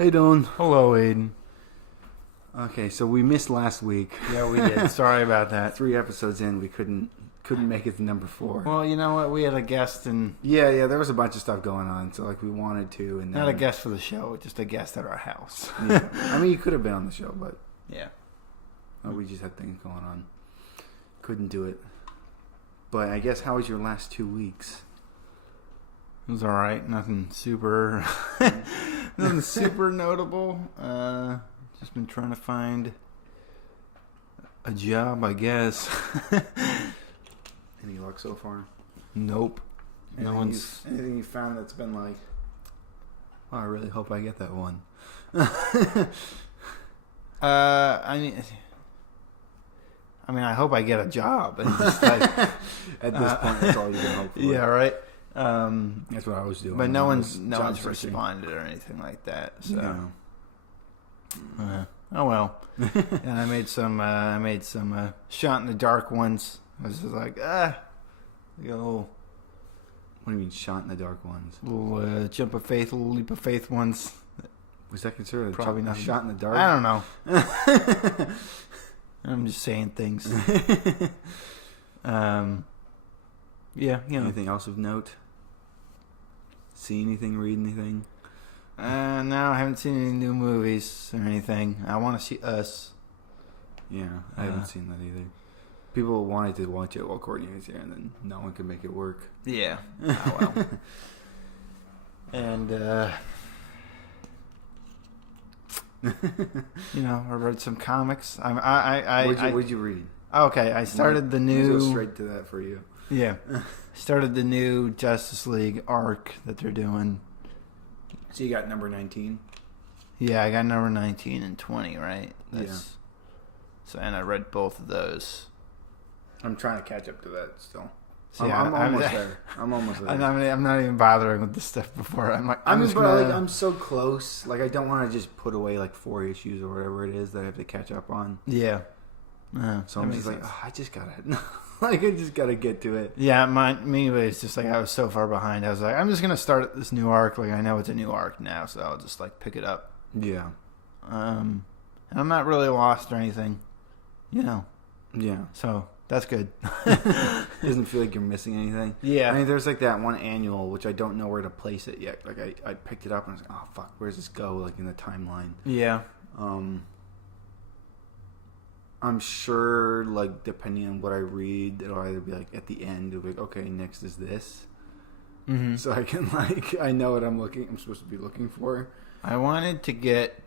Hey, Dylan. Hello, Aiden. Okay, so we missed last week. Yeah, we did. Sorry about that. 3 episodes in, we couldn't make it to number 4. Well, you know what? We had a guest and... Yeah, there was a bunch of stuff going on, so we wanted to. And then, not a guest for the show, just a guest at our house. Yeah. I mean, you could have been on the show, but... Yeah. We just had things going on. Couldn't do it. But I guess, how was your last 2 weeks? It was alright. Nothing super... nothing super notable. Just been trying to find a job, I guess. Any luck so far? Nope. Anything you found that's been like, oh, I really hope I get that one. I mean, I hope I get a job. It's just like, at this point, that's all you can hope for. Yeah, right. That's what I was doing. But no one's responded or anything like that. So, no. Oh well. And I made some shot in the dark ones. I was just like, a little. What do you mean, shot in the dark ones? Little jump of faith, little leap of faith ones. Was that considered probably not a shot in the dark? I don't know. I'm just saying things. Yeah, you know. Anything else of note? See anything? Read anything? No, I haven't seen any new movies or anything. I want to see Us. Yeah, I haven't seen that either. People wanted to watch it while Courtney was here, and then no one could make it work. Yeah. Oh, well. And, you know, I read some comics. What'd you read? Okay, I started the new... Let's go straight to that for you. Yeah. Started the new Justice League arc that they're doing. So you got number 19? Yeah, I got number 19 and 20, right? Yeah. So, and I read both of those. I'm trying to catch up to that still. So, I'm almost there. I'm almost there. I'm not even bothering with this stuff before. I'm so close. Like, I don't want to just put away like 4 issues or whatever it is that I have to catch up on. Yeah. So I'm just like, I just gotta get to it. Yeah, me, it's just like I was so far behind. I was like, I'm just gonna start this new arc. Like, I know it's a new arc now, so I'll just like pick it up. Yeah. And I'm not really lost or anything, you know. Yeah. So that's good. Doesn't feel like you're missing anything. Yeah. I mean, there's like that one annual which I don't know where to place it yet. Like I picked it up and I was like, oh fuck, where does this go? Like in the timeline. Yeah. I'm sure, like, depending on what I read, it'll either be, like, at the end, it'll be like, okay, next is this. Mm-hmm. So I can, like, I know what I'm supposed to be looking for. I wanted to get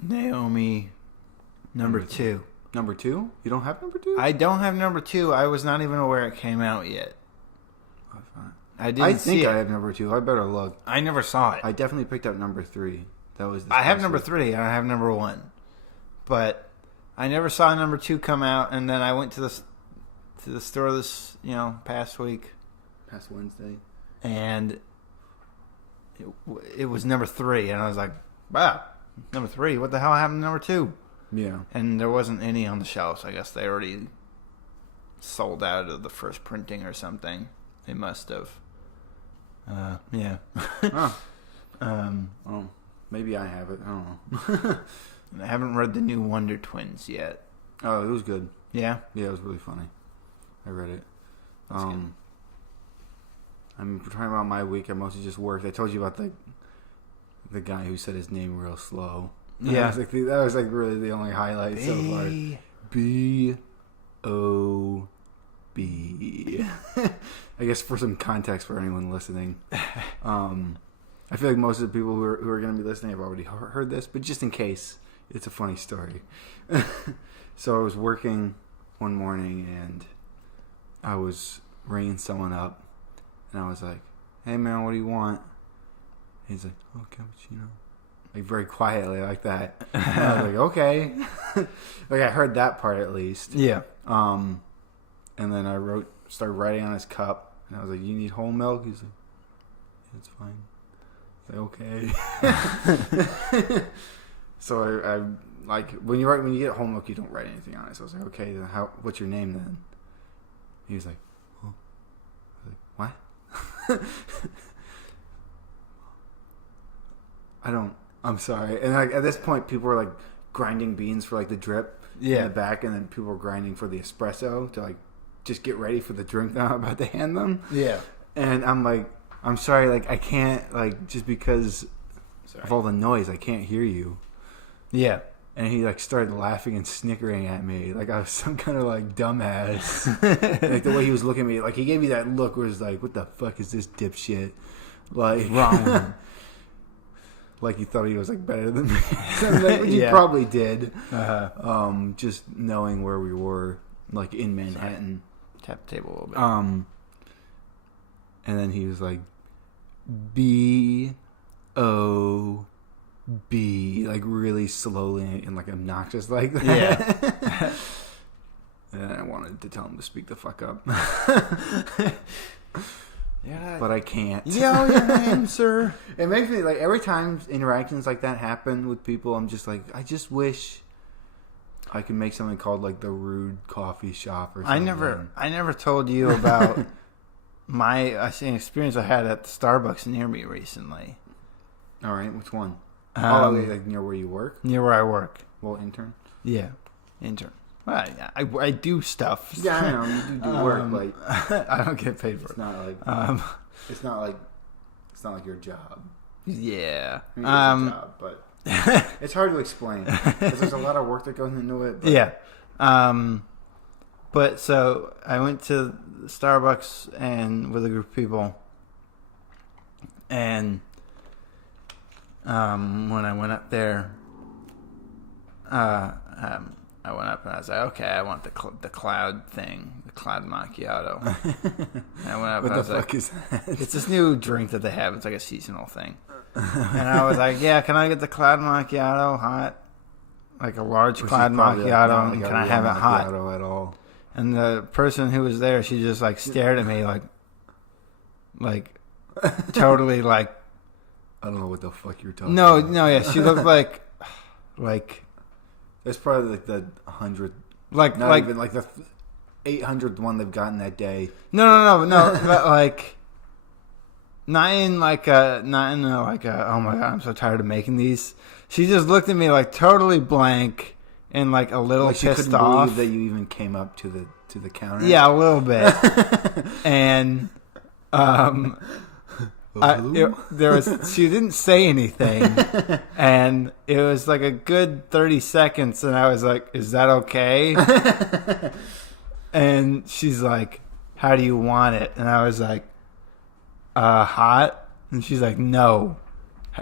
Naomi number 2. Number 2? You don't have number 2? I don't have number 2. I was not even aware it came out yet. Oh, fine. I think I have number 2. I better look. I never saw it. I definitely picked up number 3. That was. I have number 3 and I have number 1, but I never saw number 2 come out. And then I went to the store this past Wednesday, and it was number 3, and I was like, wow, number 3. What the hell happened to number 2? Yeah, and there wasn't any on the shelves. I guess they already sold out of the first printing or something. They must have. Yeah. Well, maybe I have it. I don't know. I haven't read the new Wonder Twins yet. Oh, it was good. Yeah? Yeah, it was really funny. I read it. That's good. I'm talking about my week. I mostly just worked. I told you about the guy who said his name real slow. Yeah. That was like really the only highlight so far. B-O-B. I guess for some context for anyone listening. I feel like most of the people who are going to be listening have already heard this, but just in case, it's a funny story. So I was working one morning and I was ringing someone up and I was like, hey man, what do you want? And he's like, oh, cappuccino. Like very quietly like that. And I was like, okay. Like I heard that part at least. Yeah. And then I started writing on his cup and I was like, you need whole milk? He's like, yeah, it's fine. Okay. So I like when you get whole milk, you don't write anything on it. So I was like, okay, then what's your name then? He was like, oh. I was like, what? I'm sorry. And like at this point, people were like grinding beans for like the drip in the back, and then people were grinding for the espresso to like just get ready for the drink that I'm about to hand them. Yeah. And I'm like, I'm sorry, like I can't, like just because of all the noise, I can't hear you. Yeah. And he like started laughing and snickering at me like I was some kind of like dumbass. Like the way he was looking at me, like he gave me that look where it's like, what the fuck is this dipshit? Like wrong. Like he thought he was like better than me. Which he probably did. Just knowing where we were, like in Manhattan. Tap the table a little bit. And then he was like, B-O-B, like really slowly and like obnoxious like that. Yeah. And I wanted to tell him to speak the fuck up. Yeah. But I can't. Yell your name, sir. It makes me, like, every time interactions like that happen with people, I'm just like, I just wish I could make something called, like, the Rude Coffee Shop or something. I never told you about my experience I had at the Starbucks near me recently. All right, which one? Like near where you work? Near where I work. Well, intern? Yeah, intern. Well, I do stuff. Yeah, I know. You do work, like... I don't get paid for it. It's not like... It's not like your job. Yeah. I mean, it's a job, but... It's hard to explain. Because there's a lot of work that goes into it. But... Yeah. But so I went to Starbucks and with a group of people, and when I went up there, I went up and I was like, okay, I want the cloud thing, the cloud macchiato. And I went up what and I was the fuck like, is that? it's this new drink that they have. It's like a seasonal thing. And I was like, yeah, can I get the cloud macchiato hot? Like a large cloud macchiato, and can I have it hot? At all. And the person who was there, she just like stared at me like totally like. I don't know what the fuck you're talking about. No, yeah, she looked like. It's probably like the 100th. Like even like the 800th one they've gotten that day. No, but like. Not in like a, oh my God, I'm so tired of making these. She just looked at me like totally blank and like a little pissed off. She couldn't believe that you even came up to the counter. Yeah, a little bit. And she didn't say anything, and it was like a good 30 seconds, and I was like, "Is that okay?" And she's like, "How do you want it?" And I was like, hot. And she's like, no.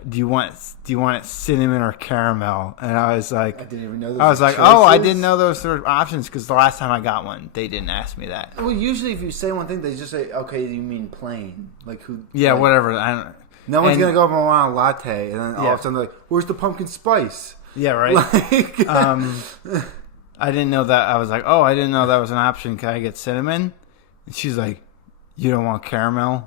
Do you want it cinnamon or caramel? And I was like, I didn't even know those I was like, choices. oh, I didn't know those sort of options, because the last time I got one, they didn't ask me that. Well, usually if you say one thing, they just say, okay, you mean plain. Like who? Yeah, like, whatever. I don't. No one's gonna go up and want a latte, and then all of a sudden they're like, where's the pumpkin spice? Yeah, right. Like, I didn't know that. I was like, oh, I didn't know that was an option. Can I get cinnamon? And she's like, you don't want caramel?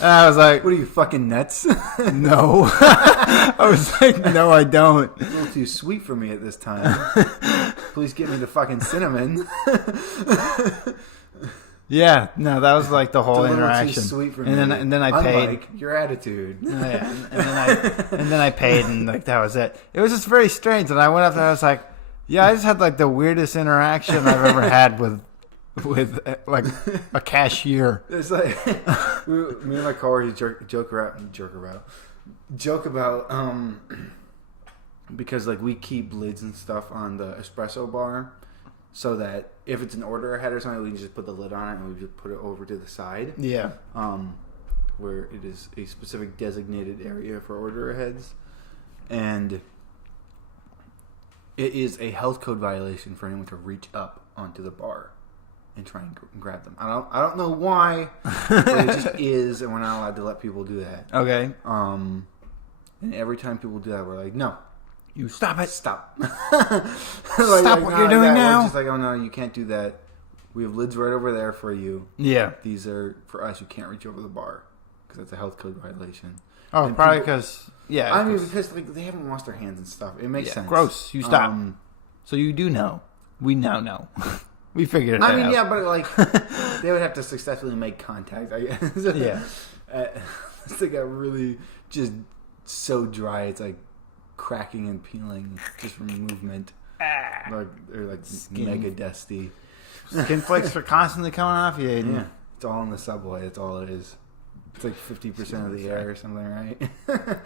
And I was like, what are you, fucking nuts? No. I was like, no, I don't. It's a little too sweet for me at this time. Please give me the fucking cinnamon. Yeah, no, that was like the whole interaction. Too sweet for me. And then I paid. Unlike your attitude. Yeah, and then I paid, and like that was it. It was just very strange. And I went up there, and I was like, yeah, I just had like the weirdest interaction I've ever had with like a cashier. It's like me and my coworkers joke about because like we keep lids and stuff on the espresso bar, so that if it's an order ahead or something, we can just put the lid on it and we just put it over to the side. Yeah. Where it is a specific designated area for order aheads, and it is a health code violation for anyone to reach up onto the bar and try and grab them. I don't know why, but it just is, and we're not allowed to let people do that. Okay. And every time people do that, we're like, no, you stop it. Stop. Stop what you're doing now. We're just like, oh no, you can't do that. We have lids right over there for you. Yeah. These are for us. You can't reach over the bar because that's a health code violation. Oh, and probably because I mean, because like they haven't washed their hands and stuff. It makes sense. Gross. You stop. So you do know. We now know. We figured it out. I mean, yeah, but like they would have to successfully make contact, I guess. Yeah. It's like a really just so dry it's like cracking and peeling just from movement. Or like mega dusty. Skin flakes are constantly coming off you, Aiden. Yeah, it's all in the subway. That's all it is. It's like 50% of the air or something, right?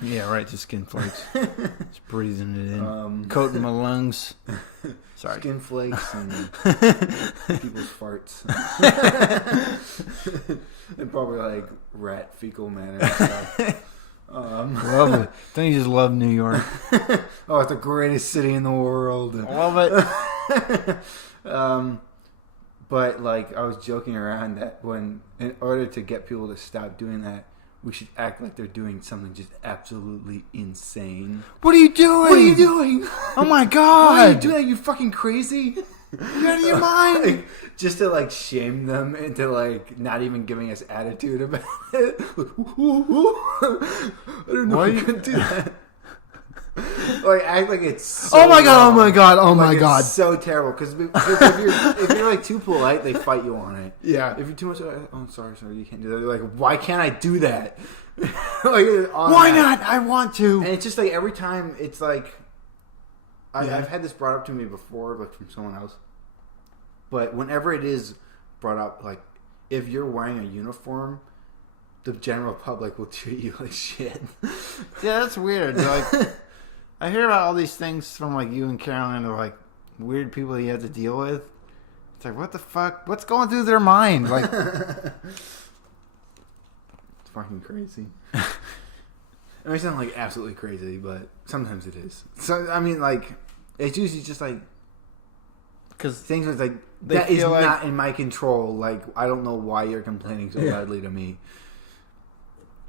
Yeah, right. Just skin flakes. Just breathing it in, coating my lungs. Sorry, skin flakes and people's farts, and probably like rat fecal matter and stuff. Love it. Don't you just love New York? Oh, it's the greatest city in the world. Love it. But like I was joking around that in order to get people to stop doing that, we should act like they're doing something just absolutely insane. What are you doing? What are you doing? Oh my god! Why are you doing that? You fucking crazy? You're out of your mind. Like, just to like shame them into like not even giving us attitude about it. I don't know. I couldn't do that. Like act like it's so oh my god! wrong. Oh my god! Oh Like, my god! It's so terrible because if you're like too polite, they fight you on it. Yeah. If you're too much, oh sorry, you can't do that. They're like, why can't I do that? Like, why not? I want to. And it's just like every time it's like, I've had this brought up to me before, like from someone else. But whenever it is brought up, like if you're wearing a uniform, the general public will treat you like shit. Yeah, that's weird. Like, I hear about all these things from like you and Caroline, or like weird people you have to deal with. It's like, what the fuck? What's going through their mind? Like, it's fucking crazy. I mean, it's not like absolutely crazy, but sometimes it is. So I mean, like, it's usually just like because things are like that is like, not in my control. Like, I don't know why you're complaining so loudly to me.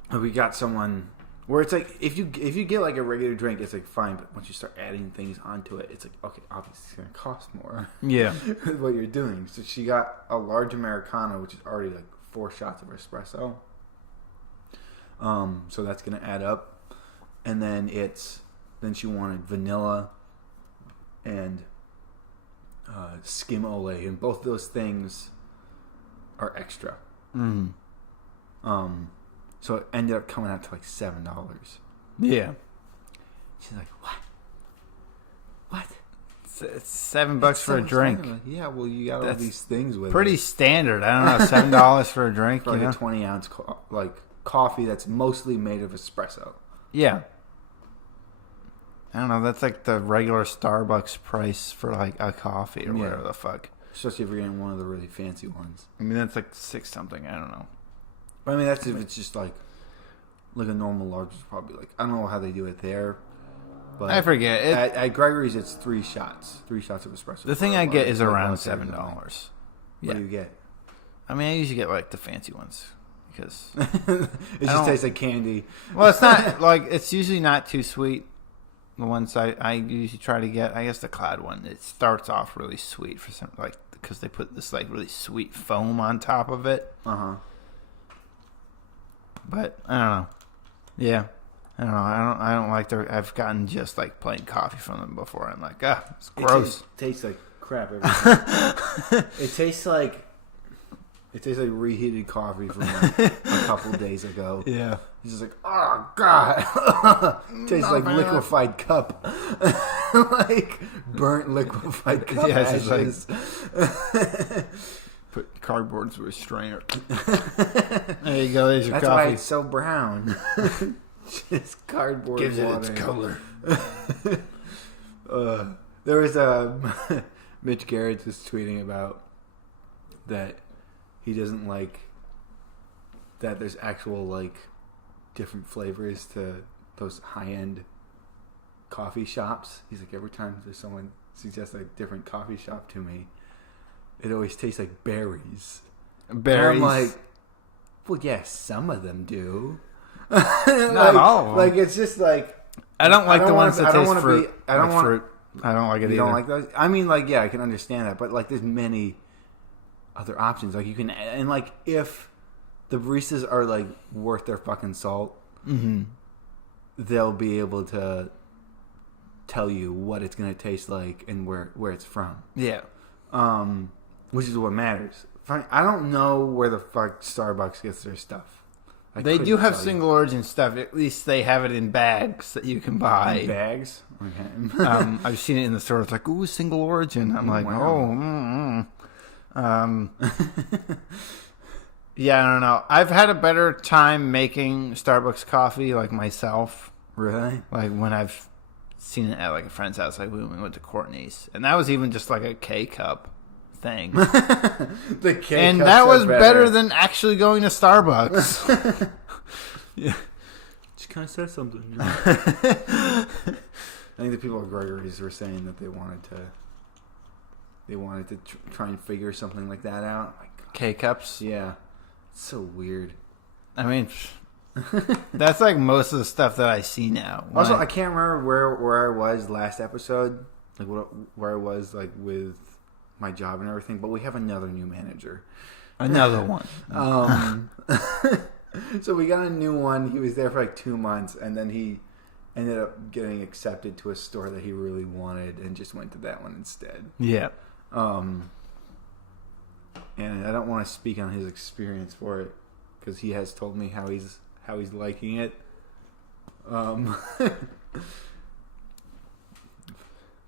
But we got someone where it's like if you get like a regular drink, it's like fine, but once you start adding things onto it, it's like okay, obviously it's gonna cost more. Yeah, what you're doing. So she got a large Americano, which is already like 4 shots of espresso. So that's gonna add up, and then she wanted vanilla and skim ole, and both of those things are extra. So it ended up coming out to like $7. Yeah. She's like, what? What? It's $7 for a drink. Like, yeah, well, you got all these things with pretty it. standard. I don't know, $7 for a drink. For like a 20-ounce coffee that's mostly made of espresso. Yeah. I don't know. That's like the regular Starbucks price for like a coffee or whatever the fuck. Especially if you're getting one of the really fancy ones. I mean, that's like $6 something. I don't know. But I mean, that's if it's just like a normal large. It's probably like, I don't know how they do it there. But I forget. At Gregory's, it's 3 shots. 3 shots of espresso. The thing I get is around $7. What do you get? I mean, I usually get like the fancy ones because it just tastes like candy. Well, it's not like it's usually not too sweet. The ones I usually try to get, I guess the Cloud one, it starts off really sweet for some like because they put this like really sweet foam on top of it. But I don't know. Yeah, I don't know. I don't like their. I've gotten just like plain coffee from them before. I'm like, it's gross. It tastes like crap. Every time. It tastes like reheated coffee from like a couple days ago. Yeah, it's just like, oh god, tastes like liquefied cup, like burnt liquefied cup ashes. Like, put cardboard through a strainer. There you go. There's your That's coffee. why it's so brown. Just cardboard gives water. it its color. There was Mitch Garrett was tweeting about that he doesn't like that there's actual like different flavors to those high-end coffee shops. He's like, every time there's someone suggests a different coffee shop to me, it always tastes like berries. Berries. And I'm like, well, yeah, some of them do. Not all of them. Like, it's just like... I don't like the ones that taste fruit. I don't want fruit. I don't like it either. You don't like those? I mean, like, yeah, I can understand that. But, like, there's many other options. Like, you can... And, like, if the baristas are, like, worth their fucking salt, they'll be able to tell you what it's going to taste like and where it's from. Yeah. Which is what matters. I don't know where the fuck Starbucks gets their stuff. They do have single origin stuff. At least they have it in bags that you can buy. In bags? Okay. I've seen it in the store. It's like, ooh, single origin. I'm like, wow. Yeah, I don't know. I've had a better time making Starbucks coffee, like, myself. Really? Like, when I've seen it at, like, a friend's house, like, when we went to Courtney's. And that was even just, like, a K-Cup thing. The K-Cups and that was better than actually going to Starbucks. Yeah. Just kind of said something. I think the people at Gregory's were saying that they wanted to try and figure something like that out. Like, K-Cups? Yeah. It's so weird. I mean, that's like most of the stuff that I see now. Also, I can't remember where I was last episode, like where I was like with my job and everything. But we have another new manager. Another one. So we got a new one. He was there for like 2 months, and then he ended up getting accepted to a store that he really wanted, and just went to that one instead. Yeah. And I don't want to speak on his experience for it because he has told me how he's liking it.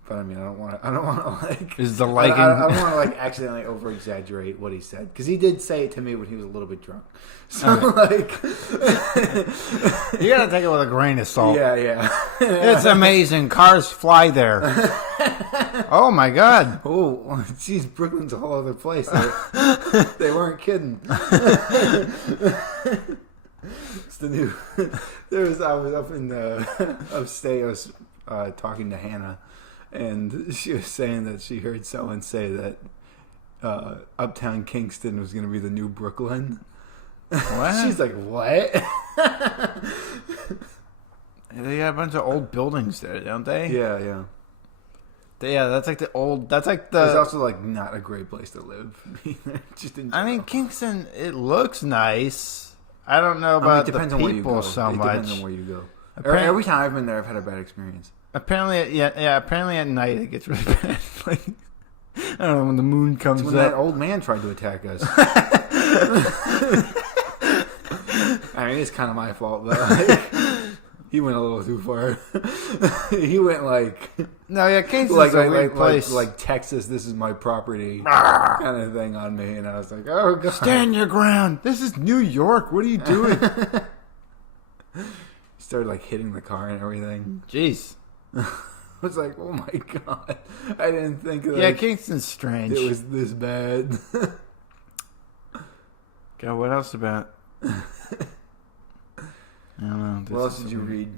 But I mean, I don't want to like. Is the liking? I don't want to like accidentally over exaggerate what he said because he did say it to me when he was a little bit drunk. So like, you gotta take it with a grain of salt. Yeah. It's amazing. Cars fly there. Oh my god. Oh, geez, Brooklyn's a whole other place. They weren't kidding. It's the new. I was up in upstate. I was talking to Hannah. And she was saying that she heard someone say that Uptown Kingston was going to be the new Brooklyn. What? She's like, what? They got a bunch of old buildings there, don't they? Yeah. Yeah, that's like the old. That's like the. It's also like not a great place to live. Just in I mean, Kingston. It looks nice. I don't know about the people so much. It depends on where you go. Every time I've been there, I've had a bad experience. Apparently, apparently at night it gets really bad. Like, I don't know, when the moon comes when up. that old man tried to attack us. I mean, it's kind of my fault, but like, he went a little too far. He went like... No, yeah, Kingston's a weird place. Like Texas, this is my property kind of thing on me. And I was like, oh, God. Stand your ground. This is New York. What are you doing? He started like hitting the car and everything. Jeez. I was like, oh my God. I didn't think that. Yeah, Kingston's strange. It was this bad. God, what else about? I don't know. What else did you read?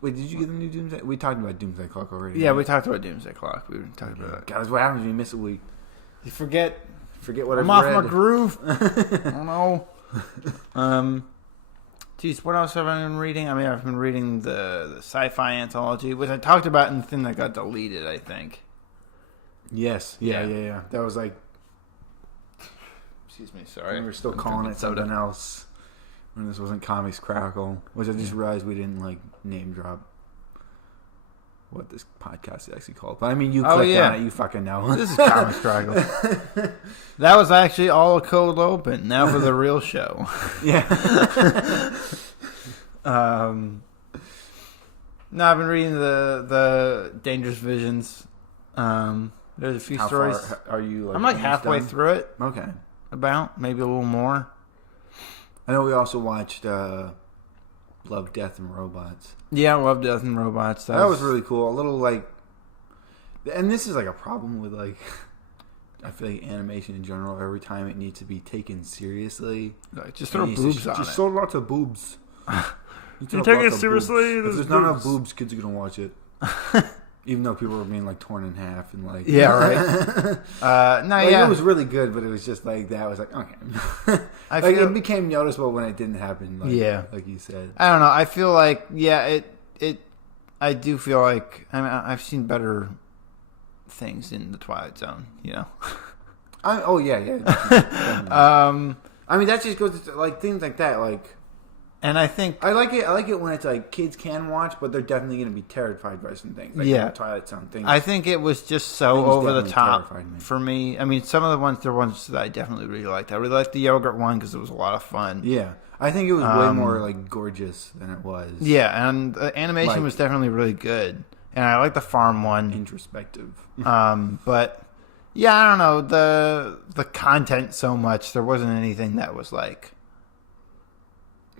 Wait, did you get the new Doomsday? We talked about Doomsday Clock already. Yeah, we talked about Doomsday Clock. We were talking about that. God, that's what happens when you miss a week. You forget what I've I'm off read. my groove. I don't know. Geez, what else have I been reading? I mean, I've been reading the sci-fi anthology, which I talked about in the thing that got deleted, I think. Yes. Yeah. That was like... Excuse me, sorry. We were still calling it something else when this wasn't Comics Krackle, which I just realized we didn't like name drop what this podcast is actually called. But I mean, you clicked on it, you fucking know. This is Comics Krackle. That was actually all a cold open. Now for the real show. Yeah. No, I've been reading the Dangerous Visions. There's a few stories. Far are you? Like, I'm like halfway done? through it. Okay. About maybe a little more. I know we also watched Love, Death, and Robots. Yeah, Love, Death, and Robots. That was really cool. A little like, and this is like a problem with like, I feel like animation in general. Every time it needs to be taken seriously, like, just throw boobs on it. Just throw lots of boobs. You take it seriously? If there's not enough boobs, kids are gonna watch it. Even though people were being like torn in half and like, yeah, right. It was really good, but it was just like that was like okay. It became noticeable when it didn't happen. Like, like you said. I don't know. I feel like I do feel like I've seen better things in the Twilight Zone. You know. Yeah. I mean, that just goes to like things like that. Like And I think I like it when it's like kids can watch, but they're definitely going to be terrified by some things. Like Yeah. the Twilight Zone things. I think it was just so Things over the definitely top terrified me. for me. I mean, some of the ones that I definitely really liked. I really liked the yogurt one because it was a lot of fun. Yeah, I think it was way more like gorgeous than it was. Yeah, and the animation Like- was definitely really good. And I like the farm one. Introspective. But yeah, I don't know the content so much. There wasn't anything that was like,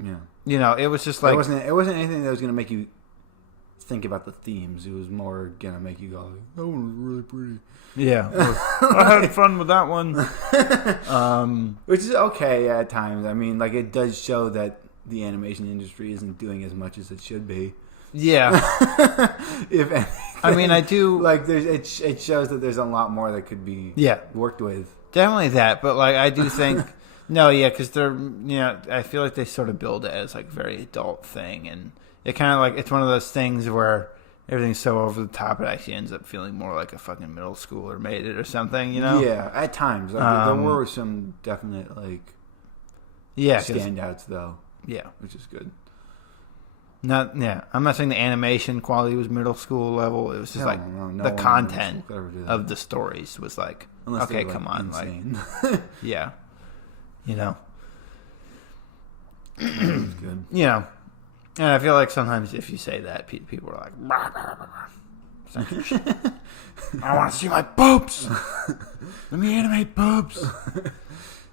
Yeah. you know, it was just like It wasn't anything that was going to make you think about the themes. It was more going to make you go, like, that one was really pretty. yeah. I had fun with that one. Which is okay at times. I mean, like, it does show that the animation industry isn't doing as much as it should be. Yeah. If anything. I mean, I do Like, it shows that there's a lot more that could be worked with. definitely that, but like I do think no, yeah, because they're I feel like they sort of build it as like a very adult thing, and it kind of like it's one of those things where everything's so over the top it actually ends up feeling more like a fucking middle schooler made it or something, you know? Yeah, at times. Like, there were some definite like standouts though. Yeah, which is good. I'm not saying the animation quality was middle school level. It was just No the one content could ever do that. of the stories was like, Unless okay, they were, come on, insane. like, yeah, you know, It's good. you know, and I feel like sometimes if you say that, people are like, bah, bah, bah, bah. I want to see my boobs. Let me animate boobs.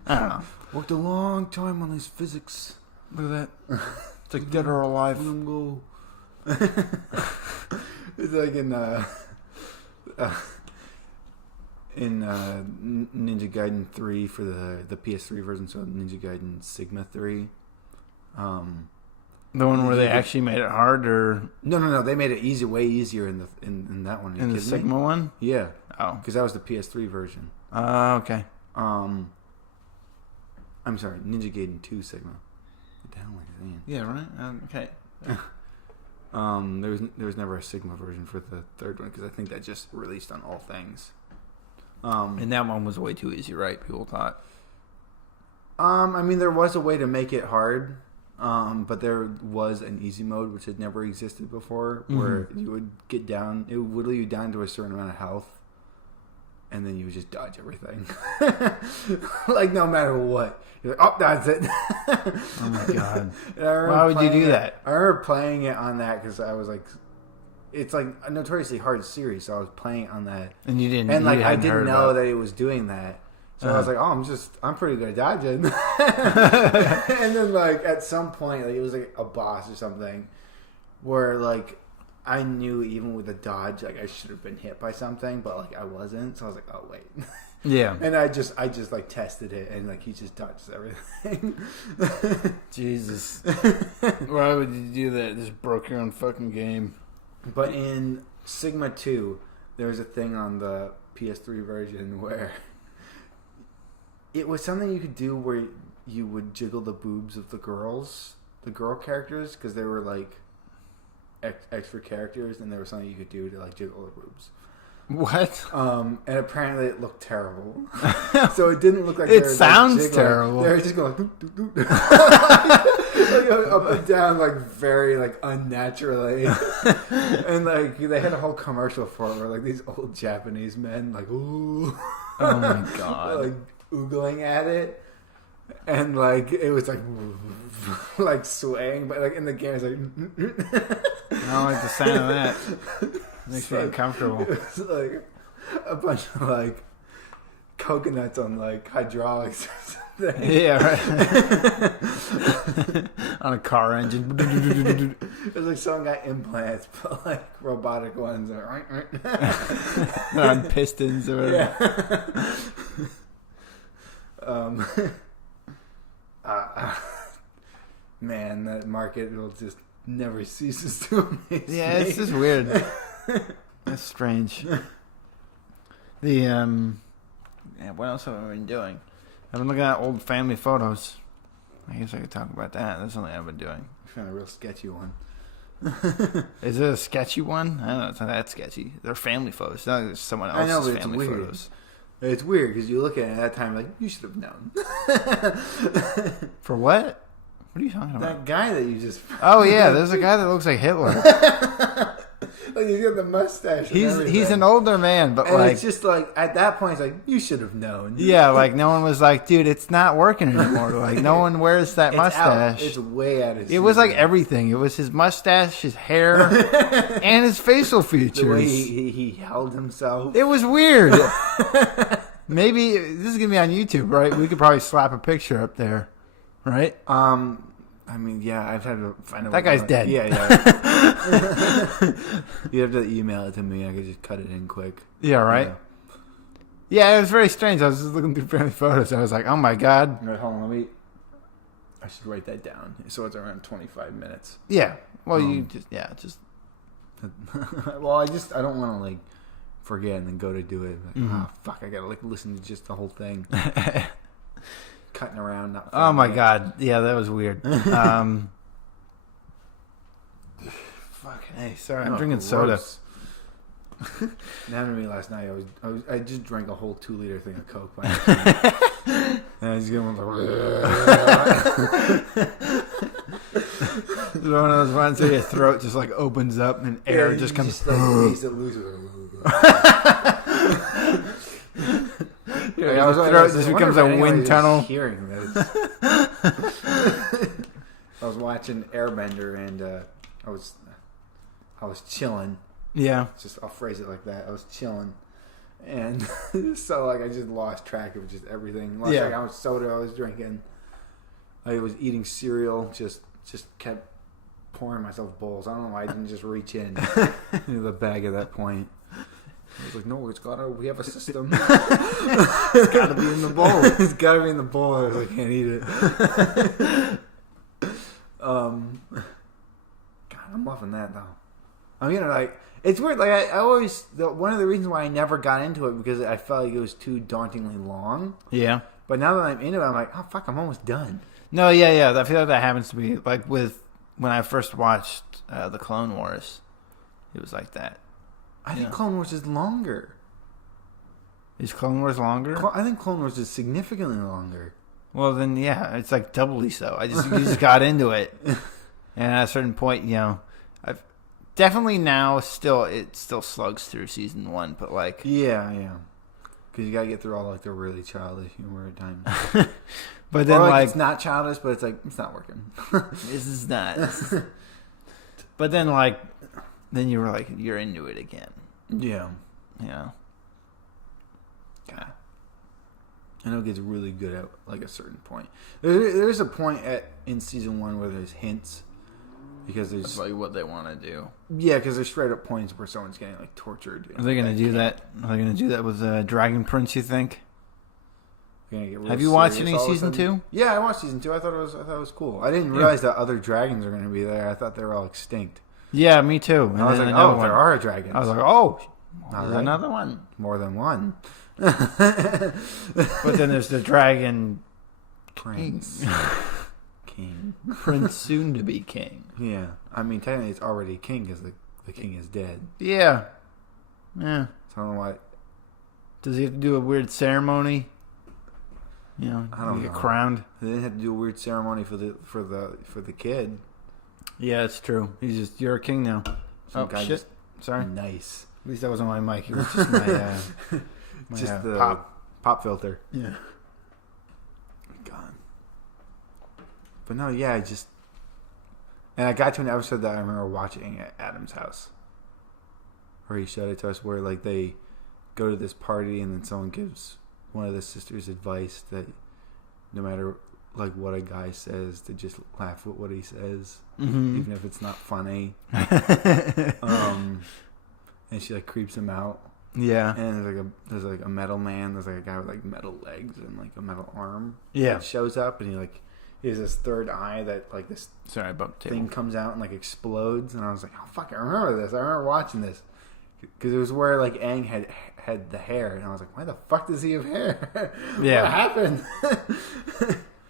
I don't know. Worked a long time on these physics. Look at that. It's like dead or alive. Let 'em go. It's like in Ninja Gaiden 3 for the PS3 version, so Ninja Gaiden Sigma 3. The one where they actually made it hard, or No. They made it way easier in that one. in the Sigma one? Yeah. Oh. Because that was the PS3 version. Okay. I'm sorry, Ninja Gaiden 2 Sigma. What the hell am I saying? Yeah. Right. Okay. There was never a Sigma version for the third one because I think that just released on all things. And that one was way too easy, right? People thought. I mean, there was a way to make it hard, but there was an easy mode which had never existed before, where you would get down. It would whittle you down to a certain amount of health, and then you would just dodge everything. Like, no matter what. You're like, oh, that's it. Oh, my God. Why would you do that? I remember playing it on that because I was like, it's like a notoriously hard series, so I was playing it on that. And you didn't. And like, you I hadn't didn't heard know about that it was doing that. So I was like, oh, I'm pretty good at dodging. And then like, at some point, like, it was like a boss or something where like, I knew even with a dodge, like I should have been hit by something, but like I wasn't. So I was like, oh wait. Yeah. And I just like tested it, and like he just dodges everything. Jesus. Why would you do that? Just broke your own fucking game. But in Sigma 2, there was a thing on the PS3 version where it was something you could do where you would jiggle the boobs of the girl characters, because they were like extra characters, and there was something you could do to like jiggle the boobs. What? And apparently it looked terrible. So it didn't look like It they were, sounds like, terrible. They were just going like, doop, doop, doop. Like, up and down, like very like unnaturally. And like they had a whole commercial for it where like these old Japanese men like, ooh, Oh my God. like oogling at it. And like it was like like swaying, but like in the game it's like I don't like the sound of that. Makes me uncomfortable. It was like a bunch of like coconuts on like hydraulics or something. Yeah, right. On a car engine. It was like someone got implants, but like robotic ones. On pistons or whatever. Yeah. Man, that market will just never ceases to amaze Yeah, me. it's just weird. That's strange. The yeah, what else have I been doing? I've been looking at old family photos. I guess I could talk about that. That's something I've been doing. I found a real sketchy one. Is it a sketchy one? I don't know. It's not that sketchy. They're family photos. It's not like it's someone else's I know, but it's family weird. photos. It's weird because you look at it at that time like, you should have known. For what? What are you talking about? That guy that you just... Oh, yeah. There's a guy that looks like Hitler. Like, he's got the mustache. He's an older man, but and like... it's just like, at that point, it's like, you should have known. Yeah, like, no one was like, dude, it's not working anymore. Like, no one wears that mustache. It's way out of season. It was like everything. It was his mustache, his hair, and his facial features. The way he held himself. It was weird. Maybe this is gonna be on YouTube, right? We could probably slap a picture up there, right? I mean, yeah, I've had to find out. That guy's dead. Yeah. You have to email it to me. I could just cut it in quick. Yeah, right. Yeah, it was very strange. I was just looking through family photos. I was like, oh my god. Right, hold on, I should write that down. So it's around 25 minutes. Yeah. Well, Well, I don't want to like forget and then go to do it. Like, fuck, I gotta like listen to just the whole thing. Cutting around. Not oh my god. Yeah, that was weird. Fucking hey, sorry, I'm drinking soda. That happened to me last night. I just drank a whole 2-liter thing of Coke by accident. And I was getting one of those ones where your throat just like opens up and air just comes. Just, like, it loose. Your throat just becomes a wind tunnel. Hearing this. I was watching Airbender and I was chilling. Yeah. I'll phrase it like that. I was chilling. And so like I just lost track of just everything. Lost track of how much soda I was drinking. I was eating cereal, just kept pouring myself bowls. I don't know why I didn't just reach in into the bag at that point. I was like, no, we have a system. It's gotta be in the bowl. It's gotta be in the bowl. I was like, I can't eat it. God, I'm loving that though. I mean, like, it's weird. Like, I always, one of the reasons why I never got into it because I felt like it was too dauntingly long. Yeah. But now that I'm into it, I'm like, oh fuck, I'm almost done. No, yeah. I feel like that happens to me. Like when I first watched the Clone Wars, it was like that. I think Clone Wars is longer. Is Clone Wars longer? I think Clone Wars is significantly longer. Well, then, yeah, it's like doubly so. You just got into it. And at a certain point, I've definitely now it still slugs through season 1, but like... Yeah. Because you got to get through all like the really childish humor at times. But then it's not childish, but it's like, it's not working. This is not. But then then you were like, you're into it again. Yeah. Yeah. God. I know it gets really good at like a certain point. There's a point in season 1 where there's hints because there's that's like what they want to do. Yeah, because there's straight up points where someone's getting like tortured. Are they going to do that? Are they going to do that with Dragon Prince? You think? Have you watched any season 2? Yeah, I watched season 2. I thought it was cool. I didn't realize that other dragons are going to be there. I thought they were all extinct. Yeah, me too. And I was like, there are dragons. I was like, oh, there's another one. More than one. But then there's the dragon Prince. King. Prince soon to be king. Yeah. I mean, technically it's already king because the king is dead. Yeah. So I don't know why. Does he have to do a weird ceremony? I don't know. Get crowned. They didn't have to do a weird ceremony for the kid. Yeah, it's true. You're a king now. Some guy shit. Sorry. Nice. At least that wasn't my mic. It was just my, just the pop filter. Yeah. God. But no, yeah, and I got to an episode that I remember watching at Adam's house, where he showed it to us, where like they go to this party and then someone gives one of the sisters advice that no matter like what a guy says, to just laugh at what he says, even if it's not funny. And she like creeps him out. Yeah. And there's like a metal man. There's like a guy with like metal legs and like a metal arm. Yeah. That shows up and he has this third eye that like this thing comes out and like explodes. And I was like, oh fuck, I remember this. I remember watching this because it was where like Aang had the hair, and I was like, why the fuck does he have hair? Yeah. What happened?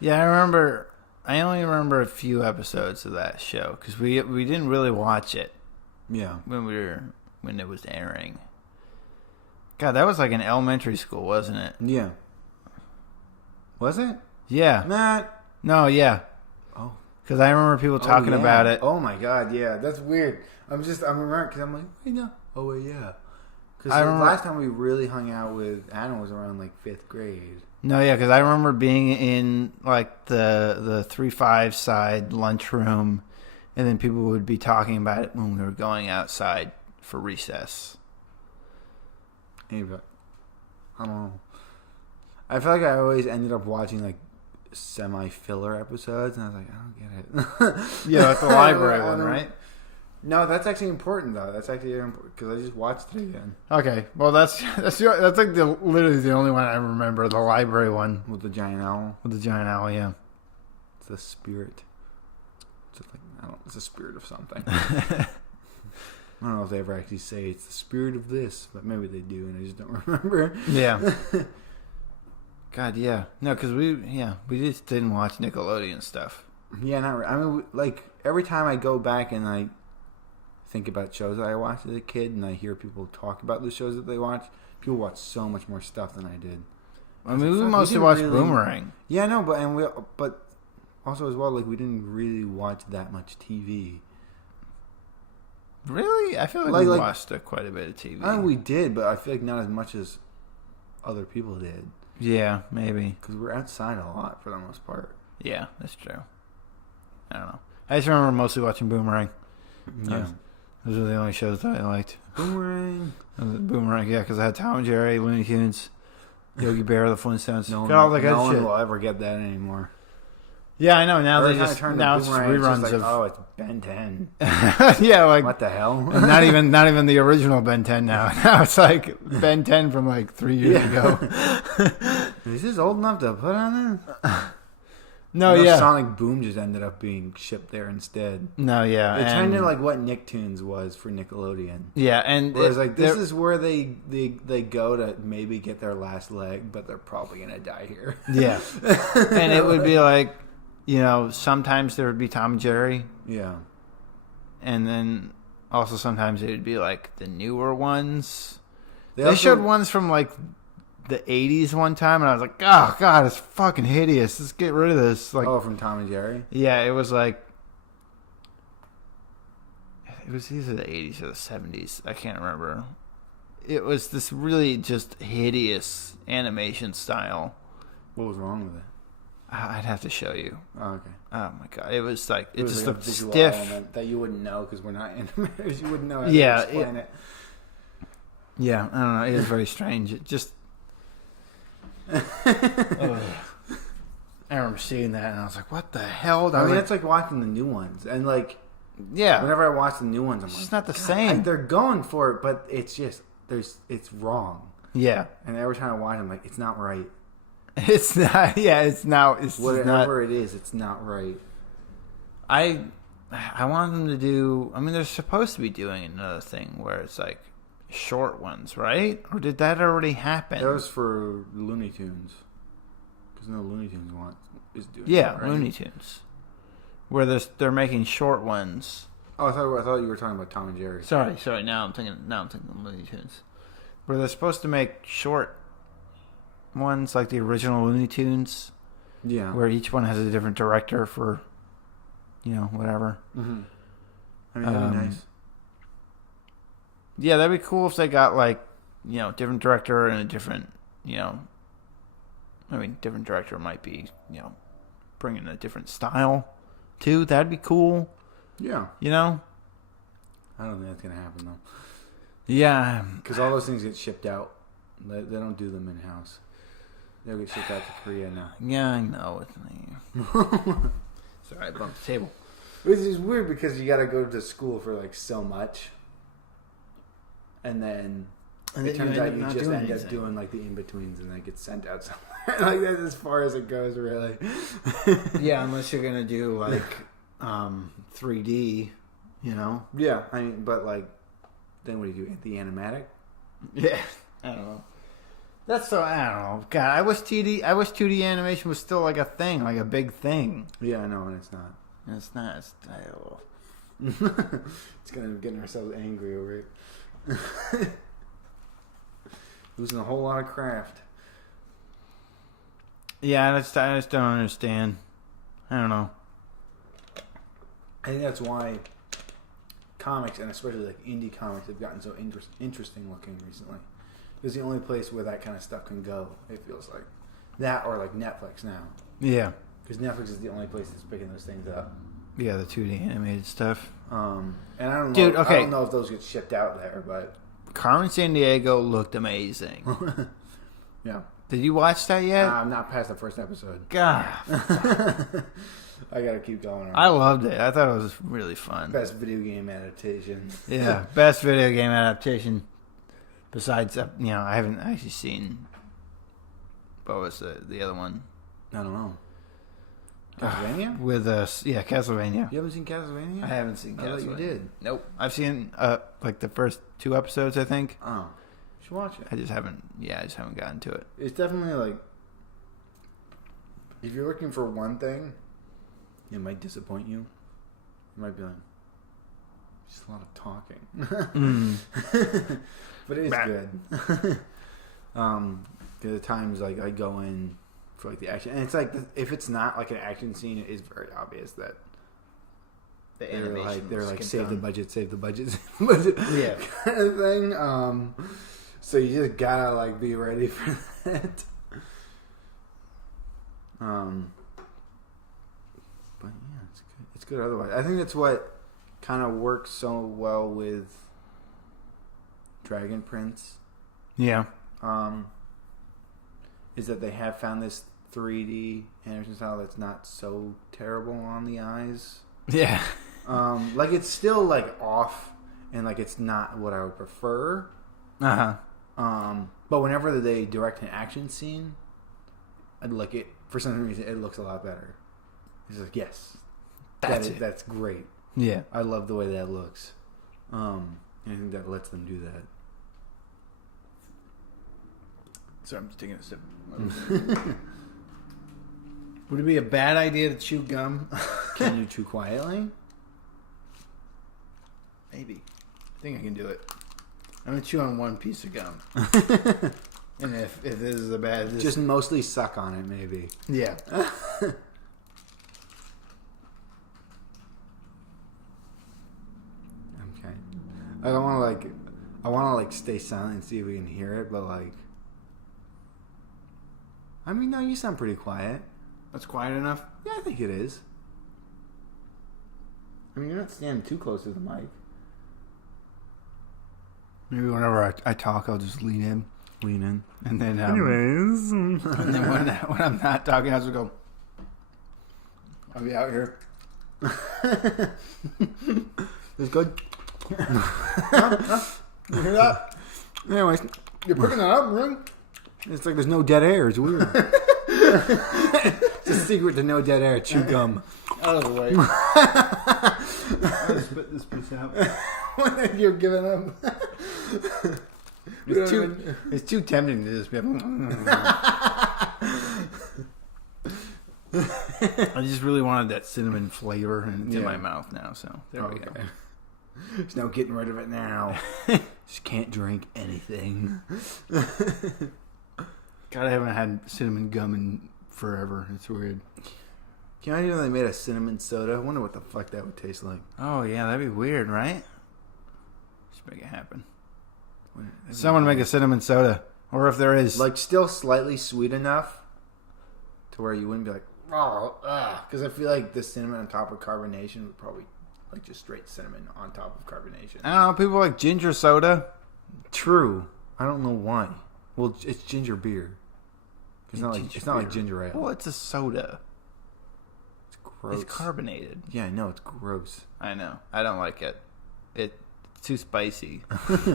Yeah, I only remember a few episodes of that show because we didn't really watch it. Yeah. When it was airing. God, that was like in elementary school, wasn't it? Yeah. Was it? Yeah. Matt. No, yeah. Oh. Because I remember people talking about it. Oh my god, yeah, that's weird. I'm remembering because I'm like, wait, no. Oh wait, yeah. Because the last time we really hung out with Adam was around like 5th grade. No, yeah, because I remember being in like the 3-5 side lunchroom, and then people would be talking about it when we were going outside for recess. Anyway, I don't know. I feel like I always ended up watching like semi-filler episodes, and I was like, I don't get it. Yeah, like the library one, right? No, that's actually important though. That's actually important because I just watched it again. Okay, well that's like literally the only one I remember, the library one With the giant owl. with the giant owl. Yeah, It's the spirit. It's a spirit of something. I don't know if they ever actually say it's the spirit of this, but maybe they do, and I just don't remember. Yeah. God, yeah. No, because we just didn't watch Nickelodeon stuff. Yeah, not. I mean, like every time I go back and I think about shows that I watched as a kid, and I hear people talk about the shows that they watch, people watch so much more stuff than I did. I mean, we mostly watched Boomerang. Yeah, no, but also as well, like we didn't really watch that much TV. Really? I feel like we watched quite a bit of TV. I mean, we did, but I feel like not as much as other people did. Yeah, maybe. Because we're outside a lot for the most part. Yeah, that's true. I don't know. I just remember mostly watching Boomerang. Yeah. Those were the only shows that I liked. Boomerang. Boomerang, yeah, because I had Tom and Jerry, Looney Tunes, Yogi Bear, the Flintstones. No one will ever get that anymore. Yeah, I know. Now Every they time just I turn now to it's Boomerang, reruns it's just like, of. oh, it's Ben 10. Yeah, like What the hell? not even the original Ben 10 now. Now it's like Ben 10 from like 3 years ago. Is this old enough to put on there? No, yeah. Sonic Boom just ended up being shipped there instead. No, yeah. It turned into like what Nicktoons was for Nickelodeon. Yeah, and whereas like this is where they go to maybe get their last leg, but they're probably gonna die here. Yeah, and it would be like, you know, sometimes there would be Tom and Jerry. Yeah, and then also sometimes it would be like the newer ones. They showed ones from like the 80s one time, and I was like, oh god, it's fucking hideous. Let's get rid of this. Like, from Tom and Jerry. Yeah, it was like it was either the 80s or the 70s. I can't remember. It was this really just hideous animation style. What was wrong with it? I'd have to show you. Oh, okay. Oh my god, it was like it just like looked a visual stiff. element that you wouldn't know because we're not animators. You wouldn't know how to explain it. Yeah, I don't know. It was very strange. It just. I remember seeing that and I was like, "What the hell?" I mean, it's like watching the new ones, and like, yeah, whenever I watch the new ones, I'm like, it's not the same. They're going for it, but it's just it's wrong. Yeah, and every time I watch, I'm like, it's not right. It's not. Yeah, it's now. It's whatever it is. It's not right. I want them to do. I mean, they're supposed to be doing another thing where it's like short ones, right? Or did that already happen? That was for Looney Tunes. Because no Looney Tunes is doing. Yeah, that, right? Looney Tunes, where they're making short ones. Oh, I thought you were talking about Tom and Jerry. Sorry. Now I'm thinking Looney Tunes, where they're supposed to make short ones like the original Looney Tunes. Yeah. Where each one has a different director for, you know, whatever. Mm-hmm. I mean, that'd be nice. Yeah, that'd be cool if they got like, you know, different director and a different, you know. I mean, different director might be, you know, bringing a different style too. That'd be cool. Yeah. You know. I don't think that's gonna happen though. Yeah. Because all those things get shipped out. They don't do them in house. They'll get shipped out to Korea now. Yeah, I know. Sorry, I bumped the table. Which is weird because you got to go to school for like so much, and then it turns out you just end up doing like the in betweens, and then it gets sent out somewhere. Like that's as far as it goes, really. Yeah, unless you're gonna do like 3D, you know. Yeah, I mean, but like, then what do you do? The animatic? Yeah, I don't know. That's so, I don't know. God, I wish 2D animation was still like a thing, like a big thing. Yeah, I know, and it's not. It's not. It's getting ourselves angry over it. Losing a whole lot of craft. Yeah, I just don't understand. I don't know. think that's why comics, and especially like indie comics, have gotten so interesting looking recently. It's the only place where that kind of stuff can go. It feels like that, or like Netflix now. Yeah, because Netflix is the only place that's picking those things up. Yeah, the 2D animated stuff. And I don't know. Dude, okay. I don't know if those get shipped out there, but Carmen Sandiego looked amazing. Yeah. Did you watch that yet? I'm not past the first episode. God. I gotta keep going. I loved it. I thought it was really fun. Best video game adaptation. Yeah, best video game adaptation. Besides, I haven't actually seen. What was the other one? I don't know. Castlevania? With Castlevania. You haven't seen Castlevania? I haven't seen Castlevania. I thought you did. Nope. I've seen like the first 2 episodes, I think. Oh. You should watch it. I just haven't gotten to it. It's definitely like, if you're looking for one thing, it might disappoint you. It might be like, just a lot of talking. But it is good. Because at times, like, I go in for like the action, and it's like if it's not like an action scene, it is very obvious that The animation. they're like save the budget, yeah, kind of thing. So you just gotta like be ready for that. But yeah, it's good. It's good otherwise. I think that's what kind of works so well with Dragon Prince. Yeah. Is that they have found this 3D animation style that's not so terrible on the eyes. Yeah. Like it's still like off, and like it's not what I would prefer. But whenever they direct an action scene, I'd like it for some reason. It looks a lot better. It's like yes, that's great. Yeah, I love the way that looks. And I think that lets them do that. Sorry, I'm just taking a sip. Would it be a bad idea to chew gum? Can you chew quietly? Maybe. I think I can do it. I'm going to chew on one piece of gum. And if this is a bad... Just mostly suck on it, maybe. Yeah. Okay. I don't want to I want to stay silent and see if we can hear it, but I mean, no, you sound pretty quiet. That's quiet enough? Yeah, I think it is. I mean, you're not standing too close to the mic. Maybe whenever I talk, I'll just lean in. And then... Anyways. And then when I'm not talking, I'll just go... I'll be out here. It's good. You hear that? Anyways, You're picking that up, right? it's like there's no dead air. It's weird. It's a secret to no dead air. Chew gum. Out of the way. I'll spit this piece out. When you're giving up. It's too tempting to just be I just really wanted that cinnamon flavor, and it's in my mouth now, so there we go. There's no getting rid of it now. Just can't drink anything. God, I haven't had cinnamon gum in forever. It's weird. Can you imagine if they made a cinnamon soda? I wonder what the fuck that would taste like. Oh, yeah, that'd be weird, right? Just make it happen. Someone make a cinnamon soda. Or if there is. Like, still slightly sweet enough to where you wouldn't be like, oh, because I feel like the cinnamon on top of carbonation would probably, like, just straight cinnamon on top of carbonation. I don't know, people like ginger soda. True. I don't know why. Well, it's ginger beer. It's not like ginger ale. Well, it's a soda. It's gross. It's carbonated. Yeah, I know. It's gross. I know. I don't like it. It's too spicy. It's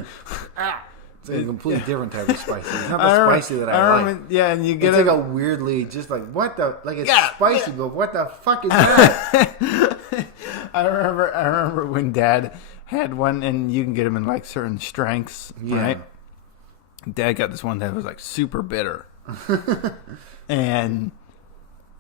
like a completely different type of spicy. It's not the spicy that I like. Yeah, and you get it's like a weirdly, just like, what the, like it's spicy, but what the fuck is that? I remember when Dad had one, and you can get them in like certain strengths, right? Dad got this one that was like super bitter. And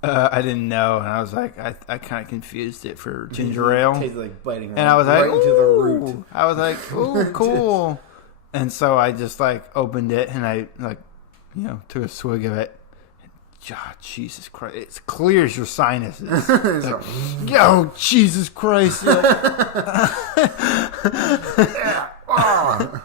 I didn't know, and I was like, I kind of confused it for ginger ale. It tasted like biting and I was like, into the root. I was like, ooh, cool. And so I just like opened it, and I like, took a swig of it. God, Jesus Christ. It clears your sinuses. So, Yo, Jesus Christ. oh.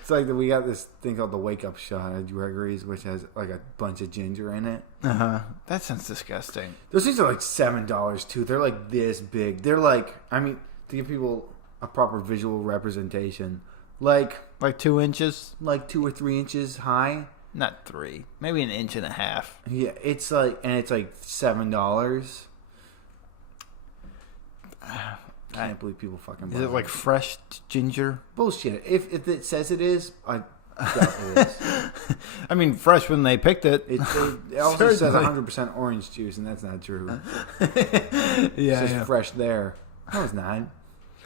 It's like we got this thing called the Wake Up Shot at Gregory's, which has like a bunch of ginger in it. That sounds disgusting. Those things are like $7 too. They're like this big. They're like, I mean, to give people a proper visual representation, like 2 inches? like 2 or 3 inches high. Not 3. Maybe an inch and a half. Yeah, it's like, and it's like $7. I can't believe people fucking buy Is it like fresh ginger? bullshit. If it says it is, I doubt it is. I mean, fresh when they picked it. It also says Certainly. 100% orange juice, and that's not true. Yeah, It's just fresh there. No, it's not.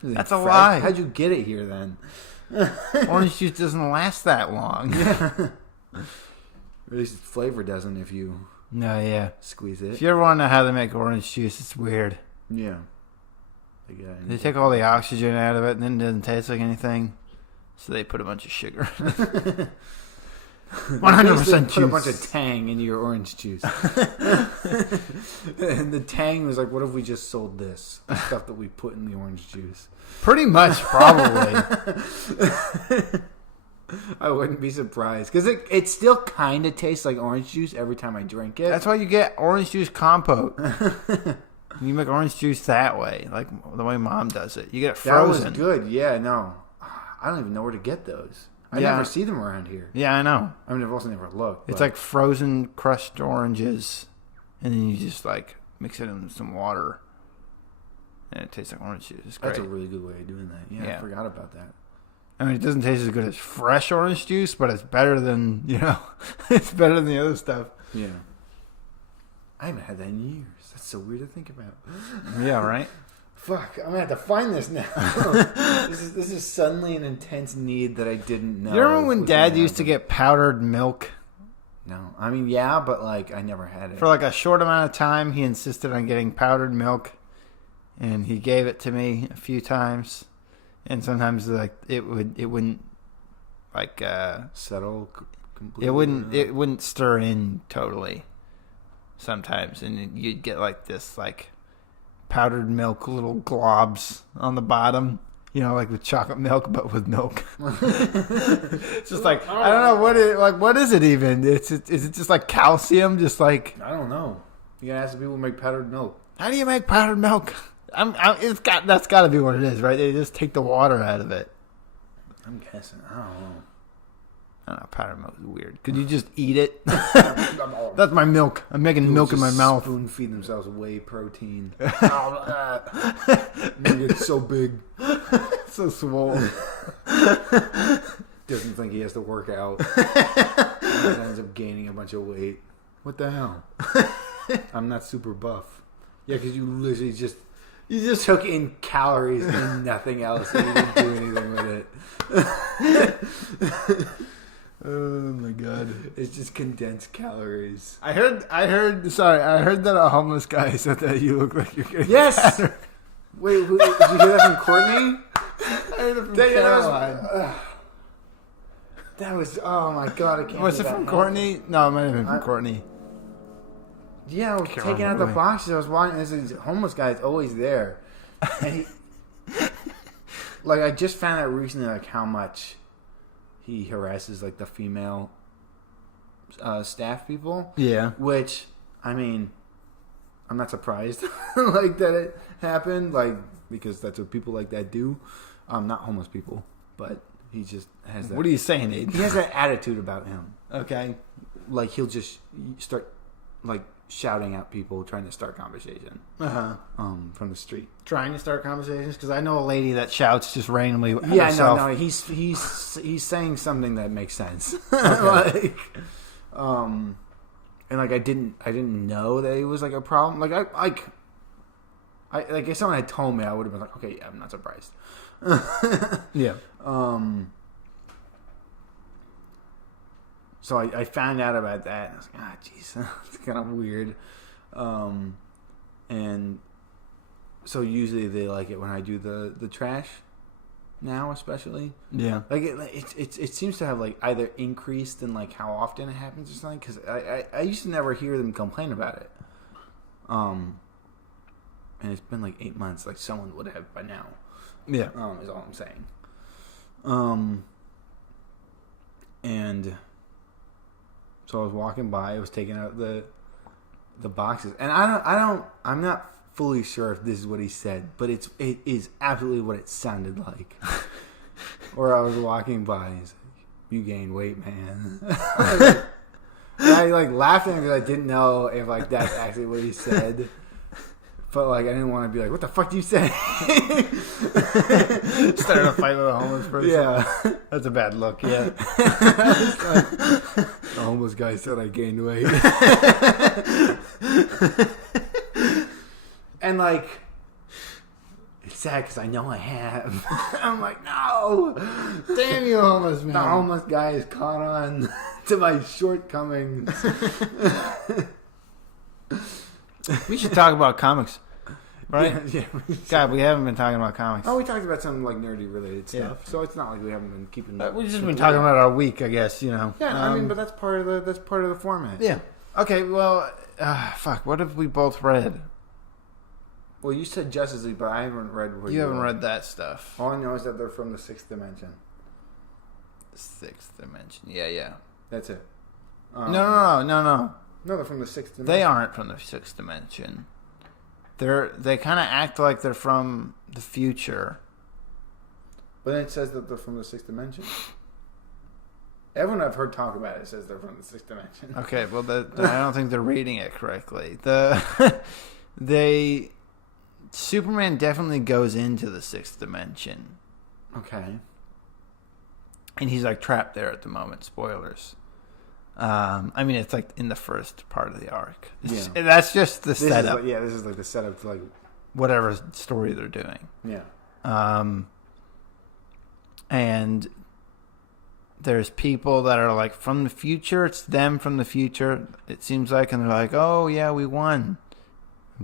That's a fresh. lie. How'd you get it here then? Orange juice doesn't last that long. Or at least its flavor doesn't if you No, yeah. squeeze it. If you ever want to know how they make orange juice, it's weird. Yeah. They take all the oxygen out of it, and then it doesn't taste like anything. So they put a bunch of sugar. 100% Put a bunch juice. of tang into your orange juice. And the tang was like, what if we just sold this? The stuff that we put in the orange juice. Pretty much, probably. I wouldn't be surprised. Because it still kind of tastes like orange juice every time I drink it. That's why you get orange juice compote. You make orange juice that way, like the way Mom does it. You get it frozen. That was good. Yeah, no. I don't even know where to get those. I never see them around here. Yeah, I know. I mean, I've also never looked. It's like frozen crushed oranges, and then you just like mix it in some water, and it tastes like orange juice. It's great. That's a really good way of doing that. Yeah, I forgot about that. I mean, it doesn't taste as good as fresh orange juice, but it's better than, it's better than the other stuff. Yeah. I haven't had that in years. That's so weird to think about. Yeah, right? Fuck, I'm gonna have to find this now. This is suddenly an intense need that I didn't know. You remember when Dad used to get powdered milk? No. I mean, yeah, but like, I never had it. For like a short amount of time, he insisted on getting powdered milk, and he gave it to me a few times. And sometimes like it wouldn't like settle completely. It wouldn't stir in totally. Sometimes, and you'd get like this like powdered milk little globs on the bottom, like with chocolate milk but with milk. It's just like I don't know what is it even? Is it just like calcium? Just like I don't know. You gotta ask the people who make powdered milk. How do you make powdered milk? That's got to be what it is, right? They just take the water out of it. I'm guessing. I don't know. I don't know. Powdered milk is weird. Could you just eat it? That's my milk. I'm making People milk in my mouth. Spoon feed themselves whey protein. They get so big, so swole. Doesn't think he has to work out. Ends up gaining a bunch of weight. What the hell? I'm not super buff. Yeah, because you literally just took in calories and nothing else, and you didn't do anything with it. Oh my god! It's just condensed calories. I heard that a homeless guy said that you look like you're getting yes. fatter. Wait, did you hear that from Courtney? I heard it from Caroline. That was oh my god! I can't. Was it from Courtney? No, it might have been from Courtney. Yeah, I was taking out the boxes. I was watching. This homeless guy is always there, and he, like, I just found out recently, like, how much he harasses like the female staff people. Yeah, which I mean, I'm not surprised, like that it happened, like because that's what people like that do. Not homeless people, but he just has that. What are you saying, Aiden? He has that attitude about him. Okay, like he'll just start like shouting at people trying to start conversation from the street. Trying to start conversations because I know a lady that shouts just randomly at yeah herself. no he's saying something that makes sense. Okay. And like I didn't know that it was like a problem. Like if someone had told me, I would have been like, okay, yeah, I'm not surprised. Yeah. So I found out about that, and I was like, jeez, it's kind of weird. And so usually they like it when I do the trash. now, especially. Yeah. Like it seems to have like either increased in like how often it happens or something. Because I used to never hear them complain about it. And it's been like 8 months. Like someone would have by now. Yeah. Is all I'm saying. And so I was walking by. I was taking out the boxes, and I'm not fully sure if this is what he said, but it is absolutely what it sounded like. Or I was walking by, and he's like, "You gained weight, man." I like laughing because I didn't know if like that's actually what he said. But like I didn't want to be like, "What the fuck do you say?" Started a fight with a homeless person. Yeah, that's a bad look. Yeah, the homeless guy said I gained weight, and like it's sad because I know I have. I'm like, no, damn you, homeless man. The homeless guy is caught on to my shortcomings. We should talk about comics, right? Yeah. God, we haven't been talking about comics. Oh, we talked about some like nerdy related stuff, Yeah. so it's not like we haven't been keeping. We've just been talking about our week, I guess. Yeah, I mean, but that's part of the format. Yeah. Okay. Well, fuck. What have we both read? Well, you said Justice League, but I haven't read. You haven't read that stuff. All I know is that they're from the sixth dimension. Sixth dimension. Yeah. That's it. No. No, they're from the sixth dimension. They aren't from the sixth dimension. They kind of act like they're from the future. But then it says that they're from the sixth dimension. Everyone I've heard talk about it says they're from the sixth dimension. Okay, well, I don't think they're reading it correctly. Superman definitely goes into the sixth dimension. Okay. And he's like trapped there at the moment. Spoilers. I mean, it's like in the first part of the arc. That's just the setup. This is like the setup to like whatever story they're doing. Yeah. And there's people that are like from the future. It's them from the future. It seems like, and they're like, "Oh yeah, we won.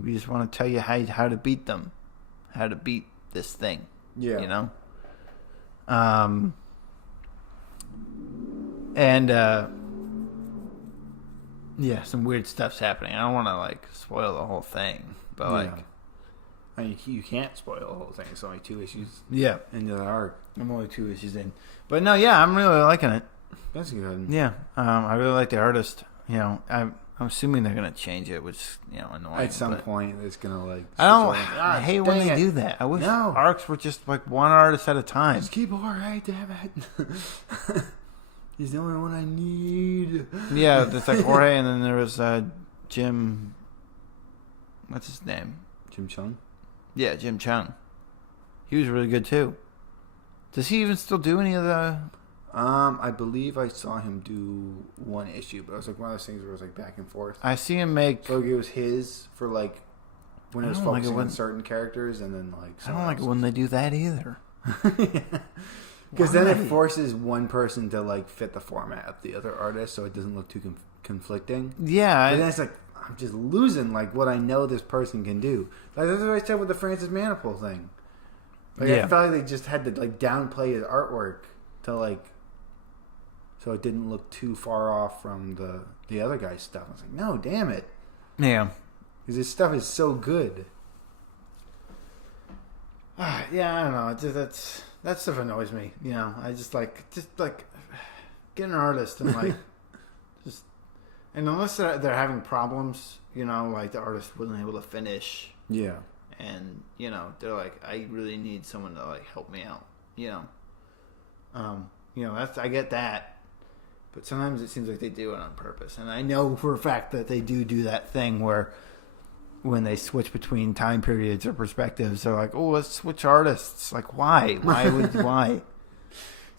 We just want to tell you how to beat them, how to beat this thing." Yeah. You know. And yeah, some weird stuff's happening. I don't want to like spoil the whole thing, but like, I mean, you can't spoil the whole thing. It's only 2 issues. Yeah, into the arc. I'm only 2 issues in, but no, yeah, I'm really liking it. That's good. Yeah, I really like the artist. You know, I'm assuming they're gonna change it, which is, annoying. At some point, it's gonna like. I hate when they do that. I wish arcs were just like one artist at a time. Just keep Jorge, damn it. He's the only one I need. Yeah, it's like Jorge, and then there was Jim. What's his name? Jim Chung? Yeah, Jim Chung. He was really good too. Does he even still do any of the... I believe I saw him do one issue, but it was like one of those things where it was like back and forth. I see him make... So it was his for like when it was focusing on certain characters, and then like... I don't like it when they do that either. Because then it forces one person to like fit the format of the other artist, so it doesn't look too conflicting. Yeah. But then it's like, I'm just losing like what I know this person can do. Like that's what I said with the Francis Manifold thing. Like I felt like they just had to like downplay his artwork to like, so it didn't look too far off from the other guy's stuff. I was like, no, damn it. Yeah. Because his stuff is so good. Yeah, I don't know. That stuff annoys me. I just like get an artist and like and unless they're having problems, like the artist wasn't able to finish. Yeah. And they're like, I really need someone to like help me out. I get that, but sometimes it seems like they do it on purpose, and I know for a fact that they do that thing where when they switch between time periods or perspectives, they're like, "Oh, let's switch artists." Like, why? Why?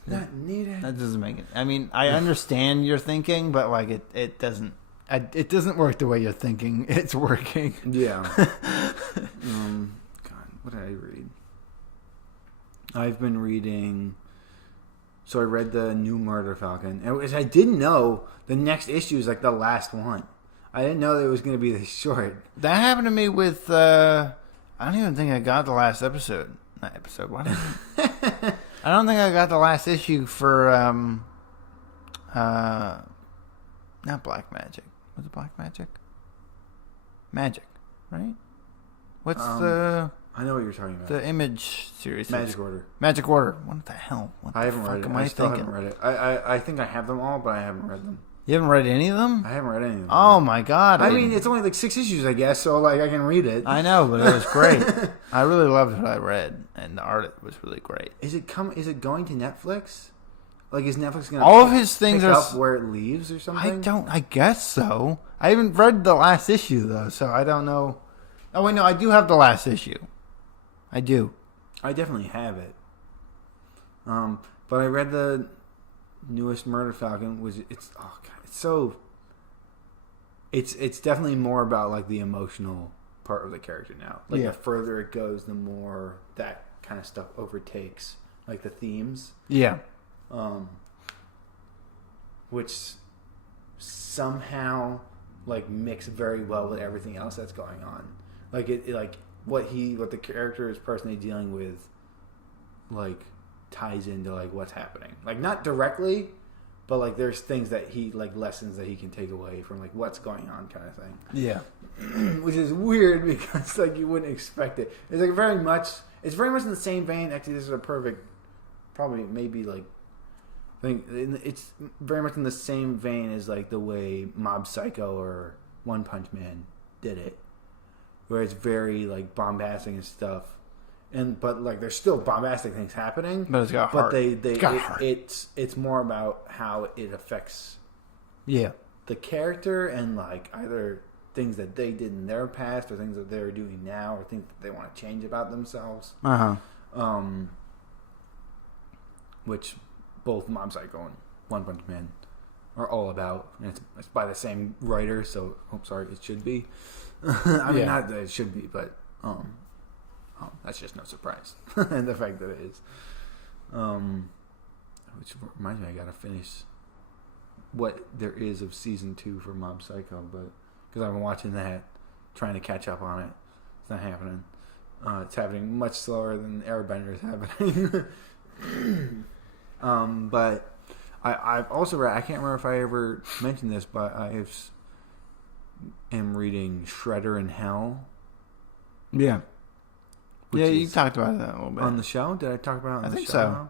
Not needed. That doesn't make it. I mean, I understand your thinking, but like it doesn't. It doesn't work the way you're thinking it's working. Yeah. God, what did I read? I've been reading. So I read the new Murder Falcon, and I didn't know the next issue is like the last one. I didn't know that it was going to be this short. That happened to me with. I don't even think I got the last episode. Not episode. What? I don't think I got the last issue for not Black Magic. Was it Black Magic? Magic, right? What's I know what you're talking about. the Image series? Magic Order. Magic Order. What the hell? What I haven't the fuck read it. am I I still thinking? haven't read it. I think I have them all, but I haven't read them. You haven't read any of them? I haven't read any of them. Oh my god! I mean, it's only like 6 issues, I guess, so like I can read it. I know, but it was great. I really loved what I read, and the art was really great. Is it going to Netflix? Like, is Netflix going to All of his things pick are up where it leaves or something? I guess so. I haven't read the last issue though, so I don't know. Oh wait, no, I do have the last issue. I do. I definitely have it. But I read the newest Murder Falcon. It's definitely more about like the emotional part of the character now. Like the further it goes, the more that kind of stuff overtakes like the themes. Yeah. Which somehow like mix very well with everything else that's going on. Like it like what the character is personally dealing with, like ties into like what's happening. Like not directly, but like there's things that he like lessons that he can take away from like what's going on kind of thing. Yeah. Which is weird because like you wouldn't expect it. It's like very much in the same vein. Actually, this is a perfect, probably maybe like. I think it's very much in the same vein as like the way Mob Psycho or One Punch Man did it, where it's very like bombastic and stuff, but like there's still bombastic things happening. But it's got heart. But it's more about how it affects the character and like either things that they did in their past or things that they're doing now or things that they want to change about themselves. Which both Mob Psycho and One Punch Man are all about. And it's by the same writer, so it should be. I mean, not that it should be, but that's just no surprise. And the fact that it is. Which reminds me, I gotta finish what there is of season 2 for Mob Psycho, but because I've been watching that, trying to catch up on it. It's not happening. It's happening much slower than Airbender is happening. But I've also read, I can't remember if I ever mentioned this, but I am reading Shredder in Hell. Yeah. Yeah, you talked about that a little bit. On the show? Did I talk about it on the show? I think so.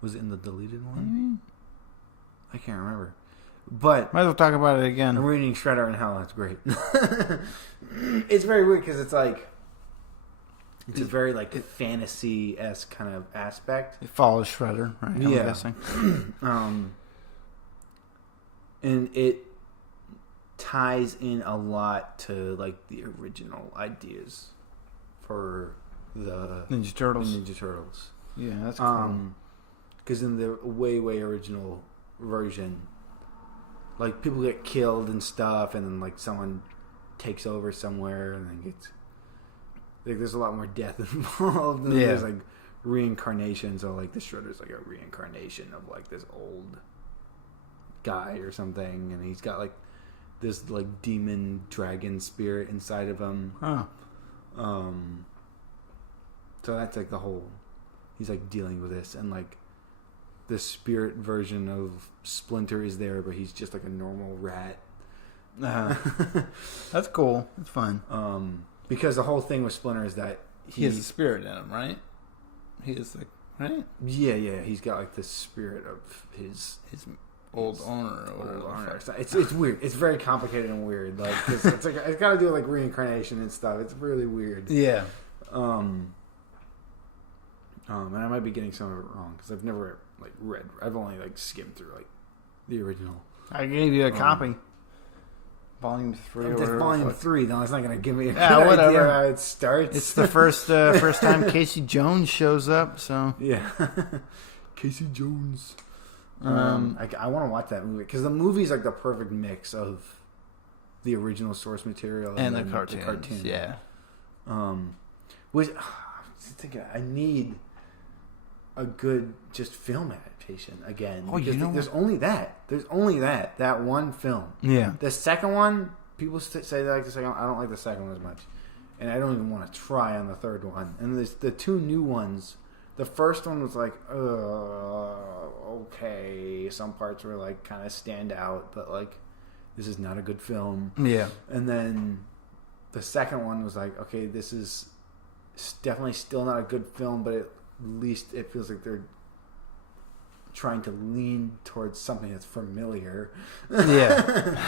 Was it in the deleted one? I can't remember. But might as well talk about it again. I'm reading Shredder in Hell. That's great. It's very weird because it's like it's a very like fantasy-esque kind of aspect. It follows Shredder, right? I'm guessing. And it ties in a lot to like the original ideas for the Ninja Turtles. Yeah, that's cool. Because in the way original version, like people get killed and stuff, and then like someone takes over somewhere, and then gets like there's a lot more death involved. And there's like reincarnation, so like the Shredder's like a reincarnation of like this old guy or something, and he's got like this like demon dragon spirit inside of him. So that's like the whole. He's like dealing with this, and like the spirit version of Splinter is there, but he's just like a normal rat. That's cool. That's fun. Because the whole thing with Splinter is that he has a spirit in him, right? He is like right. Yeah. He's got like the spirit of his old owner or whatever. It's weird. It's very complicated and weird. Like it's like it's got to do with like reincarnation and stuff. It's really weird. Yeah. And I might be getting some of it wrong because I've never like read. I've only like skimmed through like the original. I gave you a copy. Volume 3. That's volume 3. No, it's not going to give me a good whatever. idea how it starts. It's the first time Casey Jones shows up. So yeah, Casey Jones. I want to watch that movie because the movie's like the perfect mix of the original source material and the cartoons. Yeah. Which I'm thinking I need a good just film adaptation again. Oh, you know there's only that. There's only that one film. Yeah. The second one, people say they like the second one. I don't like the second one as much, and I don't even want to try on the third one. And there's the two new ones. The first one was like, okay. Some parts were like kind of stand out, but like, this is not a good film. Yeah. And then the second one was like, okay, this is definitely still not a good film, but at least it feels like they're trying to lean towards something that's familiar. Yeah.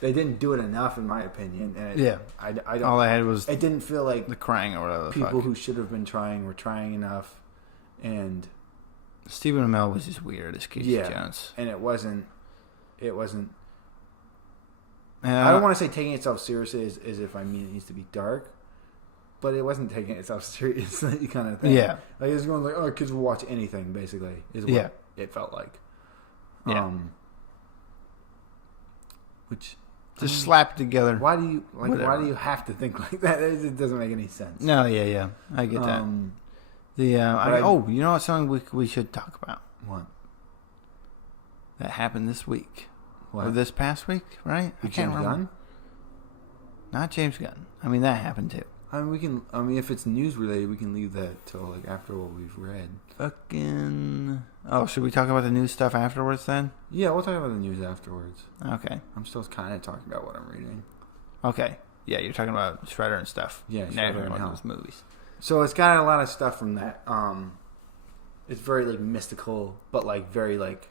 They didn't do it enough, in my opinion. And I don't. All I had was it didn't feel like the crying or whatever. People who should have been trying were trying enough, and Stephen Amell was just weird as Casey Jones, and it wasn't. And I I don't want to say taking itself seriously as if I mean it needs to be dark, but it wasn't taking itself seriously kind of thing. Yeah, like it was going like, oh, kids will watch anything. Basically, is what it felt like. Yeah. Which just slapped together. Why do you like? Whatever. Why do you have to think like that? It doesn't make any sense. No, yeah, I get that. You know what? Something we should talk about. What? That happened this week. What? Or this past week, right? With James Gunn? Not James Gunn. I mean, that happened too. I mean, if it's news related, we can leave that till like after what we've read. Fucking. Oh, should we talk about the news stuff afterwards then? Yeah, we'll talk about the news afterwards. Okay. I'm still kind of talking about what I'm reading. Okay. Yeah, you're talking about Shredder and stuff. Yeah, Shredder and those movies. So it's got a lot of stuff from that. It's very like mystical, but like very like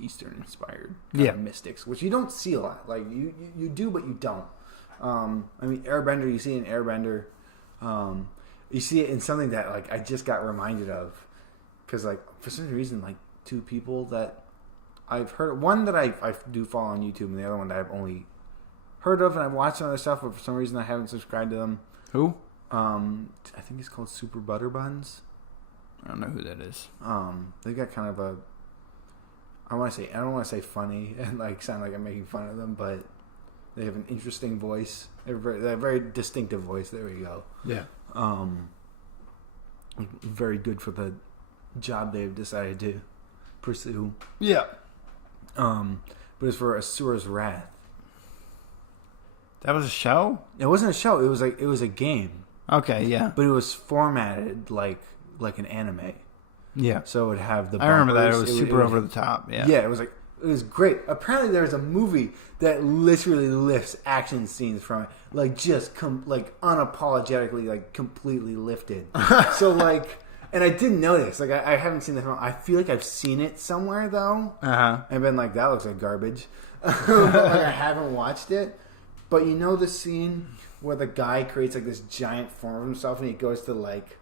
Eastern inspired kind of mystics, which you don't see a lot. Like you do, but you don't. I mean, Airbender, you see an Airbender. You see it in something that like I just got reminded of, because like for some reason like two people that I've heard, one that I do follow on YouTube, and the other one that I've only heard of and I've watched some other stuff, but for some reason I haven't subscribed to them. Who? I think it's called Super Butter Buns. I don't know who that is. They got kind of a. I don't want to say funny and like sound like I'm making fun of them, but they have an interesting voice. They have a very distinctive voice. There we go. Yeah. Very good for the job they've decided to pursue. Yeah. But it's for Asura's Wrath. That was a show? It wasn't a show. It was a game. Okay, yeah. But it was formatted like an anime. Yeah. So it would have the bumpers. I remember that. It was super over the top. Yeah. Yeah, it was great. Apparently there's a movie that literally lifts action scenes from it. Like just unapologetically like completely lifted. So like, and I didn't notice. Like I haven't seen the film. I feel like I've seen it somewhere though. And been like, that looks like garbage. But like, I haven't watched it. But you know the scene where the guy creates like this giant form of himself and he goes to like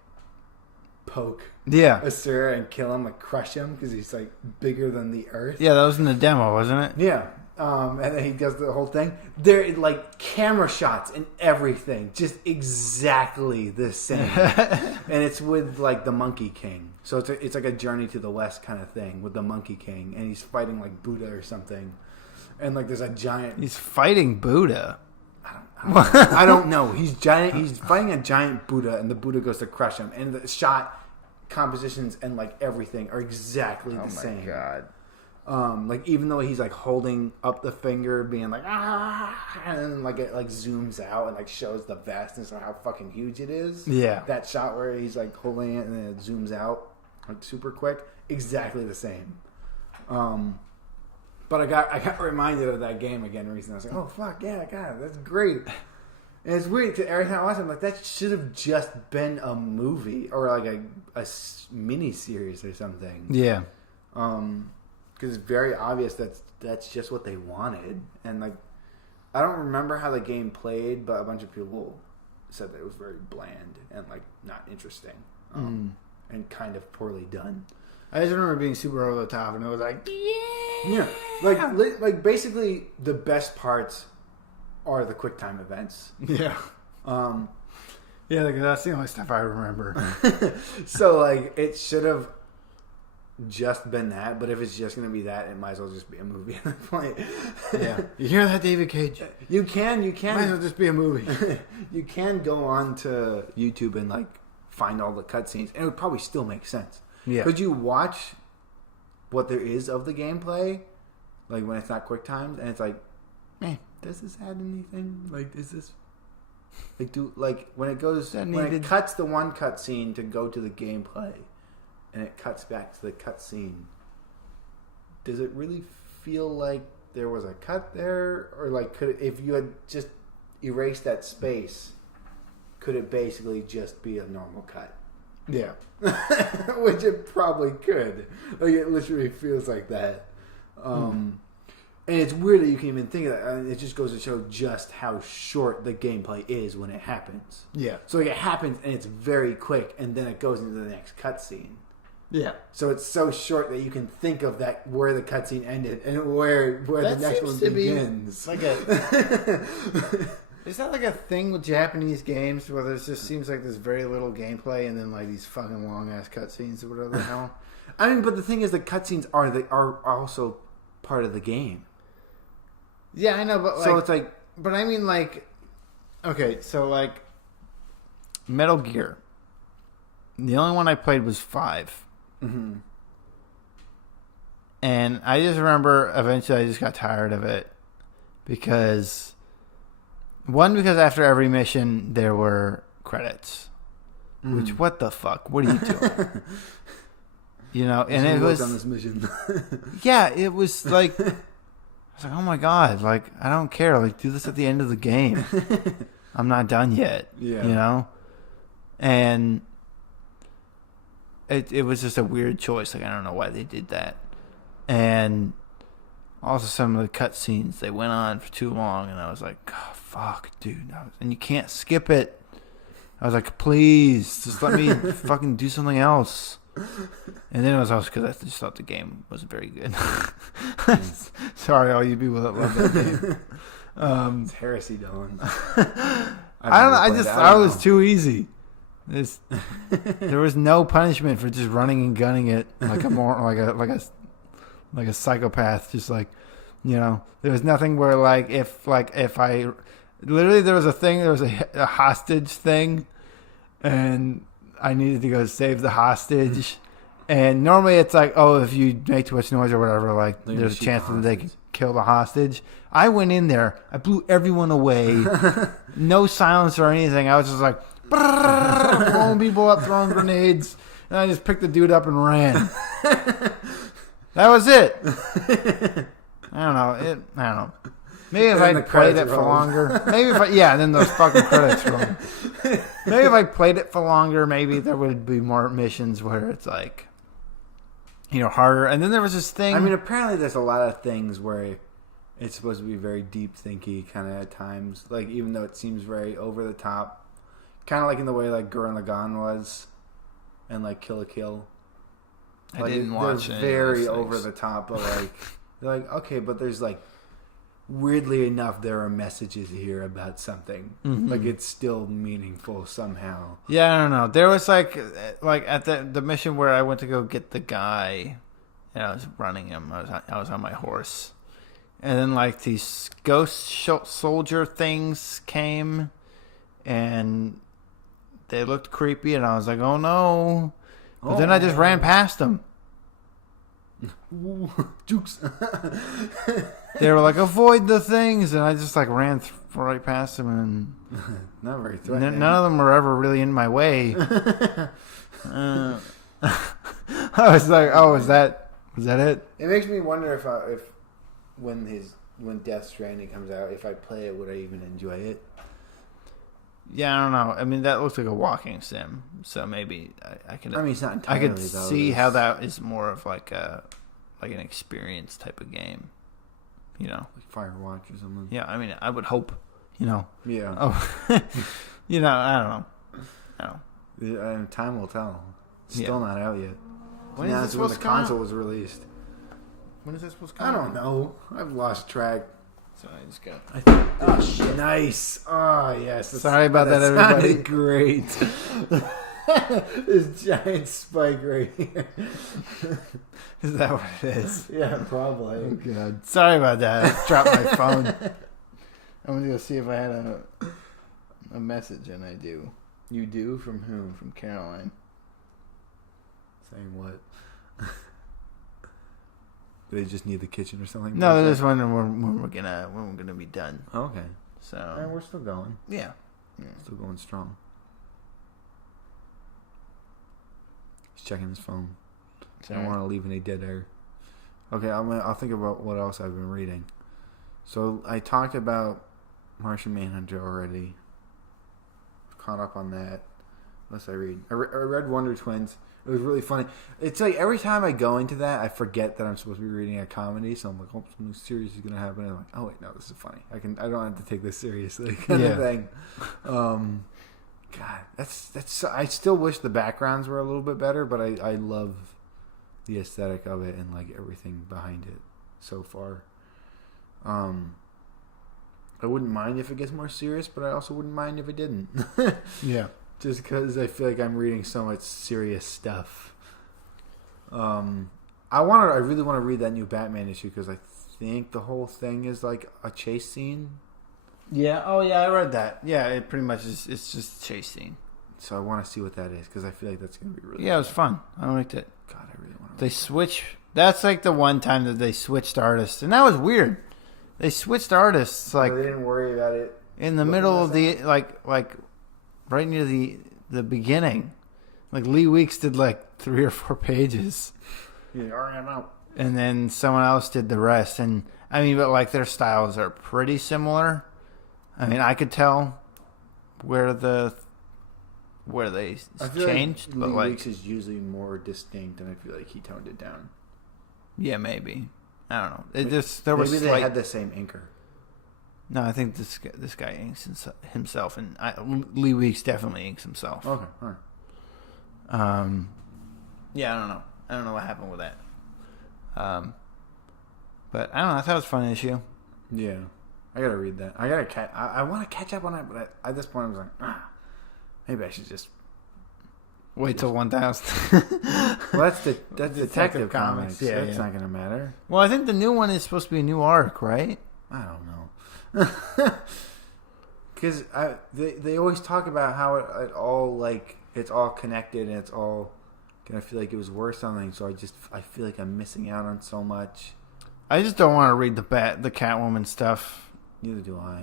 poke Asura and kill him, like crush him because he's like bigger than the earth. Yeah, that was in the demo, wasn't it? Yeah. And then he does the whole thing. They're like camera shots and everything, just exactly the same. And it's with like the Monkey King, so it's like a Journey to the West kind of thing with the Monkey King, and he's fighting like Buddha or something. And like there's a giant. He's fighting Buddha. I don't know. He's giant. He's fighting a giant Buddha, and the Buddha goes to crush him. And the shot compositions and like everything are exactly the same. Oh my god! Like even though he's like holding up the finger, being like and then like it like zooms out and like shows the vastness of how fucking huge it is. Yeah. That shot where he's like holding it and then it zooms out like super quick, exactly the same. But I got reminded of that game again recently. I was like, oh fuck yeah, God, that's great. And it's weird because every time I watch it, I'm like, that should have just been a movie or like a mini series or something. Yeah. Because it's very obvious that's just what they wanted. And like, I don't remember how the game played, but a bunch of people said that it was very bland and like not interesting, and kind of poorly done. I just remember being super over the top, and it was like, yeah, like basically the best parts are the QuickTime events. Yeah, yeah, like, that's the only stuff I remember. So like, it should have just been that, but if it's just going to be that, it might as well just be a movie at that point. Yeah, you hear that, David Cage? You can. Might as well just be a movie. You can go on to YouTube and like find all the cutscenes, and it would probably still make sense. Yeah. Could you watch what there is of the gameplay, like when it's not quick timed, and it's like, man, does this add anything? Like, is this Like when it cuts the one cutscene to go to the gameplay, and it cuts back to the cutscene. Does it really feel like there was a cut there, or like if you had just erased that space, could it basically just be a normal cut? Yeah. Which it probably could. Like it literally feels like that. And it's weird that you can even think of that. I mean, it just goes to show just how short the gameplay is when it happens. Yeah. So like, it happens and it's very quick, and then it goes into the next cutscene. Yeah. So it's so short that you can think of that where the cutscene ended and where the next one begins. Like is that like a thing with Japanese games where there just seems like there's very little gameplay and then like these fucking long ass cutscenes or whatever the hell? I mean, but the thing is, the cutscenes are also part of the game. Yeah, I know, but like, so it's like, but I mean, like, okay, so like Metal Gear. The only one I played was 5. Mm-hmm. And I just remember eventually I just got tired of it because after every mission there were credits. Which, what the fuck? What are you doing? You know, and it was on this mission. Yeah, it was like I was like, oh my god, like I don't care, like do this at the end of the game. I'm not done yet. Yeah, you know, and it was just a weird choice. Like I don't know why they did that, and also some of the cutscenes they went on for too long, and I was like, oh, fuck, dude, and you can't skip it. I was like, please, just let me fucking do something else. And then it was also because I just thought the game wasn't very good. Sorry, all you people that love that game. It's heresy, Dylan. I don't know. I was too easy. There was no punishment for just running and gunning it like a psychopath. Just like, you know, there was nothing where if I literally there was a hostage thing, and I needed to go save the hostage. And normally it's like, oh, if you make too much noise or whatever, like there's a chance that they could kill the hostage. I went in there, I blew everyone away, no silence or anything. I was just like blowing people up, throwing grenades, and I just picked the dude up and ran. That was it. I don't know. Maybe if I played it for longer. Then those fucking credits roll. Maybe if I played it for longer, maybe there would be more missions where it's like, you know, harder. And then there was this thing. I mean, apparently there's a lot of things where it's supposed to be very deep thinky kind of at times. Like, even though it seems very over the top. Kind of like in the way like Gurren Lagann was. And like Kill la Kill. I didn't watch it. Very over the top, but like, they're like, okay, but there's like, weirdly enough, there are messages here about something. Mm-hmm. Like it's still meaningful somehow. Yeah, I don't know. There was like at the mission where I went to go get the guy, and I was running him. I was on my horse, and then like these ghost soldier things came, and they looked creepy, and I was like, oh no! But then I just ran past them. Jukes. They were like, avoid the things, and I just like ran right past them, and not very threatening. None of them were ever really in my way. I was like, oh, was that it? It makes me wonder if when Death Stranding comes out, if I play it, would I even enjoy it? Yeah, I don't know. I mean, that looks like a walking sim, so maybe I could. I mean, it's not entirely. I could see how that is more of like an experience type of game. You know, like Firewatch or something. Yeah, I mean, I would hope. You know. Yeah. Oh, you know, I don't know. Time will tell. It's still not out yet. When is this supposed to come out? The console was released. When is this supposed to come out? I don't know. I've lost track. So I just got. Oh shit! Nice. Oh yes. Sorry about that, everybody. Great. This giant spike right here. Is that what it is? Yeah, probably. Oh god. Sorry about that. I dropped my phone. I wanted to go see if I had a message, and I do. You do? From whom? From Caroline. Saying what? Do they just need the kitchen or something? No, they're just wondering when we're gonna be done. Okay. So we're still going. Yeah. Still going strong. He's checking his phone. I don't want to leave any dead air. Okay, I'll think about what else I've been reading. So I talked about Martian Manhunter already. Caught up on that. Unless I read. I read Wonder Twins. It was really funny. It's like every time I go into that, I forget that I'm supposed to be reading a comedy. So I'm like, oh, something serious is going to happen. And I'm like, oh, wait, no, this is funny. I don't have to take this seriously kind of thing. God, that's. I still wish the backgrounds were a little bit better, but I love the aesthetic of it and like everything behind it so far. I wouldn't mind if it gets more serious, but I also wouldn't mind if it didn't. Yeah. Just because I feel like I'm reading so much serious stuff. I really want to read that new Batman issue because I think the whole thing is like a chase scene. Yeah. Oh, yeah. I read that. Yeah. It pretty much is. It's just a chase scene. So I want to see what that is because I feel like that's going to be really. Yeah, it was fun. I liked it. God, I really want to. They switch. That's like the one time that they switched artists, and that was weird. They switched artists like they didn't worry about it in the middle of the like right near the beginning. Like Lee Weeks did like 3 or 4 pages. Yeah, all right, I'm out. And then someone else did the rest. And I mean, but like their styles are pretty similar. I mean, I could tell where they changed. Like but Lee Weeks is usually more distinct, and I feel like he toned it down. Yeah, maybe. I don't know. Maybe they had the same inker. No, I think this guy inks himself, and Lee Weeks definitely inks himself. Okay, all right. Yeah, I don't know. I don't know what happened with that. But I don't know. I thought it was a fun issue. Yeah, I gotta read that. I want to catch up on it, but at this point, I was like, maybe I should just wait till 1000. Well, that's Detective Comics. Yeah, that's not gonna matter. Well, I think the new one is supposed to be a new arc, right? I don't know. Because they always talk about how it all like it's all connected and it's all gonna feel like it was worth something. So I feel like I'm missing out on so much. I just don't want to read the Catwoman stuff. Neither do I.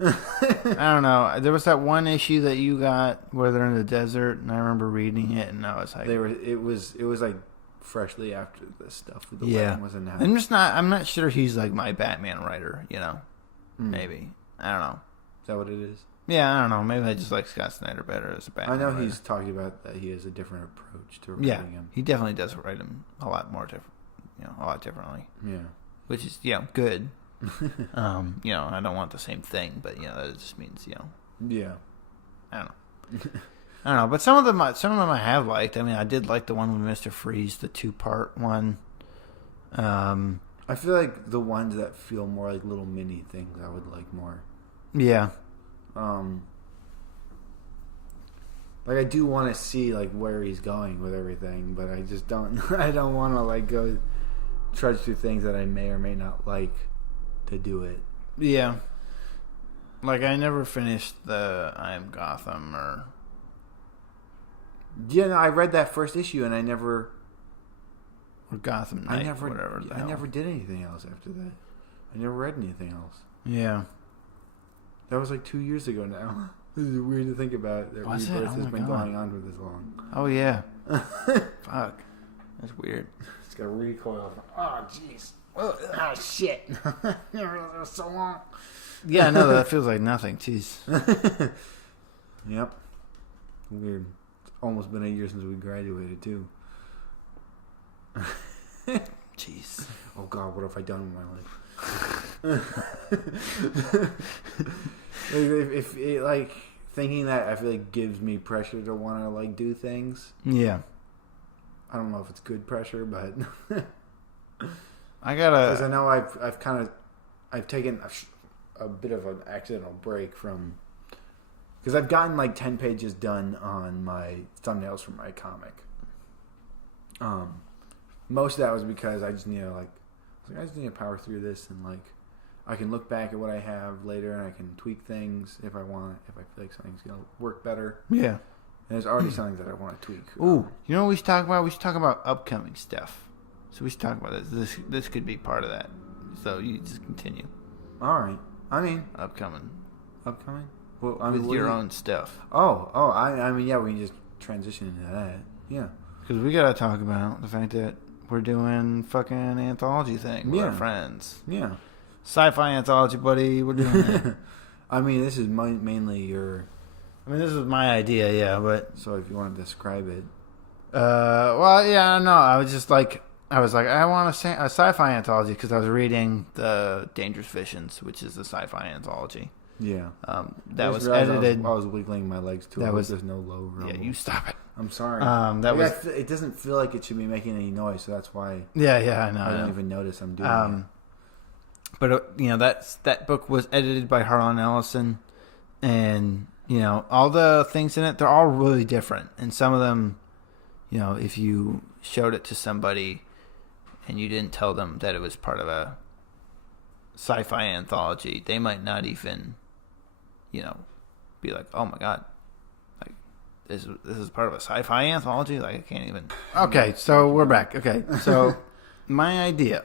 I don't know. There was that one issue that you got where they're in the desert, and I remember reading it, and I was like, It was like freshly after this stuff. The wedding was announced. I'm not sure he's like my Batman writer. You know, maybe I don't know. Is that what it is? Yeah, I don't know. Maybe I just like Scott Snyder better as a Batman. I know writer. He's talking about that he has a different approach to writing him. He definitely does write him a lot more different. A lot differently. Yeah, which is good. I don't want the same thing, but that just means Yeah, I don't know. But some of them I have liked. I mean, I did like the one with Mr. Freeze, the 2-part one. I feel like the ones that feel more like little mini things I would like more. Yeah. Like I do want to see like where he's going with everything, but I just don't. I don't want to like go trudge through things that I may or may not like to do it. Yeah. Like I never finished the I Am Gotham or. Yeah, no, I read that first issue and I never. Or Gotham Knight, whatever. I never did anything else after that. I never read anything else. Yeah. That was like 2 years ago now. This is weird to think about. That was Rebirth has been going on for this long. Oh yeah. Fuck. That's weird. It's got recoil. Oh jeez. Oh shit. That was so long. Yeah, no, that feels like nothing. Jeez. Yep. Weird. It's almost been a year since we graduated too. Jeez. Oh God, what have I done with my life? if it, like thinking that, I feel like gives me pressure to want to like do things. Yeah. I don't know if it's good pressure, but I gotta. Because I know I've taken a bit of an accidental break from. Because I've gotten like 10 pages done on my thumbnails for my comic. Most of that was because I just need to I just need to power through this and like I can look back at what I have later and I can tweak things if I want, if I feel like something's gonna work better. Yeah. And there's already something that I want to tweak. Ooh, you know what we should talk about? We should talk about upcoming stuff. So we should talk about this. This could be part of that. So you just continue. All right. I mean, upcoming. Well, I mean, with your own stuff. I mean, yeah, we can just transition into that. Yeah. Because we gotta talk about the fact that we're doing fucking anthology thing with our friends. Yeah. Sci-fi anthology, buddy. We're doing it. I mean, this is mainly your... I mean, this was my idea, yeah, but... So if you want to describe it... well, yeah, no, I was like, I want a sci-fi anthology because I was reading the Dangerous Visions, which is the sci-fi anthology. Yeah. That was edited... I was wiggling my legs to it. There's no low rumble. Yeah, you stop it. I'm sorry. It doesn't feel like it should be making any noise, so that's why... Yeah, I know. I don't even notice I'm doing it. But, that book was edited by Harlan Ellison, and, all the things in it, they're all really different. And some of them, if you showed it to somebody and you didn't tell them that it was part of a sci-fi anthology, they might not even, be like, oh, my God, like, this is part of a sci-fi anthology? Like, I can't even... Okay, so we're back. Okay, so my idea...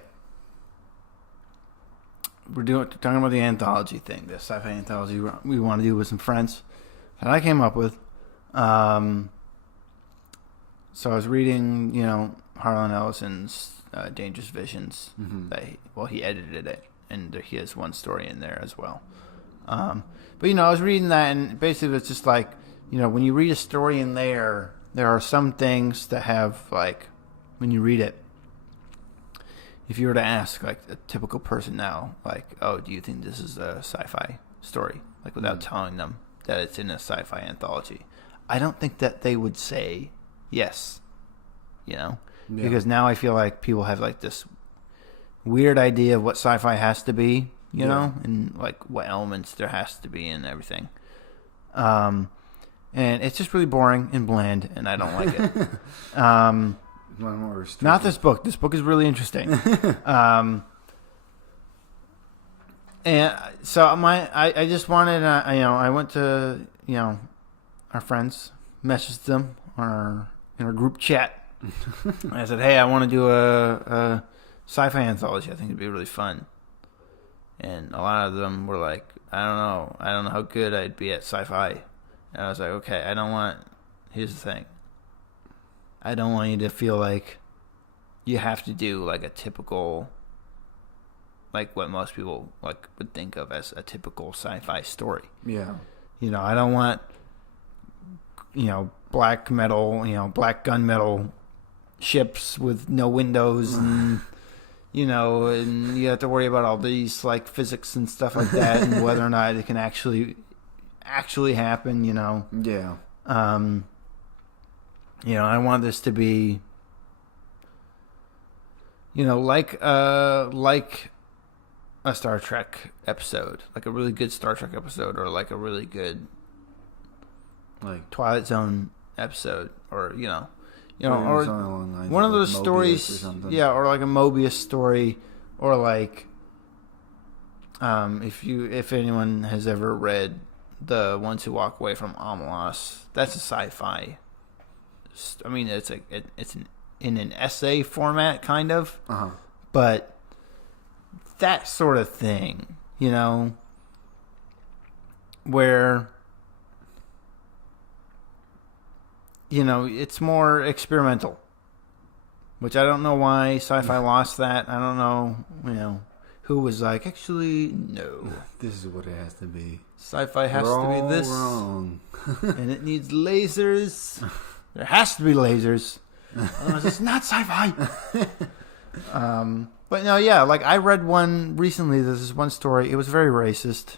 We're talking about the anthology thing, the sci-fi anthology we want to do with some friends that I came up with. So I was reading, Harlan Ellison's Dangerous Visions. Mm-hmm. He edited it, and he has one story in there as well. But I was reading that, and basically it's just like, when you read a story in there are some things that have, like, when you read it, if you were to ask, like, a typical person now, like, oh, do you think this is a sci-fi story? Like, without telling them that it's in a sci-fi anthology. I don't think that they would say yes, Yeah. Because now I feel like people have, like, this weird idea of what sci-fi has to be, you know? And, like, what elements there has to be and everything. And it's just really boring and bland, and I don't like it. Not this book. This book is really interesting. And so I just wanted, I went to, our friends, messaged them in our group chat. And I said, hey, I want to do a sci-fi anthology. I think it'd be really fun. And a lot of them were like, I don't know how good I'd be at sci-fi. And I was like, okay, here's the thing. I don't want you to feel like you have to do, like, a typical, like, what most people, like, would think of as a typical sci-fi story. Yeah. I don't want, black metal, black gunmetal ships with no windows and, and you have to worry about all these, like, physics and stuff like that and whether or not it can actually happen, Yeah. I want this to be, like a Star Trek episode, like a really good Star Trek episode, or like a really good, like, Twilight Zone episode, or or one of those stories, or like a Mobius story, or like, if anyone has ever read The Ones Who Walk Away from Omelas, that's a sci-fi. I mean, it's in an essay format, kind of, but that sort of thing, where, it's more experimental, which I don't know why sci-fi lost that. I don't know, who was like, actually, no. This is what it has to be. Sci-fi has to be this. Wrong. And it needs lasers. There has to be lasers. Otherwise, it's not sci-fi. But no, yeah, like, I read one recently. There's this one story. It was very racist,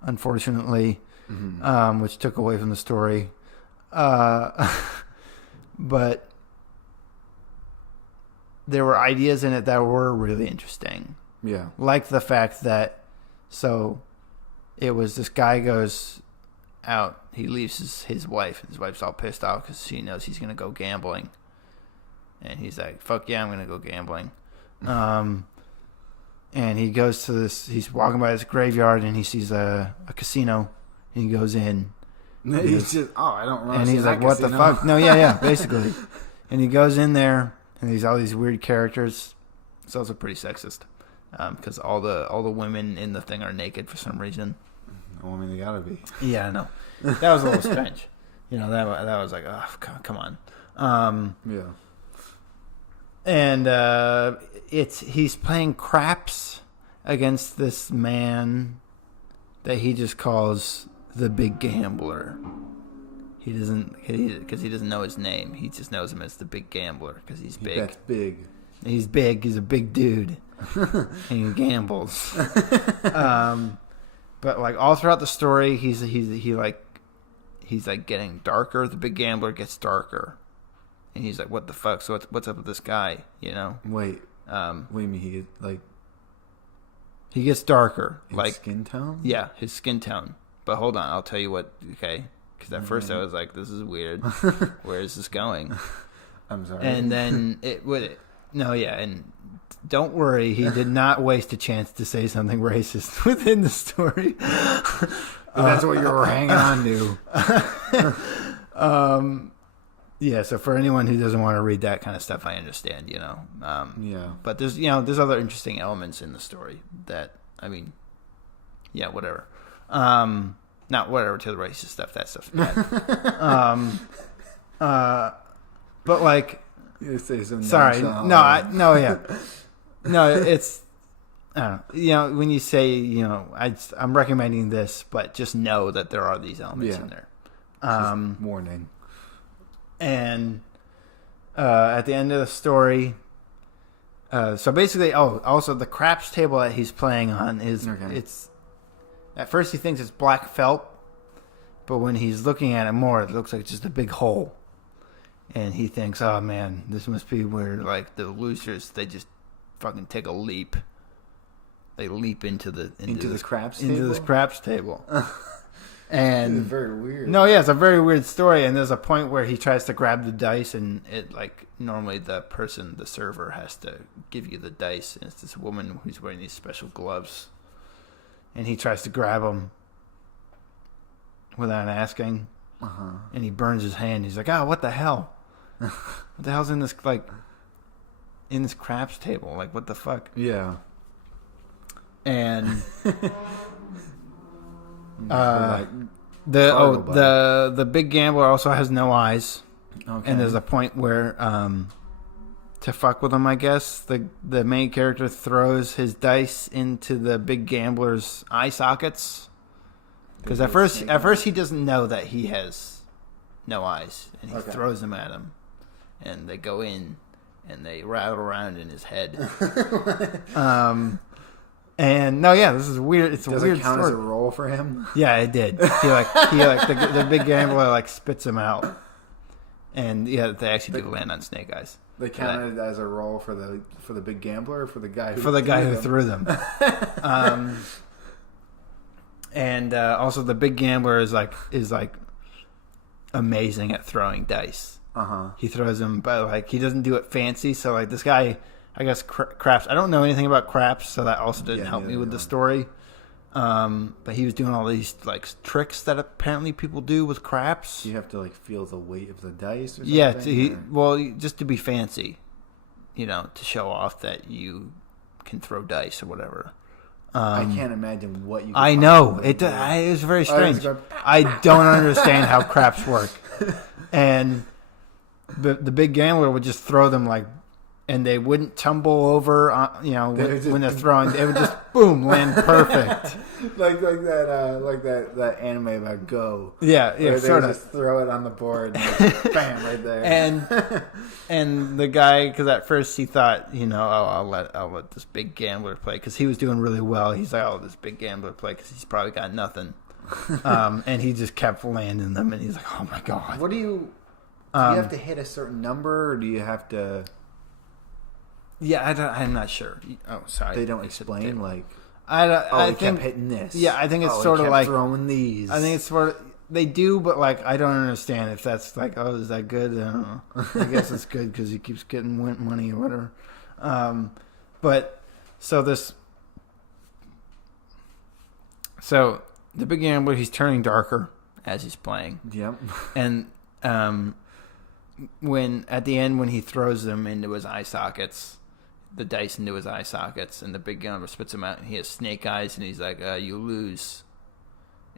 unfortunately, which took away from the story. But there were ideas in it that were really interesting. Yeah. Like the fact that, so it was this guy goes out, he leaves his wife, and his wife's all pissed off because she knows he's going to go gambling. And he's like, fuck yeah, I'm going to go gambling. And he goes to he's walking by this graveyard, and he sees a casino, and he goes in. He's just, I don't know. And he's like, what the fuck? No, yeah, basically. And he goes in there, and there's all these weird characters. It's also pretty sexist, because all the women in the thing are naked for some reason. Well, I mean, they gotta be. Yeah, I know. That was a little strange. That was like, oh, come on. Yeah. And he's playing craps against this man that he just calls the Big Gambler. He doesn't know his name. He just knows him as the Big Gambler because he's big. That's big. He's big. He's a big dude, and he gambles. But like all throughout the story, he's like getting darker. The Big Gambler gets darker, and he's like, "What the fuck? So what's up with this guy?" Wait. What do you mean he gets darker? His skin tone? Yeah, his skin tone. But hold on, I'll tell you what. Okay, because at first I was like, "This is weird. Where is this going?" I'm sorry. And then and don't worry, he did not waste a chance to say something racist within the story. That's what you were hanging on to. Yeah, so for anyone who doesn't want to read that kind of stuff, I understand, Yeah. But there's other interesting elements in the story that, whatever. Not whatever to the racist stuff. That stuff's bad. But like, you say some sorry, it's. When you say, I'm recommending this, but just know that there are these elements in there. Warning. And at the end of the story, so basically, also the craps table that he's playing on it's. At first, he thinks it's black felt, but when he's looking at it more, it looks like just a big hole. And he thinks, "Oh man, this must be where like the losers they just fucking take a leap." They leap into this craps table. And it's very weird. No, yeah, it's a very weird story. And there's a point where he tries to grab the dice, and it like normally the server has to give you the dice, and it's this woman who's wearing these special gloves, and he tries to grab them without asking, and he burns his hand. He's like, "Oh, what the hell? What the hell's in this craps table? Like, what the fuck?" Yeah. And the Big Gambler also has no eyes. Okay. And there's a point where to fuck with him, I guess, the main character throws his dice into the Big Gambler's eye sockets. Because at first he doesn't know that he has no eyes, and he throws them at him, and they go in and they rattle around in his head. And this is weird. It's a weird story. Does it count as a roll for him? Yeah, it did. The Big Gambler like spits him out, and they actually do land on snake eyes. They counted it as a roll for the Big Gambler or for the guy who threw them. And also the Big Gambler is like amazing at throwing dice. He throws them, but like he doesn't do it fancy. So like this guy, I guess craps. I don't know anything about craps, so that also didn't help me with the story. But he was doing all these like tricks that apparently people do with craps. You have to like feel the weight of the dice. Or something? Yeah, just to be fancy, to show off that you can throw dice or whatever. I can't imagine what you. I know it is very strange. I don't understand how craps work, and the Big Gambler would just throw them like. And they wouldn't tumble over, when they're throwing. They would just boom land perfect, like that anime about Go. Yeah, sort of. Just throw it on the board, and bam, right there. And the guy, because at first he thought, I'll let this Big Gambler play because he was doing really well. He's like, this Big Gambler play because he's probably got nothing. And he just kept landing them, and he's like, oh my god. What do you have to hit a certain number, or do you have to? Yeah, I'm not sure. Oh, sorry. They don't explain like. I think kept hitting this. Yeah, I think it's sort of like throwing these. I think it's sort of they do, but like I don't understand if that's like, is that good? I don't know. I guess it's good because he keeps getting money or whatever. But so the Big Gambler, he's turning darker as he's playing. Yep. And when at the end when he throws them into his eye sockets. The dice into his eye sockets, and the Big Gambler spits him out, and he has snake eyes, and he's like, you lose.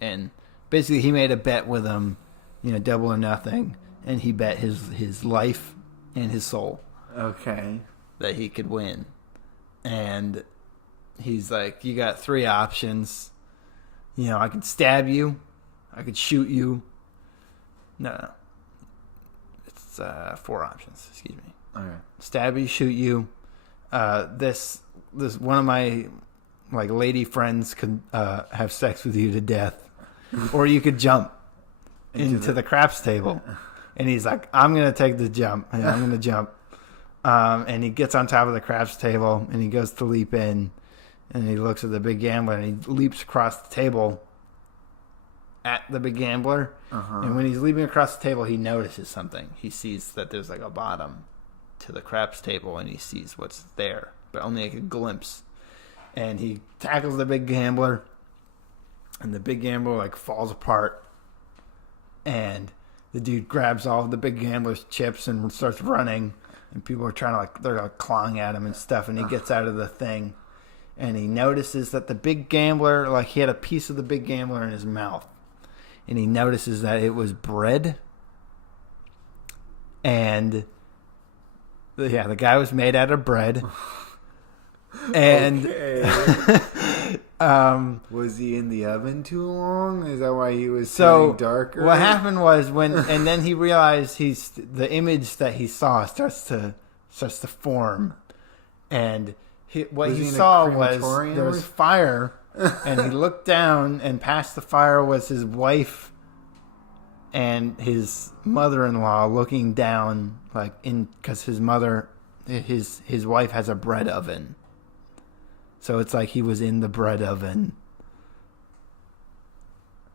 And basically he made a bet with him, double or nothing, and he bet his life and his soul. Okay. That he could win. And he's like, you got 3 options. I could stab you. I could shoot you. No. It's 4 options. Excuse me. Okay. Stab you, shoot you. This one of my lady friends could have sex with you to death. Or you could jump into the craps table. And he's like, I'm going to take the jump. I'm going to jump. And he gets on top of the craps table and he goes to leap in. And he looks at the big gambler and he leaps across the table at the big gambler. Uh-huh. And when he's leaping across the table, he notices something. He sees that there's a bottom to the craps table and he sees what's there, but only a glimpse. And he tackles the big gambler and the big gambler falls apart. And the dude grabs all of the big gambler's chips and starts running. And people are trying to they're clawing at him and stuff. And he gets out of the thing. And he notices that the big gambler, he had a piece of the big gambler in his mouth. And he notices that it was bread. And, the guy was made out of bread. And, was he in the oven too long? Is that why he was turning darker? What happened was and then he realized the image that he saw starts to form. And what he saw was there was fire, and he looked down, and past the fire was his wife and his mother-in-law looking down, because his wife has a bread oven, so it's like he was in the bread oven.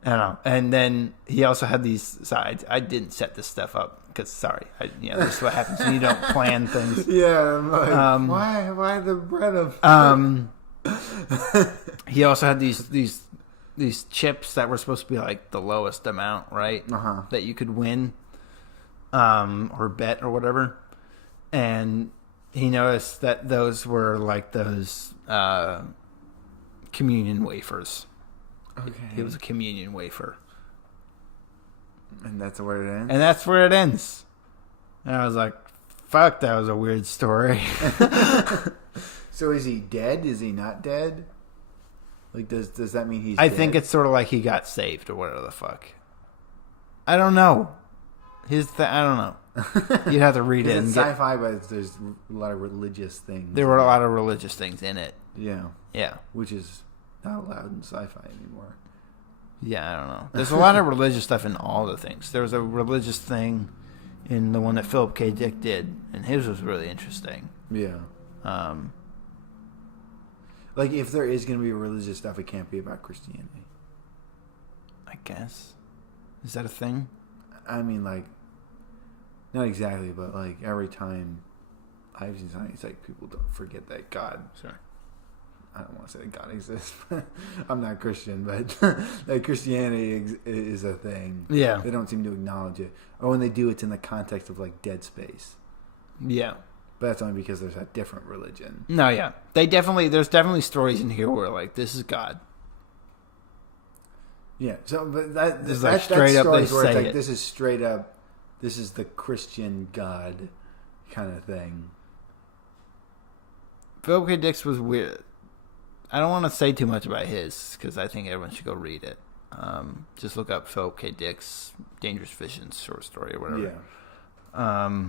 I don't know. And then he also had these sides. I didn't set this stuff up because, this is what happens when you don't plan things. Yeah, I'm why the bread of? He also had these chips that were supposed to be the lowest amount, right? Uh-huh. That you could win, or bet or whatever. And he noticed that those were those communion wafers. Okay. It was a communion wafer. And that's where it ends? And that's where it ends. And I was like, fuck, that was a weird story. So is he dead? Is he not dead? Does that mean he's I dead? think it's sort of he got saved or whatever the fuck. I don't know. I don't know. You'd have to read it. It's sci-fi, but there's a lot of religious things. There were a lot of religious things in it. Yeah. Yeah. Which is not allowed in sci-fi anymore. Yeah, I don't know. There's a lot of religious stuff in all the things. There was a religious thing in the one that Philip K. Dick did, and his was really interesting. Yeah. If there is going to be religious stuff, it can't be about Christianity. I guess. Is that a thing? I mean, not exactly, but every time I've seen something, it's people don't forget that God. Sorry. I don't want to say that God exists. I'm not Christian, but that Christianity is a thing. Yeah. They don't seem to acknowledge it. Or when they do, it's in the context of Dead Space. Yeah. But that's only because there's a different religion. No, yeah. There's definitely stories in here where this is God. Yeah. So, but this is straight up they say it. This is straight up, this is the Christian God kind of thing. Philip K. Dick's was weird. I don't want to say too much about his because I think everyone should go read it. Just look up Philip K. Dick's Dangerous Visions short story or whatever. Yeah.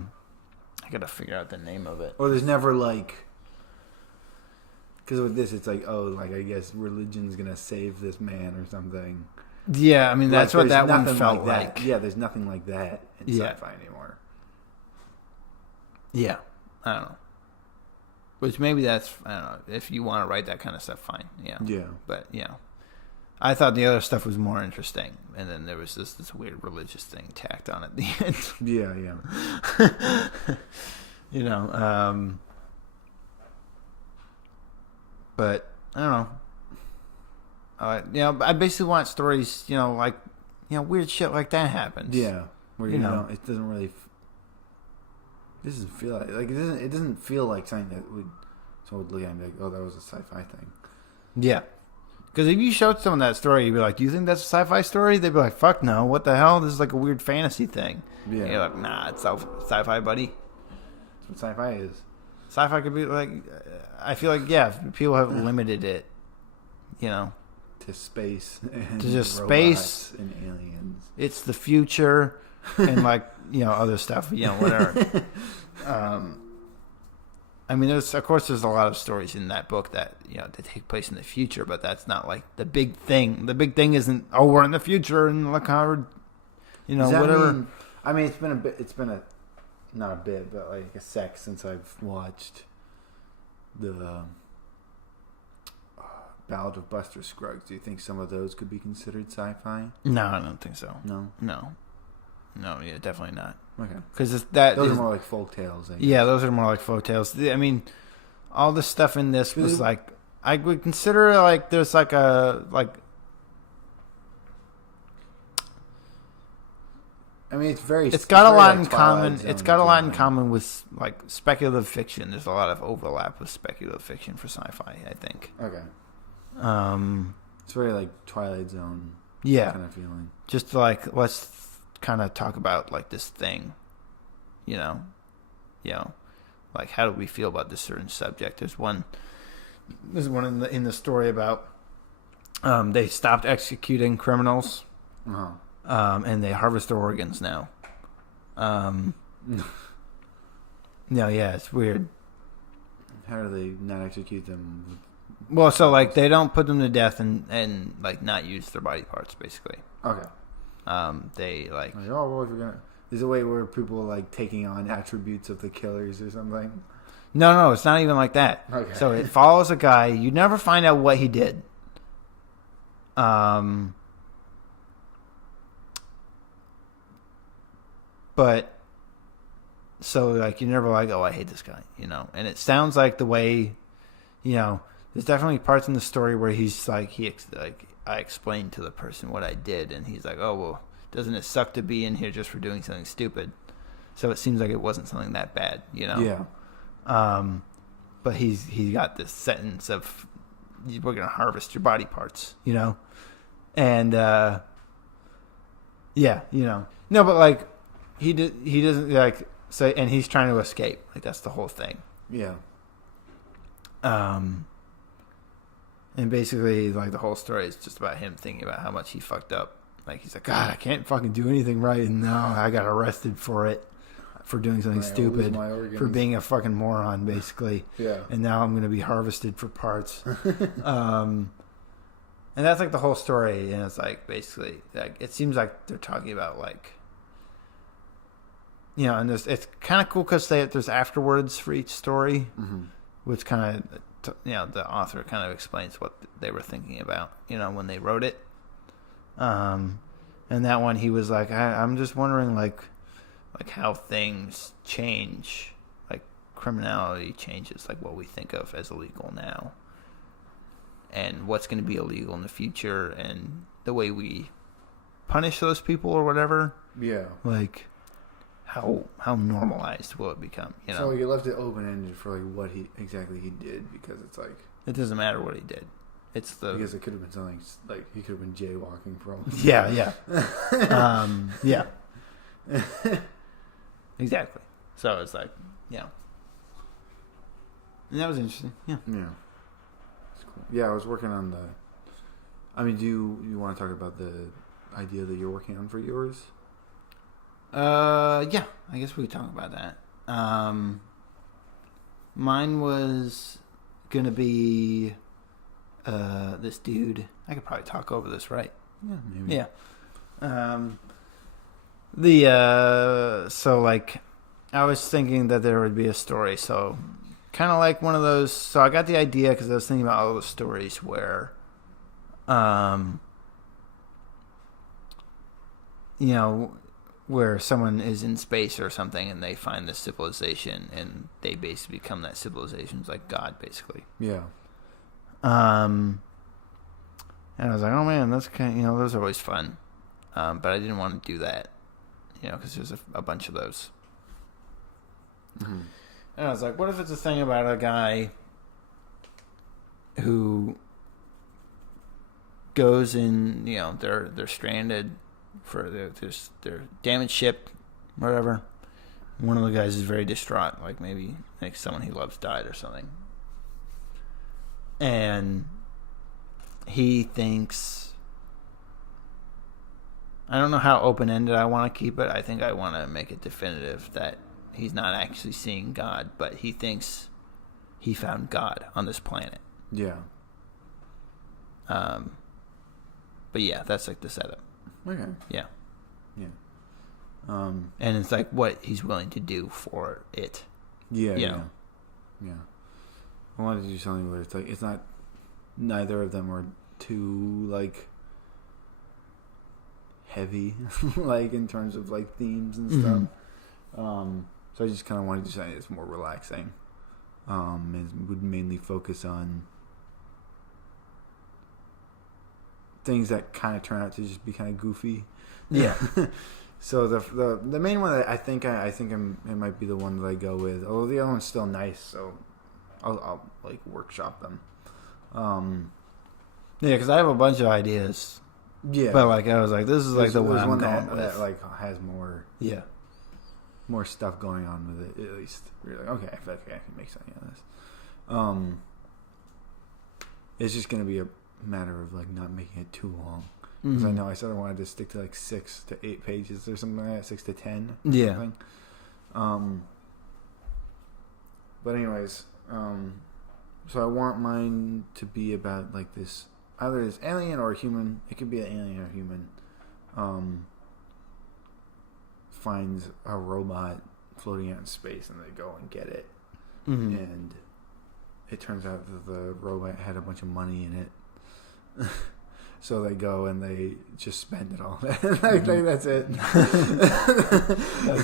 I gotta figure out the name of it. Or there's never because with this it's I guess religion's gonna save this man or something. Yeah, I mean that's what that one felt like. Yeah, there's nothing like that in sci-fi anymore. Yeah, I don't know. Which maybe that's, I don't know, if you want to write that kind of stuff, fine. Yeah. Yeah. But, I thought the other stuff was more interesting. And then there was this weird religious thing tacked on at the end. Yeah, yeah. But, I don't know. I basically want stories, weird shit like that happens. Yeah. Where, it doesn't really... It doesn't feel it doesn't feel like something that would someone would look at and be like, oh, that was a sci-fi thing. Yeah. Because if you showed someone that story, you'd be like, "Do you think that's a sci-fi story?" They'd be like, "Fuck no! What the hell? This is like a weird fantasy thing." Yeah. And you're like, "Nah, it's sci-fi, buddy." That's what sci-fi is. Sci-fi could be like, I feel like, yeah, people have limited it, to space and to just robots space and aliens. It's the future and other stuff, whatever. I mean, there's a lot of stories in that book that they take place in the future, but that's not like the big thing. The big thing isn't we're in the future and look how whatever. It's been a bit. It's been not a bit, but like a sec since I've watched the Ballad of Buster Scruggs. Do you think some of those could be considered sci-fi? No, I don't think so. No, yeah, definitely not. Okay, because those are more like folk tales. Yeah, those are more like folk tales. I mean, all the stuff in this was like I would consider like there's like a like. I mean, it's got a lot in common. It's got a lot in common with like speculative fiction. There's a lot of overlap with speculative fiction for sci-fi, I think. Okay. It's very like Twilight Zone. Yeah. Kind of feeling. Just like let's kind of talk about like this thing, like how do we feel about this certain subject? There's one in the story about they stopped executing criminals. Uh-huh. And they harvest their organs now. Yeah, it's weird. How do they not execute them? Well, so like they don't put them to death and like not use their body parts, basically. Okay. They like. Well, if you're gonna, there's a way where people are like taking on attributes of the killers or something. No, it's not even like that. Okay. So it follows a guy. You never find out what he did. But so like you're never like, oh, I hate this guy, And it sounds like the way, there's definitely parts in the story where he's like I explained to the person what I did, and he's like, oh well, doesn't it suck to be in here just for doing something stupid? So it seems like it wasn't something that bad, Yeah. But he got this sentence of we're gonna harvest your body parts, and yeah, no, but like. He doesn't like say, and he's trying to escape. Like that's the whole thing. Yeah. And basically, like the whole story is just about him thinking about how much he fucked up. Like he's like, God, I can't fucking do anything right, and now I got arrested for it, for doing something stupid, for being a fucking moron, basically. Yeah. And now I'm gonna be harvested for parts. And that's like the whole story, and it's like basically like it seems like they're talking about like. And it's kind of cool because there's afterwards for each story, mm-hmm. which kind of, the author kind of explains what they were thinking about, when they wrote it. And that one, he was like, I'm just wondering, like how things change, like criminality changes, like what we think of as illegal now, and what's going to be illegal in the future, and the way we punish those people or whatever. Yeah. Like. How normalized will it become? So you left it open ended for like what he did, because it's like it doesn't matter what he did. It's because it could have been something like he could have been jaywalking for all. Yeah. Yeah. Exactly. So it's like and that was interesting. Yeah. It's cool. Yeah, I was working on the. I mean, do you want to talk about the idea that you're working on for yours? Yeah, I guess we could talk about that. Mine was gonna be this dude. I could probably talk over this, right? Yeah, maybe. Yeah. So like, I was thinking that there would be a story. So kind of like one of those. So I got the idea because I was thinking about all those stories where, where someone is in space or something and they find this civilization and they basically become that civilization's like God, basically. Yeah. And I was like, oh man, that's kind of, those are always fun. But I didn't want to do that, because there's a bunch of those. Mm-hmm. And I was like, what if it's a thing about a guy who goes and they're stranded for their damaged ship, whatever. One of the guys is very distraught, like maybe someone he loves died or something, and he thinks, I don't know how open-ended I want to keep it. I think I want to make it definitive that he's not actually seeing God, but he thinks he found God on this planet. Yeah. But yeah, that's like the setup. Okay. Yeah. Yeah. And it's like what he's willing to do for it. Yeah. Yeah. I wanted to do something where it's like it's not. Neither of them are too like heavy, like in terms of like themes and stuff. So I just kind of wanted to say it's more relaxing. And would mainly focus on things that kind of turn out to just be kind of goofy. Yeah. So the main one that I think it might be the one that I go with. Although the other one's still nice, so I'll like workshop them. Yeah, because I have a bunch of ideas. Yeah, but like I was like, this is like the one I'm going with. That like has more. Yeah. More stuff going on with it, at least. You're like, okay, I feel like I can make something out of this. It's just going to be a matter of like not making it too long. Because I know I said I wanted to stick to like 6 to 8 pages or something like that, 6 to 10. Yeah. Something. But anyways, so I want mine to be about like this, either this alien or a human. It could be an alien or a human. Finds a robot floating out in space and they go and get it. And it turns out that the robot had a bunch of money in it. So they go and they just spend it all. Like that's it. That's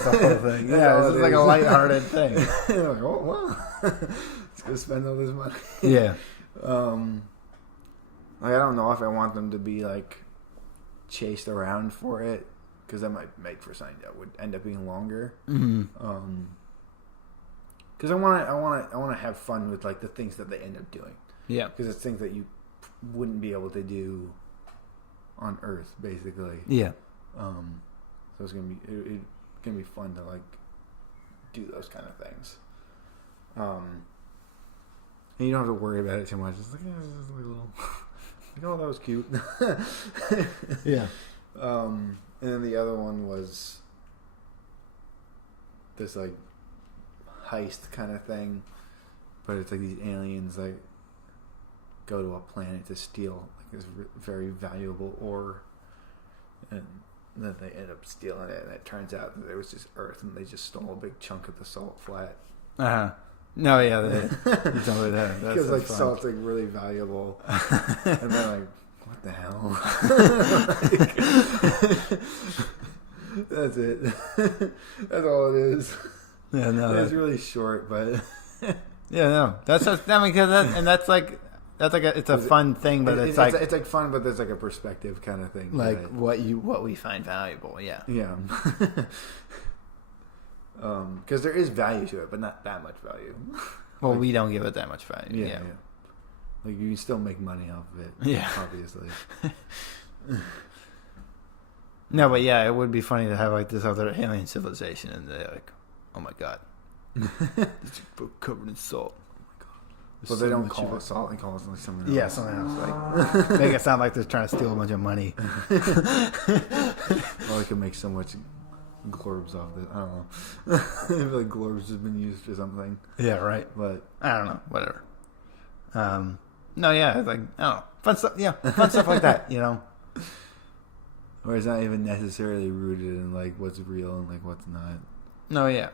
the whole thing. Yeah, it's just like a lighthearted thing. Like, oh, well, let's go spend all this money. Yeah. Like I don't know if I want them to be like chased around for it. Because that might make for something that would end up being longer. Because I want to have fun with like the things that they end up doing. Yeah. Because it's things that you wouldn't be able to do on Earth, basically. Yeah. So it's gonna be fun to like do those kind of things. And you don't have to worry about it too much. It's like, it's just like a little, like, oh, that was cute. Yeah. And then the other one was this like heist kind of thing, but it's like these aliens like go to a planet to steal like this very valuable ore, and then they end up stealing it, and it turns out that it was just Earth, and they just stole a big chunk of the salt flat. No, yeah, you told me that. Because like fun. Salt's like really valuable, and they're like, what the hell? That's it. That's all it is. Yeah, no, it's really short, but yeah, no, that's just, I mean, that's like it's a fun thing, but it's like fun, but there's like a perspective kind of thing, like what we find valuable. Yeah, yeah. Because there is value to it, but not that much value. Well, we don't give it that much value. Yeah. Like you can still make money off of it. Yeah, obviously. No, but yeah, it would be funny to have like this other alien civilization, and they're like, "Oh my god, it's covered in salt." Oh my god! But they don't call it salt; they call it like something else. Yeah, something else. Like make it sound like they're trying to steal a bunch of money. Well, they can make so much glorbs off this. I don't know. I feel like glorbs has been used for something. Yeah, right. But I don't know. Whatever. No, yeah, like I don't know, fun stuff. Yeah, fun stuff like that. You know. Or it's not even necessarily rooted in like what's real and like what's not. No, yeah.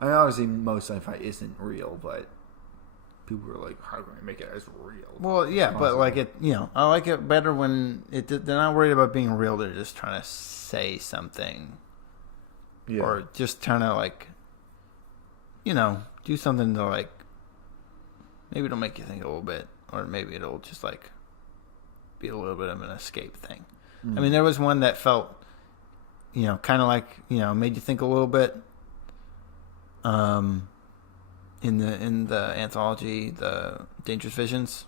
I mean, obviously most sci-fi isn't real, but people are like, "How can we make it as real?" Well, yeah, but like it, I like it better when they're not worried about being real. They're just trying to say something, or just trying to like, do something to like. Maybe it'll make you think a little bit, or maybe it'll just like be a little bit of an escape thing. I mean, there was one that felt, kind of like, made you think a little bit. In the anthology, the Dangerous Visions.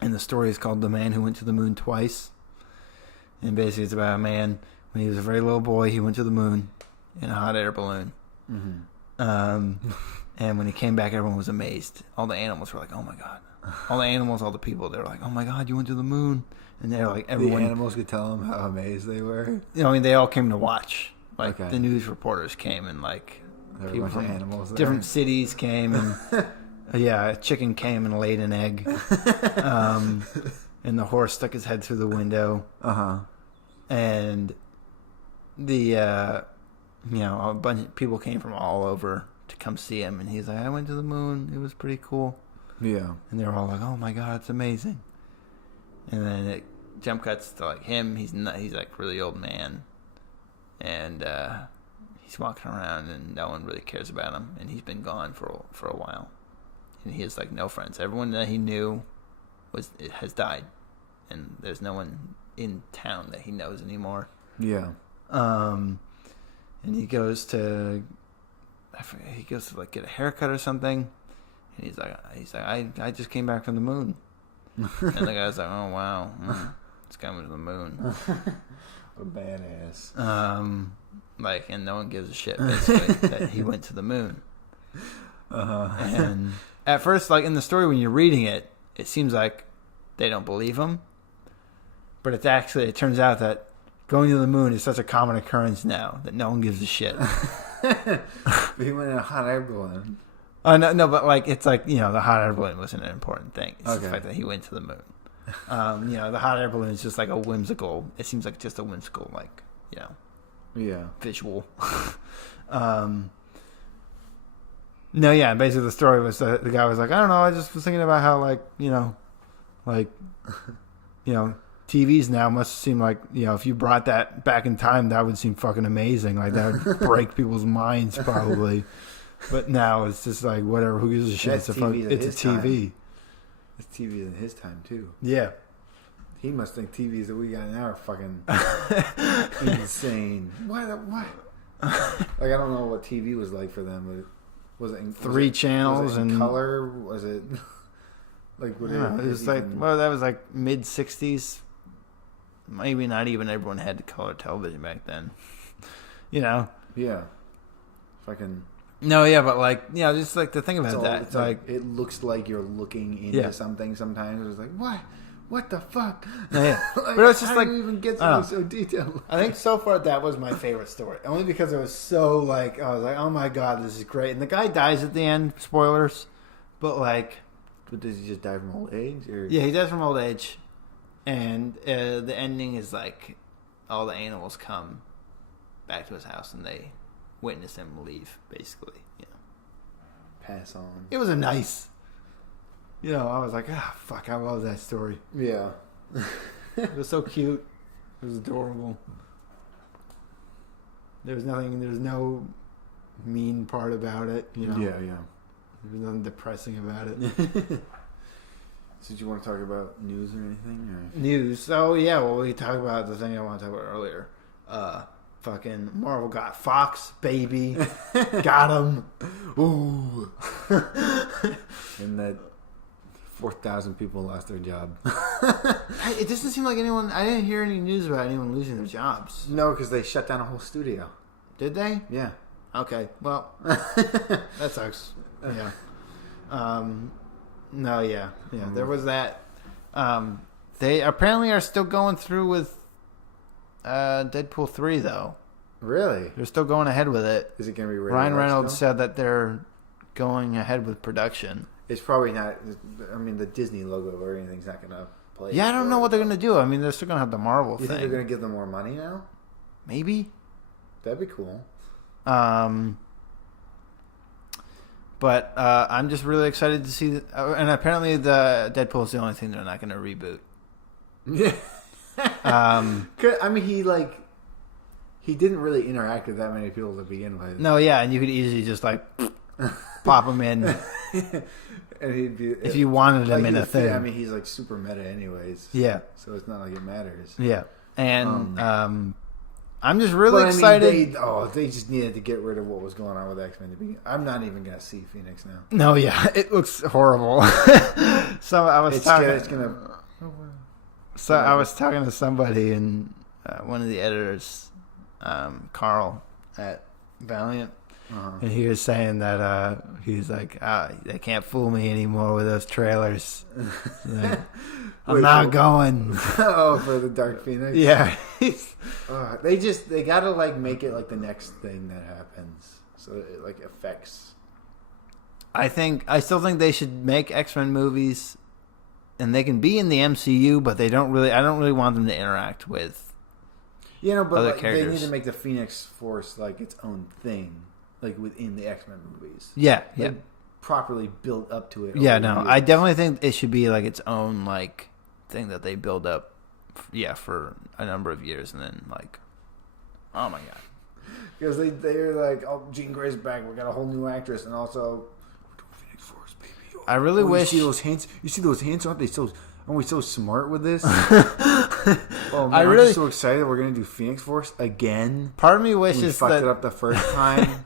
And the story is called The Man Who Went to the Moon Twice. And basically it's about a man, when he was a very little boy, he went to the moon in a hot air balloon. And when he came back, everyone was amazed. All the animals were like, oh my God. All the animals, all the people, they were like, oh my God, you went to the moon. And they're like, everyone. The animals could tell them how amazed they were. I mean, they all came to watch. Like, Okay. the news reporters came and, like, There were a people bunch from of animals there. different cities came and, yeah, a chicken came and laid an egg. And the horse stuck his head through the window. And the, a bunch of people came from all over to come see him. And he's like, I went to the moon. It was pretty cool. Yeah. And they were all like, oh my God, it's amazing. And then it jump cuts to like him. He's like really old man. And he's walking around and no one really cares about him. And he's been gone for a while. And he has like no friends. Everyone that he knew has died. And there's no one in town that he knows anymore. Yeah. And he goes to like get a haircut or something. And he's like, I just came back from the moon. And the guy's like, oh wow, this guy went to the moon. What a badass. Like, and no one gives a shit basically that he went to the moon. And at first, like in the story when you're reading it, it seems like they don't believe him. But it turns out that going to the moon is such a common occurrence now that no one gives a shit. But he went in a hot air balloon. No, but like it's like, the hot air balloon wasn't an important thing. It's the fact that he went to the moon. The hot air balloon is just like a whimsical. It seems like just a whimsical, like visual. Basically the story was the guy was like, I don't know, I just was thinking about how TVs now must seem like, if you brought that back in time, that would seem fucking amazing. Like that would break people's minds probably. But now it's just like whatever. Who gives a shit? It's a TV. It's TV in his time too. Yeah. He must think TVs that we got now are fucking insane. What? Like I don't know what TV was like for them. But was it three channels was it in and color? Was it like? It was like that was like mid '60s. Maybe not even everyone had color television back then. Yeah. Fucking. No, yeah, but just like the thing about that, it's like it looks like you're looking into something. Sometimes it's like what the fuck? Yeah, like, but it's just how like do you even get something so detailed. I think so far that was my favorite story, only because it was so like I was like, oh my God, this is great. And the guy dies at the end. Spoilers, but like, but does he just die from old age? Or? Yeah, he dies from old age, and the ending is like all the animals come back to his house and they witness him leave, basically. Pass on. It was a nice. I was like, fuck, I love that story. Yeah. It was so cute. It was adorable. There was no mean part about it. Yeah. There was nothing depressing about it. So did you want to talk about news or anything? Or? News. Oh, yeah. Well, we talked about the thing I want to talk about earlier. Fucking Marvel got Fox, baby. Got him. Ooh. And that 4,000 people lost their job. It doesn't seem like anyone... I didn't hear any news about anyone losing their jobs. No, because they shut down a whole studio. Did they? Yeah. Okay. Well, that sucks. Yeah. No, yeah. Yeah, there was that. They apparently are still going through with Deadpool 3, though. Really? They're still going ahead with it. Is it going to be Ryan Reynolds said that they're going ahead with production. It's probably not... I mean, the Disney logo or anything's not going to play. Yeah, I don't know what they're going to do. I mean, they're still going to have the Marvel thing. You think they're going to give them more money now? Maybe. That'd be cool. But I'm just really excited to see... and apparently the Deadpool is the only thing they're not going to reboot. Yeah. I mean, he didn't really interact with that many people to begin with. No, yeah, and you could easily just pop him in. And he'd be... If you wanted him in a thing. I mean, he's super meta anyways. Yeah. So it's not like it matters. Yeah. And I'm just really excited. They just needed to get rid of what was going on with X-Men. I'm not even going to see Phoenix now. No, yeah, it looks horrible. So I was talking. I was talking to somebody, and one of the editors, Carl at Valiant, and he was saying that he's like, they can't fool me anymore with those trailers. Like, I'm not going. For the Dark Phoenix. Yeah. They gotta like make it like the next thing that happens, so it like affects. I still think they should make X-Men movies, and they can be in the MCU, but I don't really want them to interact with. But other like, characters. They need to make the Phoenix Force like its own thing, like within the X-Men movies. Yeah, like, properly built up to it. Yeah, no, I definitely think it should be like its own like thing that they build up. For a number of years, and then like, oh my god, because they're like, oh, Jean Grey's back. We got a whole new actress, and also Phoenix Force, baby. I really wish you see those hints. You see those hints? Aren't we so smart with this? Oh man, I'm so excited. We're gonna do Phoenix Force again. Part of me wishes we fucked it up the first time.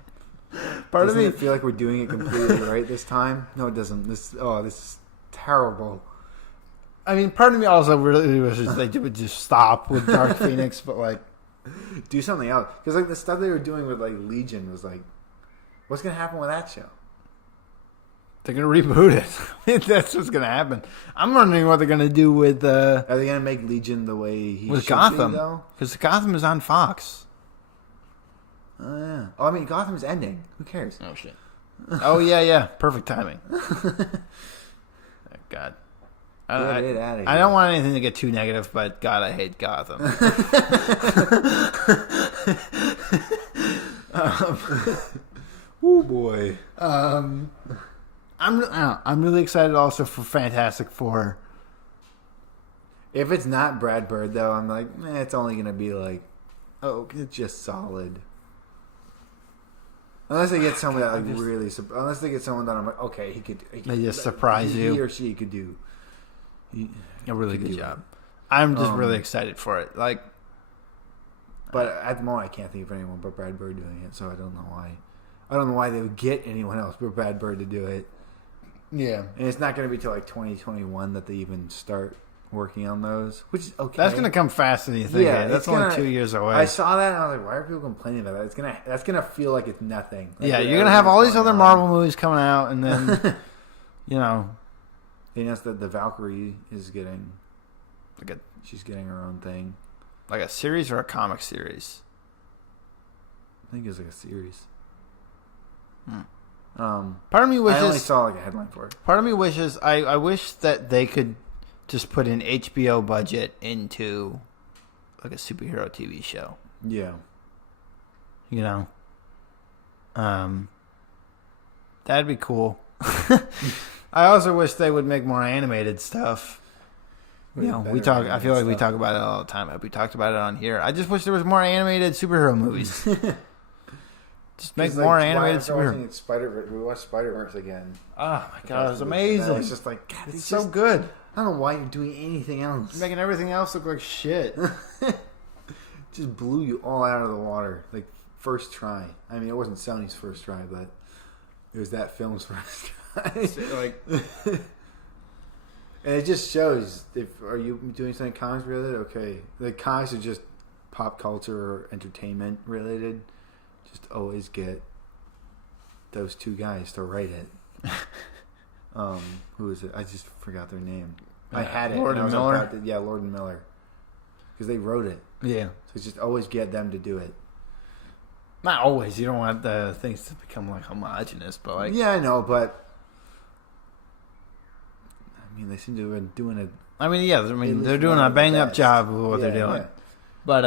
Doesn't it feel like we're doing it completely right this time? No, it doesn't. This is terrible. I mean, part of me also really wishes they would just stop with Dark Phoenix, but like do something else. Because like the stuff they were doing with like Legion was like, what's gonna happen with that show? They're gonna reboot it. That's what's gonna happen. I'm wondering what they're gonna do with. Are they gonna make Legion the way he with should Gotham? Because Gotham is on Fox. Oh yeah. Oh, I mean, Gotham's ending. Who cares? Oh shit. Oh yeah. Perfect timing. God. I don't want anything to get too negative, but God, I hate Gotham. Oh boy. I'm really excited also for Fantastic Four. If it's not Brad Bird, though, I'm like, it's only gonna be like, it's just solid. Unless they get someone that unless they get someone that I'm like, okay, he could. They just surprise you. He or she could do a really good job. I'm just really excited for it. Like, but at the moment, I can't think of anyone but Brad Bird doing it. So I don't know why. I don't know why they would get anyone else but Brad Bird to do it. Yeah, and it's not going to be till like 2021 that they even start working on those, which is okay. That's going to come faster than you think. Yeah, that's only 2 years away. I saw that and I was like, why are people complaining about that? That's gonna feel like it's nothing. Like, yeah, you're going to have all these other Marvel movies coming out, and then They announced that the Valkyrie is getting she's getting her own thing. Like a series or a comic series? I think it's like a series. Part of me wishes I only saw like a headline for it. Part of me wishes I wish that they could just put an HBO budget into like a superhero TV show. Yeah. That'd be cool. I also wish they would make more animated stuff. I feel like we talk about it all the time. We talked about it on here. I just wish there was more animated superhero movies. Just make more animated superhero. We watched Spider-Verse again. Oh my god, it was amazing. It's just like, God, it's so good. I don't know why you're doing anything else. You're making everything else look like shit. Just blew you all out of the water. Like, first try. I mean, it wasn't Sony's first try, but it was that film's first try. And it just shows, are you doing something comics related? Okay. The comics are just pop culture or entertainment related. Just always get those two guys to write it. Who is it? I just forgot their name. I had it. Lord and Miller? Lord and Miller. Because they wrote it. Yeah. So just always get them to do it. Not always. You don't want the things to become like homogenous, but like... Yeah, I know, but... I mean, they seem to have been doing it... they're doing a bang-up job of what they're doing. Yeah. But,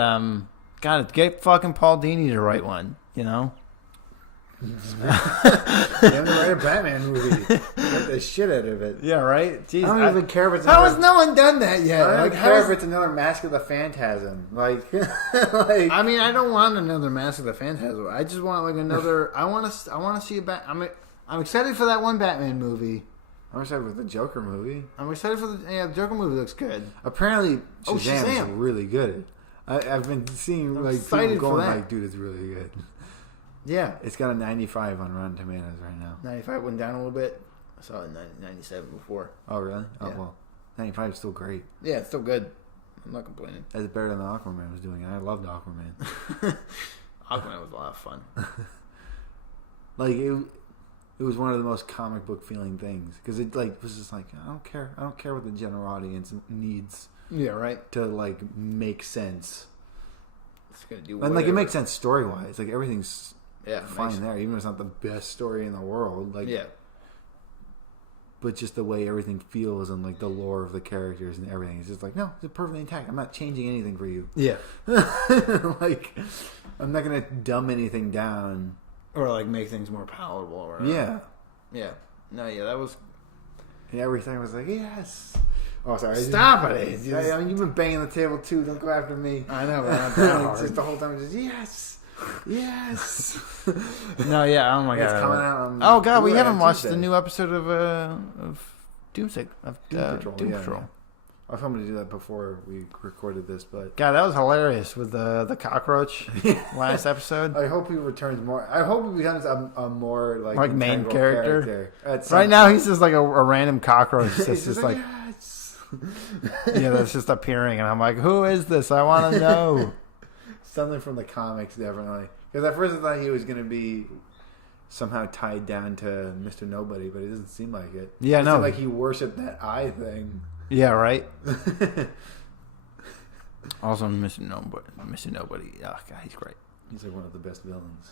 God, get fucking Paul Dini to write one, you know? They have to write a Batman movie. Write the shit out of it. Yeah, right? Jeez, I don't even care if it's... How has no one done that yet? I don't care if it's another Mask of the Phantasm. Like... I mean, I don't want another Mask of the Phantasm. I just want like another... I want to see a I'm excited for that one Batman movie. I'm excited for the Joker movie. I'm excited for the Joker movie. Looks good. Apparently, Shazam is really good. I've been seeing I'm like excited people for going that. like, dude, it's really good. Yeah. It's got a 95 on Rotten Tomatoes right now. 95 went down a little bit. I saw it 97 before. Oh, really? Oh, Yeah. well. 95 is still great. Yeah, it's still good. I'm not complaining. That's better than Aquaman was doing, and I loved Aquaman. Aquaman was a lot of fun. Like, it was one of the most comic book feeling things. Because it, like, was just like, I don't care. I don't care what the general audience needs Yeah, right? to, like, make sense. It's going to do And, whatever. like, it makes sense story-wise. Like, everything's Yeah, fine there, even if it's not the best story in the world. Like, yeah. But just the way everything feels and like the lore of the characters and everything is just like, no, it's perfectly intact. I'm not changing anything for you. Yeah. Like, I'm not gonna dumb anything down Or like make things more palatable. Or Yeah. Yeah. No, yeah, that was... And every time I was like, yes. Oh, sorry. Stop it. I mean, you've been banging the table too. Don't go after me. I know, but not that It's hard. just the whole time, just yes. Yes. No, yeah, oh my It's god. coming out on Oh god, we Blu-ray haven't on watched Tuesday. the new episode of Doomsday. Doom Patrol. Doom yeah, Patrol. yeah. I was hoping to do that before we recorded this, but God, that was hilarious with the cockroach last episode. I hope he returns more. I hope he becomes a more like Main integral character. at some Right now, point. he's just like a random cockroach that's He's just like, yes. yeah, that's just appearing, and I'm like, who is this? I want to know. Something from the comics, definitely. Because at first I thought he was going to be somehow tied down to Mr. Nobody, but it doesn't seem like it. Yeah, It no. seemed like he worshipped that eye thing. Yeah, right. Also, Mr. Nobody. Oh god, he's great. He's like one of the best villains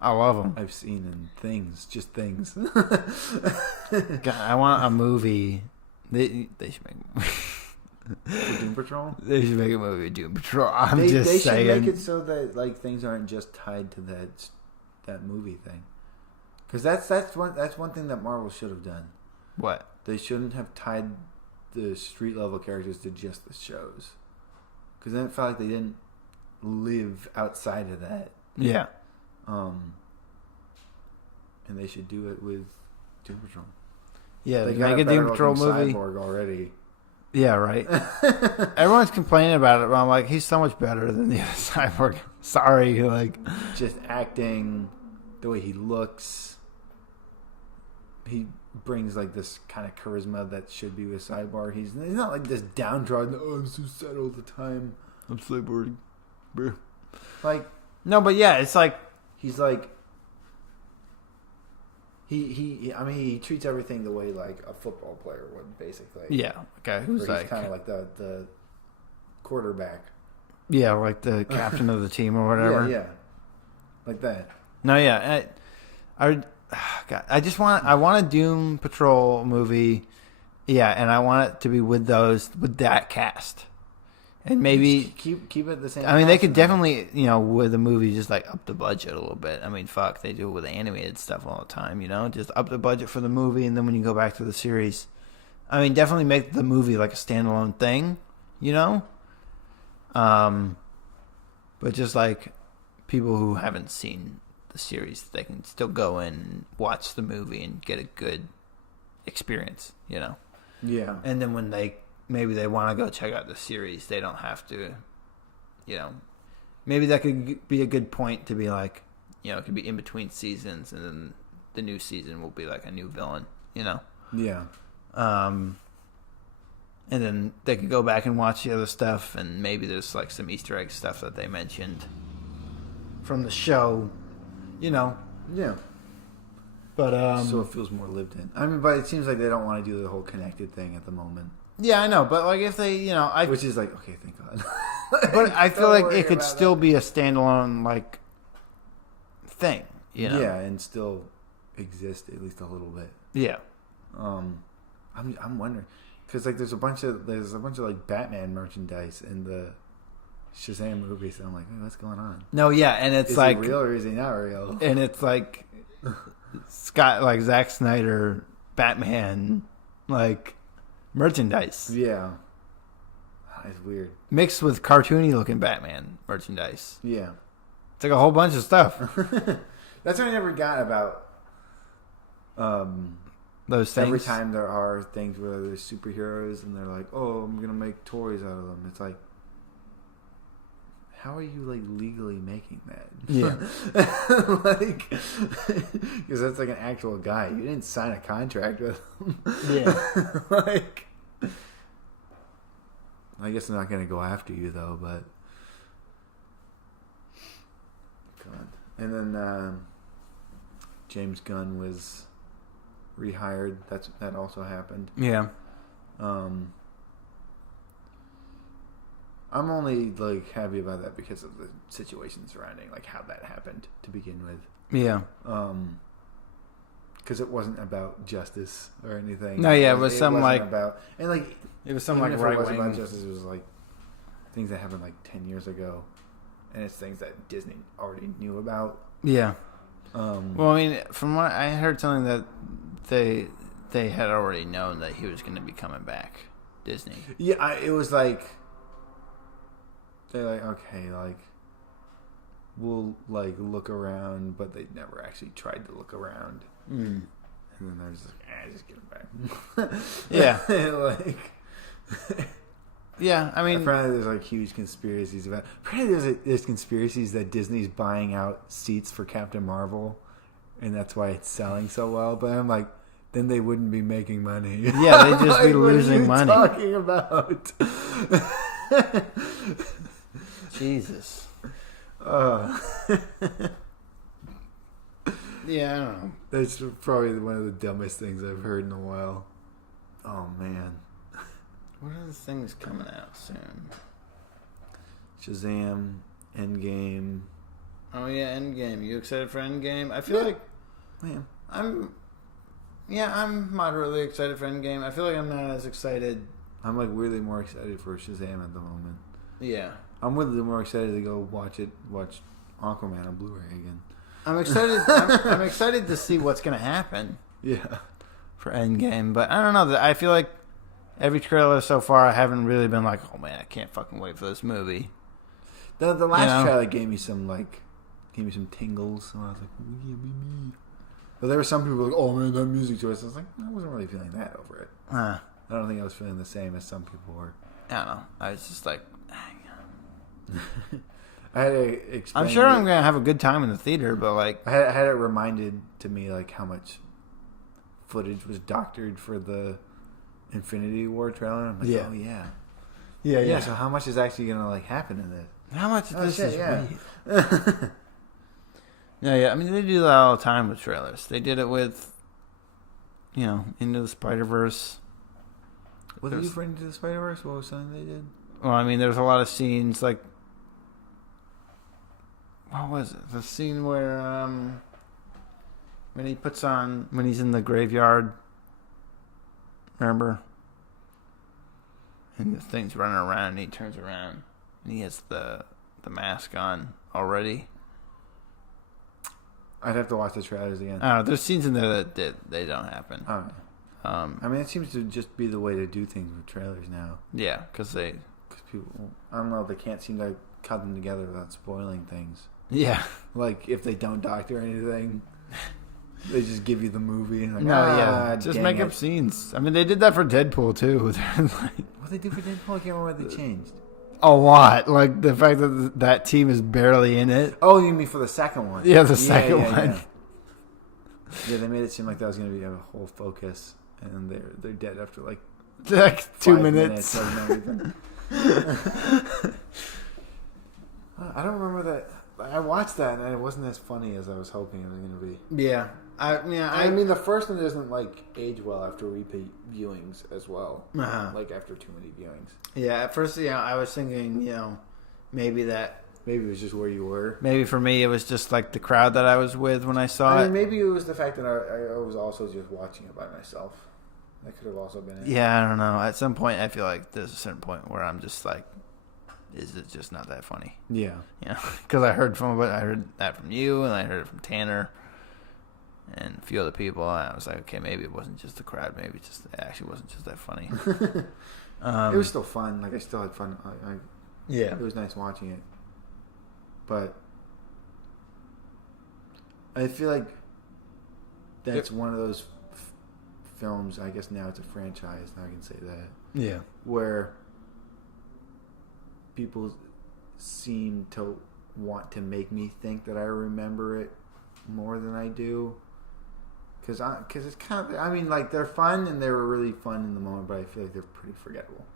I love him. I've seen in things, just things. God, I want a movie. They should make. For Doom Patrol? They should make a movie of Doom Patrol. I'm They just should saying. make it so that like things aren't just tied to that movie thing. Because that's one thing that Marvel should have done. What? They shouldn't have tied the street level characters to just the shows. Because then it felt like they didn't live outside of that. Yeah. And they should do it with Doom Patrol. Yeah, They make a Doom Patrol movie. Cyborg already. Yeah, right. Everyone's complaining about it, but I'm like, he's so much better than the other Cyborg. Sorry, like. Just acting, the way he looks. He brings like this kind of charisma that should be with Cyborg. He's not like this downtrodden, oh, I'm so sad all the time. I'm Cyborg. Bro. Like, No, but yeah, it's like. he's like, he treats everything the way like a football player would, basically. Yeah, okay, who's Where he's like. kind of like the quarterback. Yeah, like the captain of the team or whatever. Yeah, like that. No, yeah. God, I want a Doom Patrol movie. Yeah, and I want it to be with that cast. And maybe Keep it the same. I mean, they cast could and- definitely, with the movie, just like up the budget a little bit. I mean, fuck, they do it with animated stuff all the time, just up the budget for the movie, and then when you go back to the series, I mean, definitely make the movie like a standalone thing, but just like people who haven't seen the series, they can still go in and watch the movie and get a good experience, Yeah. and then when maybe they want to go check out the series, they don't have to, maybe that could be a good point to be like, it could be in between seasons, and then the new season will be like a new villain, Yeah. and then they could go back and watch the other stuff, and maybe there's like some Easter egg stuff that they mentioned from the show, Yeah. but So it feels more lived in. I mean, but it seems like they don't want to do the whole connected thing at the moment. yeah, I know, but like if they, Which is like, okay, thank God. but I feel Don't like worry it could about still that. be a standalone like thing, Yeah, and still exist at least a little bit. Yeah. I'm wondering because like there's a bunch of like Batman merchandise in the Shazam movies. And I'm like, hey, what's going on? No, yeah, and it's Is like, he real or is he not real? and it's like Zack Snyder Batman like merchandise Yeah, it's weird. mixed with cartoony looking Batman merchandise. Yeah, It's like a whole bunch of stuff. that's what I never got about. Those things. Every time there are things where there's superheroes and they're like, oh, I'm gonna make toys out of them. It's like, how are you like legally making that? Yeah. Like, because that's like an actual guy. You didn't sign a contract with him. Yeah. Like, I guess they're not gonna go after you though, but God. And then James Gunn was rehired. That also happened. Yeah. I'm only like happy about that because of the situation surrounding like how that happened to begin with. Yeah. Because it wasn't about justice or anything. No, yeah, it was some like about and like it was some even like if right it wasn't wing. about justice. It was like things that happened like 10 years ago, and it's things that Disney already knew about. Yeah. Well, I mean, from what I heard, something that they had already known that he was going to be coming back. Disney. Yeah, it was like they're like, okay, like we'll like look around, but they never actually tried to look around. Mm. And then they're just like, just get him back. Yeah. Like, yeah, I mean, apparently there's like huge conspiracies about. Apparently there's conspiracies that Disney's buying out seats for Captain Marvel, and that's why it's selling so well. But I'm like, then they wouldn't be making money. Yeah, they'd just like, be losing money. What are you talking about? Jesus. Yeah, I don't know. That's probably one of the dumbest things I've heard in a while. Oh man. What are the things coming out soon? Shazam, Endgame. Oh yeah, Endgame. You excited for Endgame? I feel like Man. I'm moderately excited for Endgame. I feel like I'm not as excited. I'm like weirdly more excited for Shazam at the moment. Yeah. I'm weirdly more excited to go watch Aquaman on Blu-ray again. I'm excited. I'm excited to see what's going to happen. Yeah. For Endgame, but I don't know. I feel like every trailer so far, I haven't really been like, oh man, I can't fucking wait for this movie. The last trailer gave me some tingles, and I was like, yeah, me. But there were some people like, oh man, that music choice. I was like, I wasn't really feeling that over it. I don't think I was feeling the same as some people were. I don't know. I was just like, I had to explain. I'm sure I'm gonna have a good time in the theater, but like, I had it reminded to me like how much footage was doctored for the Infinity War trailer. I'm like, yeah. Oh yeah. Yeah. So how much is actually gonna like happen in this? How much of this is yeah. real? Yeah. I mean, they do that all the time with trailers. They did it with, Into the Spider-Verse. What did you bring Into the Spider-Verse? What was something they did? Well, I mean, there's a lot of scenes like, what was it? The scene where when he's in the graveyard. Remember? And the thing's running around, and he turns around, and he has the mask on already. I'd have to watch the trailers again. There's scenes in there that they don't happen. I mean, it seems to just be the way to do things with trailers now. Yeah, because people, I don't know, they can't seem to cut them together without spoiling things. Yeah. Like, if they don't doctor anything, they just give you the movie. And like, just make up scenes. I mean, they did that for Deadpool, too. What they do for Deadpool? I can't remember what they changed. A lot. Like, the fact that that team is barely in it. Oh, you mean for the second one? Yeah, the second one. Yeah, they made it seem like that was going to be a whole focus, and they're dead after, like 2 minutes. I don't remember that. I watched that, and it wasn't as funny as I was hoping it was going to be. Yeah. I mean, the first one doesn't, age well after repeat viewings as well. Uh-huh. Like, after too many viewings. Yeah, at first, I was thinking, maybe it was just where you were. Maybe for me, it was just, the crowd that I was with when I saw it. Maybe it was the fact that I was also just watching it by myself. That could have also been it. Yeah, I don't know. At some point, I feel like there's a certain point where I'm just like, is it just not that funny? Yeah. Because I heard that from you, and I heard it from Tanner, and a few other people, and I was like, okay, maybe it wasn't just the crowd. Maybe it actually wasn't just that funny. It was still fun. Like, I still had fun. Yeah. It was nice watching it. But I feel like that's one of those films, I guess now it's a franchise, now I can say that. Yeah. Where people seem to want to make me think that I remember it more than I do. Because it's kind of, I mean, like, they're fun and they were really fun in the moment, but I feel like they're pretty forgettable.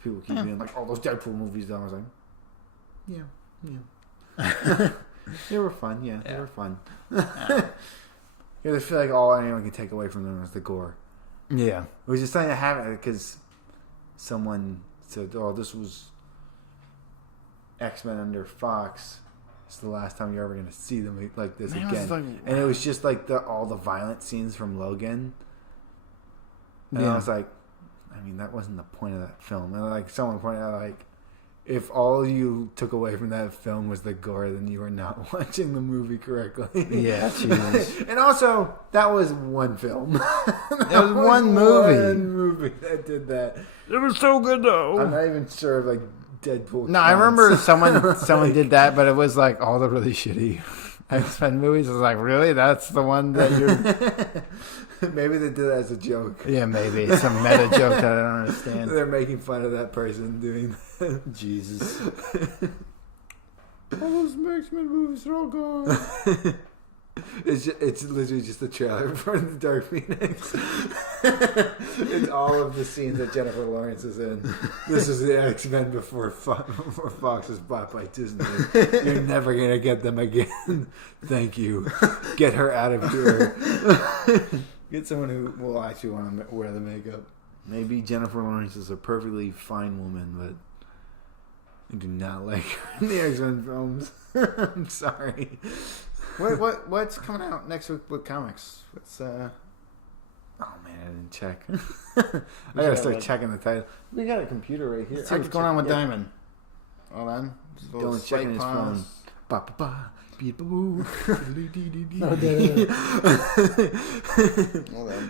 People keep being like, "Oh, those Deadpool movies," and I was like, yeah. They were fun, they were fun. Yeah, I feel like all anyone can take away from them is the gore. Yeah. It was just something that happened because someone said, "Oh, this was X-Men under Fox. It's the last time you're ever going to see them like this again." And it was just like all the violent scenes from Logan. And I was like, I mean, that wasn't the point of that film. And like someone pointed out, like, if all you took away from that film was the gore, then you were not watching the movie correctly. Yeah, Jesus. And also, that was one film. That was one movie. One movie that did that. It was so good, though. I'm not even sure if, like, Deadpool. No, I remember someone did that, but it was like all the really shitty X-Men movies. I was like, really? That's the one that you're... Maybe they did that as a joke. Yeah, maybe. It's some meta joke that I don't understand. They're making fun of that person doing that. Jesus. All those X-Men movies are all gone. It's literally just the trailer for The Dark Phoenix. It's all of the scenes that Jennifer Lawrence is in. This is the X-Men before Fox was bought by Disney. You're never going to get them again. Thank you. Get her out of here. Get someone who will actually want to wear the makeup. Maybe Jennifer Lawrence is a perfectly fine woman, but I do not like her in the X-Men films. I'm sorry. What's coming out next week with comics? What's Oh man, I didn't check. I gotta start checking the title. We got a computer right here. Let's see what's going on with Diamond. Hold on. Don't check his phone. Ba ba ba. Beep boo. Hold on,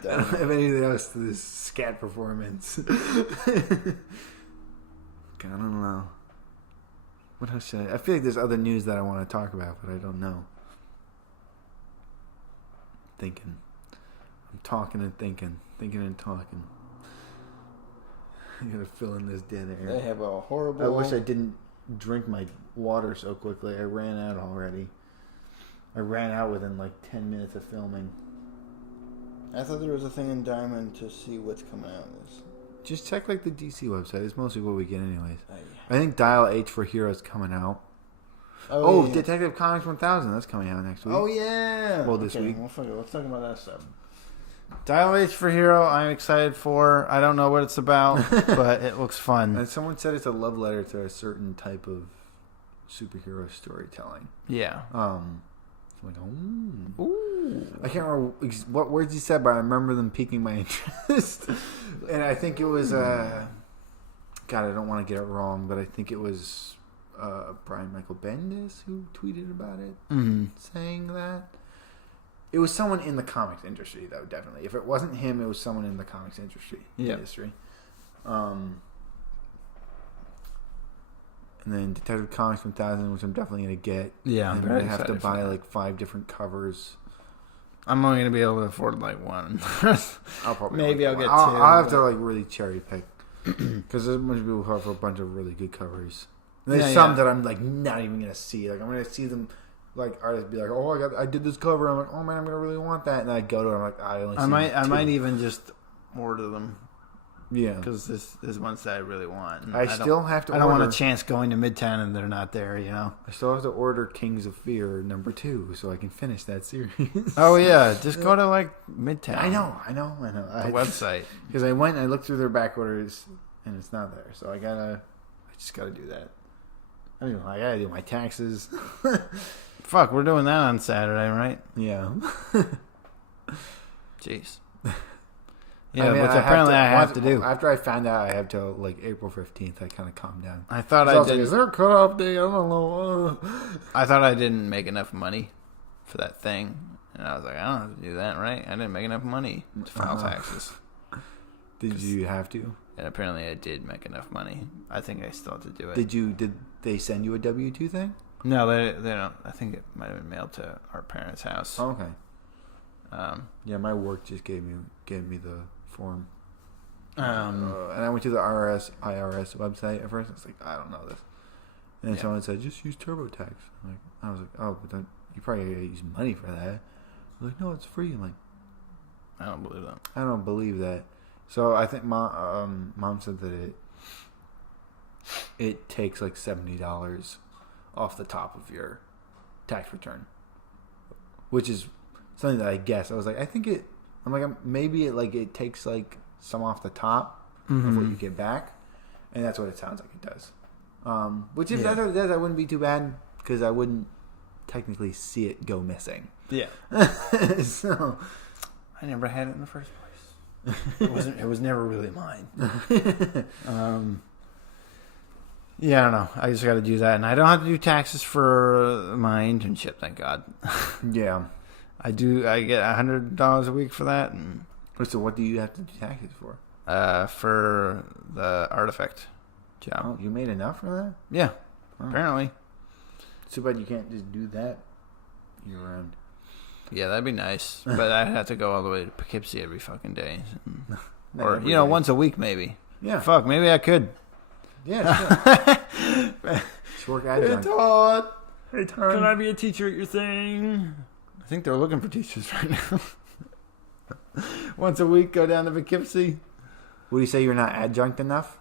I don't have anything else to this scat performance. I don't know. What else should I feel like there's other news that I want to talk about, but I don't know. Thinking. I'm talking and thinking. Thinking and talking. I gotta fill in this dead air. They have a horrible... I wish I didn't drink my water so quickly. I ran out already. I ran out within like 10 minutes of filming. I thought there was a thing in Diamond to see what's coming out. Just check like the DC website. It's mostly what we get anyways. Yeah. I think Dial H for Heroes coming out. Oh, yeah. Detective Comics 1000. That's coming out next week. Oh, yeah. Well, this week. We'll talk about that stuff. Dial H for Hero, I'm excited for. I don't know what it's about, but it looks fun. And someone said it's a love letter to a certain type of superhero storytelling. Yeah. I'm like, ooh. I can't remember what words he said, but I remember them piquing my interest. And I think it was, God, I don't want to get it wrong, but I think it was Brian Michael Bendis who tweeted about it, saying that. It was someone in the comics industry, though, definitely. If it wasn't him, it was someone in the comics industry. And then Detective Comics 1000, which I'm definitely going to get. Yeah, I'm very excited. I have to buy like 5 different covers. I'm only going to be able to afford like one. I'll probably Maybe I'll get 2. I'll have to like really cherry pick because there's a bunch of people who have a bunch of really good covers. And there's some that I'm like not even going to see. Like I'm going to see them. Like artists be like, oh, I did this cover. I'm like, oh man, I'm gonna really want that. And I go to it. I'm like, I might even just order them. Yeah, because there's ones that I really want. I still have to. I don't want a chance going to Midtown and they're not there. You know, I still have to order Kings of Fear #2 so I can finish that series. Oh yeah, just go to like Midtown. I know. The website, because I went and I looked through their back orders and it's not there. So I just gotta do that. I mean, I gotta do my taxes. Fuck, we're doing that on Saturday, right? Yeah. Jeez. Yeah, which apparently I have to do. After I found out I have till like April 15th, I kind of calmed down. I thought I did. Like, is there a cutoff day? I don't know. I thought I didn't make enough money for that thing. And I was like, I don't have to do that, right? I didn't make enough money to file taxes. Did you have to? And apparently I did make enough money. I think I still have to do it. Did they send you a W-2 thing? No, they don't. I think it might have been mailed to our parents' house. Oh, okay. Yeah, my work just gave me the form. And I went to the IRS website at first. I was like, I don't know this. And someone said, just use TurboTax. I was like, oh, but don't, you probably gotta use money for that. I was like, no, it's free. I'm like, I don't believe that. I don't believe that. So I think mom said that it takes like $70 off the top of your tax return, which is something that I guess. I was like, I'm like, maybe it takes like some off the top of what you get back, and that's what it sounds like it does. Which if that's what it does, that wouldn't be too bad because I wouldn't technically see it go missing. Yeah. So I never had it in the first place. It was never really mine. Yeah, I don't know. I just got to do that, and I don't have to do taxes for my internship. Thank God. Yeah, I do. I get $100 a week for that, and so what do you have to do taxes for? For the artifact job. Oh, you made enough for that? Yeah, oh. Apparently. Too bad you can't just do that year round. Yeah, that'd be nice, but I'd have to go all the way to Poughkeepsie every fucking day, or every day. once a week maybe. Yeah. Fuck, maybe I could. Yeah. Sure. Just work adjunct. Hey, Todd. Can I be a teacher at your thing? I think they're looking for teachers right now. Once a week, go down to Poughkeepsie. Would you say you're not adjunct enough?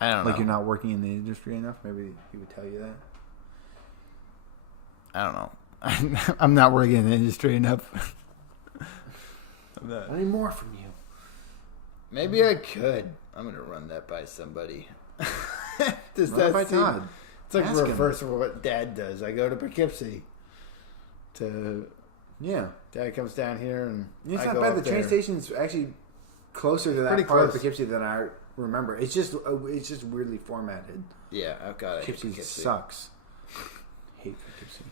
I don't know. Like you're not working in the industry enough? Maybe he would tell you that. I don't know. I'm not working in the industry enough. I need more from you. Maybe I could. I'm going to run that by somebody. Does that by Todd? It's like reverse of what Dad does. I go to Poughkeepsie to... Yeah. Dad comes down here and it's I not go bad. up The train station's actually closer to that pretty part close. of Poughkeepsie than I remember. It's just weirdly formatted. Yeah, I've got it. Poughkeepsie sucks. Hate Poughkeepsie.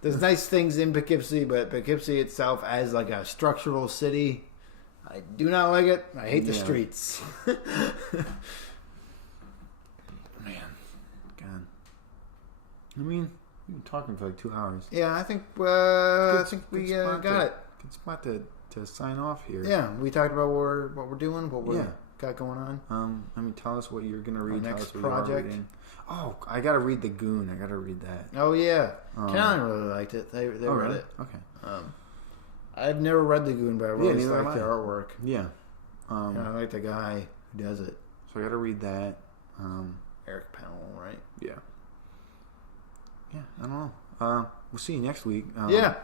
There's nice things in Poughkeepsie, but Poughkeepsie itself as like a structural city, I do not like it. I hate the streets. Man, God. I mean, we've been talking for like 2 hours. Yeah, I think we got it. Good spot to sign off here. Yeah, we talked about what we're doing, what we got going on. I mean, tell us what you're gonna read. Our next tell us what project. You are oh, I gotta read The Goon. I gotta read that. Oh yeah, Caroline really liked it. They read really? it. Okay. I've never read The Goon, but I really neither like the have I. artwork. Yeah. And I like the guy who does it. So I gotta read that. Eric Powell, right? Yeah. Yeah, I don't know. We'll see you next week. Yeah.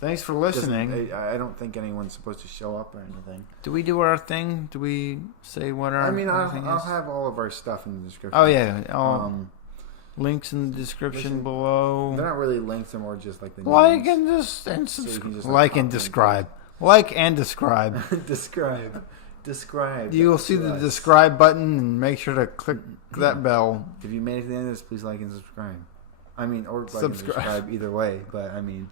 Thanks for listening. I don't think anyone's supposed to show up or anything. Do we do our thing? Do we say what our thing I'll is? have all of our stuff in the description. Oh, yeah. Links in the description below. They're not really links. They're more just like the like names. and So you subscribe. can just, Like and describe. Like and describe. Describe. You will see the describe button and make sure to click that bell. If you made it to the end of this, please like and subscribe. I mean, or like and subscribe either way. But I mean,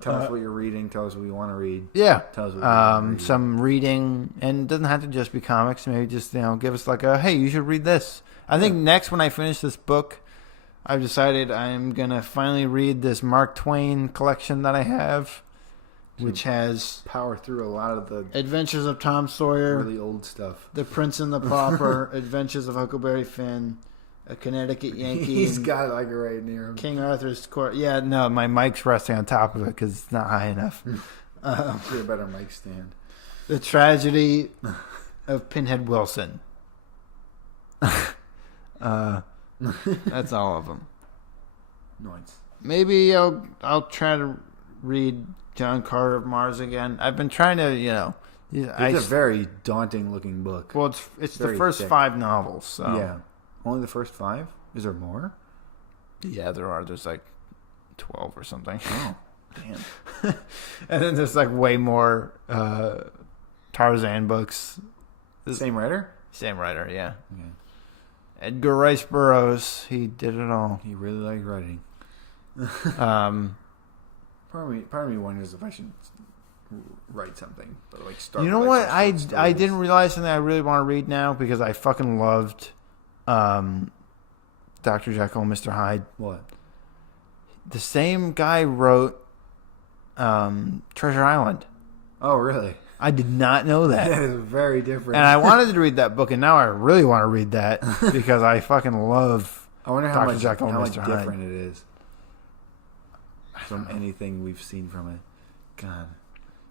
tell us what you're reading. Tell us what you want to read. Yeah. Tell us what you want to read. Some reading, and it doesn't have to just be comics. Maybe just give us like a hey, you should read this. I think next when I finish this book, I've decided I'm gonna finally read this Mark Twain collection that I have, which has power through a lot of the Adventures of Tom Sawyer, really old stuff, The Prince and the Pauper, Adventures of Huckleberry Finn, A Connecticut Yankee. He's got like right near him. King Arthur's Court. Yeah, no, my mic's resting on top of it because it's not high enough. Get a better mic stand. The Tragedy of Pinhead Wilson. That's all of them. Nice. Maybe I'll try to read John Carter of Mars again. I've been trying to, It's a very daunting looking book. Well, it's the first thick. 5 novels. So. Yeah. Only the first 5? Is there more? Yeah, there are. There's like 12 or something. Oh, damn. And then there's like way more Tarzan books. Same writer? Same writer, yeah. Okay. Edgar Rice Burroughs. He did it all. He really liked writing. Part of me wonders if I should write something, but like start. You know with, what? like, some I short didn't realize something I really want to read now because I fucking loved Dr. Jekyll and Mr. Hyde. What? The same guy wrote Treasure Island. Oh, really? I did not know that. That is very different. And I wanted to read that book, and now I really want to read that because I fucking love I wonder how Dr. much, Jekyll and how much Mr. Hyde. different it is from anything we've seen from it. God.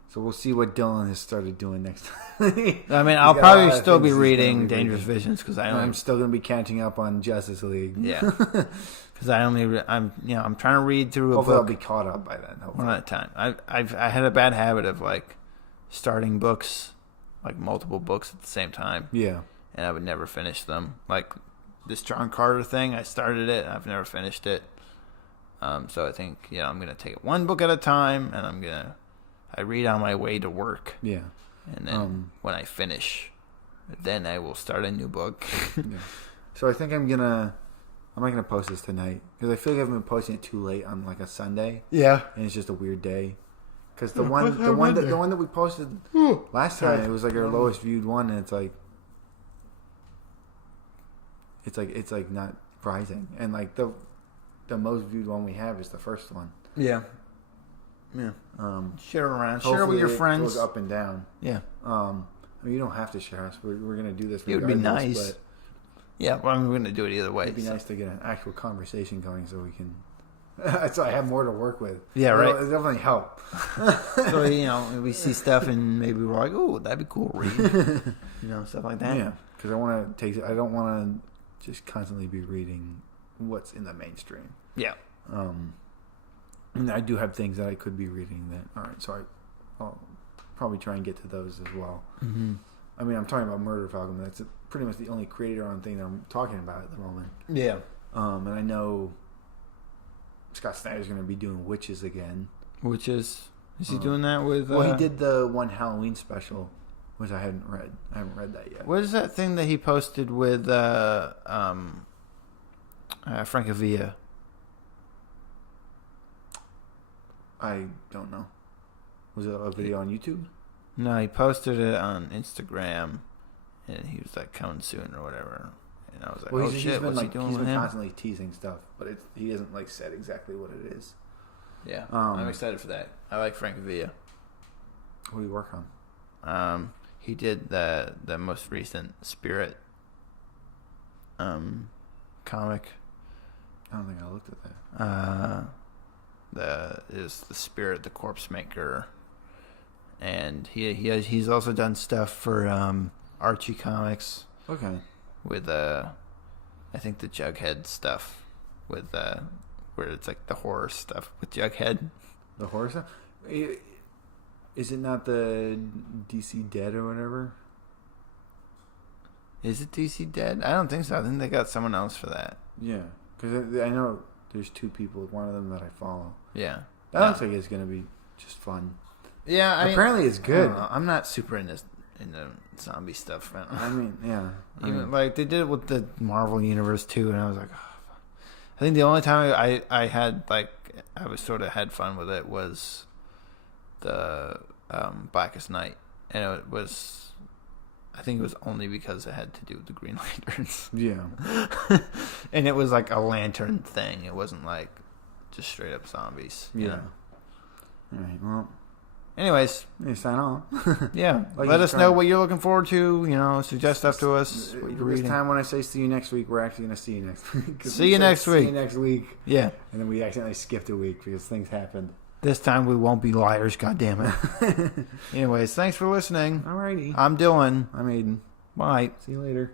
So we'll see what Dylan has started doing next time. I mean, I'll probably still be reading Dangerous Visions because I'm still going to be catching up on Justice League. Yeah, because I'm trying to read through a Hopefully book. I'll be caught up by then. Hopefully. One at a time. I had a bad habit of like starting books, like multiple books at the same time. Yeah, and I would never finish them. Like this John Carter thing, I started it, and I've never finished it. So I think I'm gonna take it one book at a time, and I read on my way to work. Yeah, and then when I finish, then I will start a new book. Yeah. So I think I'm not gonna post this tonight because I feel like I've been posting it too late on like a Sunday. Yeah, and it's just a weird day. Because the one that we posted last time, it was like our lowest viewed one, and it's like not rising, and like the most viewed one we have is the first one. Yeah. Yeah. Share it around. Share it with your friends. It goes up and down. Yeah. I mean, you don't have to share us. We're gonna do this. It would be nice. But yeah, well, we're gonna do it either way. It'd be nice to get an actual conversation going, so we can. So I have more to work with. Yeah, right. It'll definitely help. So we see stuff and maybe we're like, oh, that'd be cool to read. Stuff like that. Yeah, because I don't want to just constantly be reading what's in the mainstream. Yeah. And I do have things that I could be reading that aren't, so I'll probably try and get to those as well. Mm-hmm. I mean, I'm talking about Murder Falcon. That's pretty much the only creator-owned thing that I'm talking about at the moment. Yeah. And I know Scott Snyder's going to be doing Witches again. Is he doing that with... Well, he did the one Halloween special, which I haven't read. I haven't read that yet. What is that thing that he posted with Francavilla? I don't know. Was it a video on YouTube? No, he posted it on Instagram, and he was like, coming soon or whatever. And I was like, what's he doing He's with been him? constantly teasing stuff, but he hasn't like said exactly what it is. Yeah, I'm excited for that. I like Francavilla. What do you work on? He did the most recent Spirit comic. I don't think I looked at that. The Spirit, the Corpse Maker, and he's also done stuff for Archie Comics. Okay. With I think the Jughead stuff with where it's like the horror stuff with Jughead. The horror stuff? Is it not the DC Dead or whatever? Is it DC Dead? I don't think so. I think they got someone else for that. Yeah, because I know there's two people. One of them that I follow. Yeah, that looks like it's gonna be just fun. Yeah, apparently it's good. I'm not super into zombie stuff. I mean, yeah. Even like they did it with the Marvel Universe too, and I was like, oh. I think the only time I had like I was sort of had fun with it was the Blackest Night, and it was. I think it was only because it had to do with the Green Lanterns. Yeah. And it was like a lantern thing. It wasn't like just straight up zombies. Yeah. You know? All right. Well. Anyways. You sign off. Yeah. Let us know what you're looking forward to. Suggest stuff to us. What you're reading. This time when I say see you next week, we're actually going to see you next week. See you next week. See you next week. Yeah. And then we accidentally skipped a week because things happened. This time we won't be liars, goddammit. Anyways, thanks for listening. Alrighty. I'm Dylan. I'm Aiden. Bye. See you later.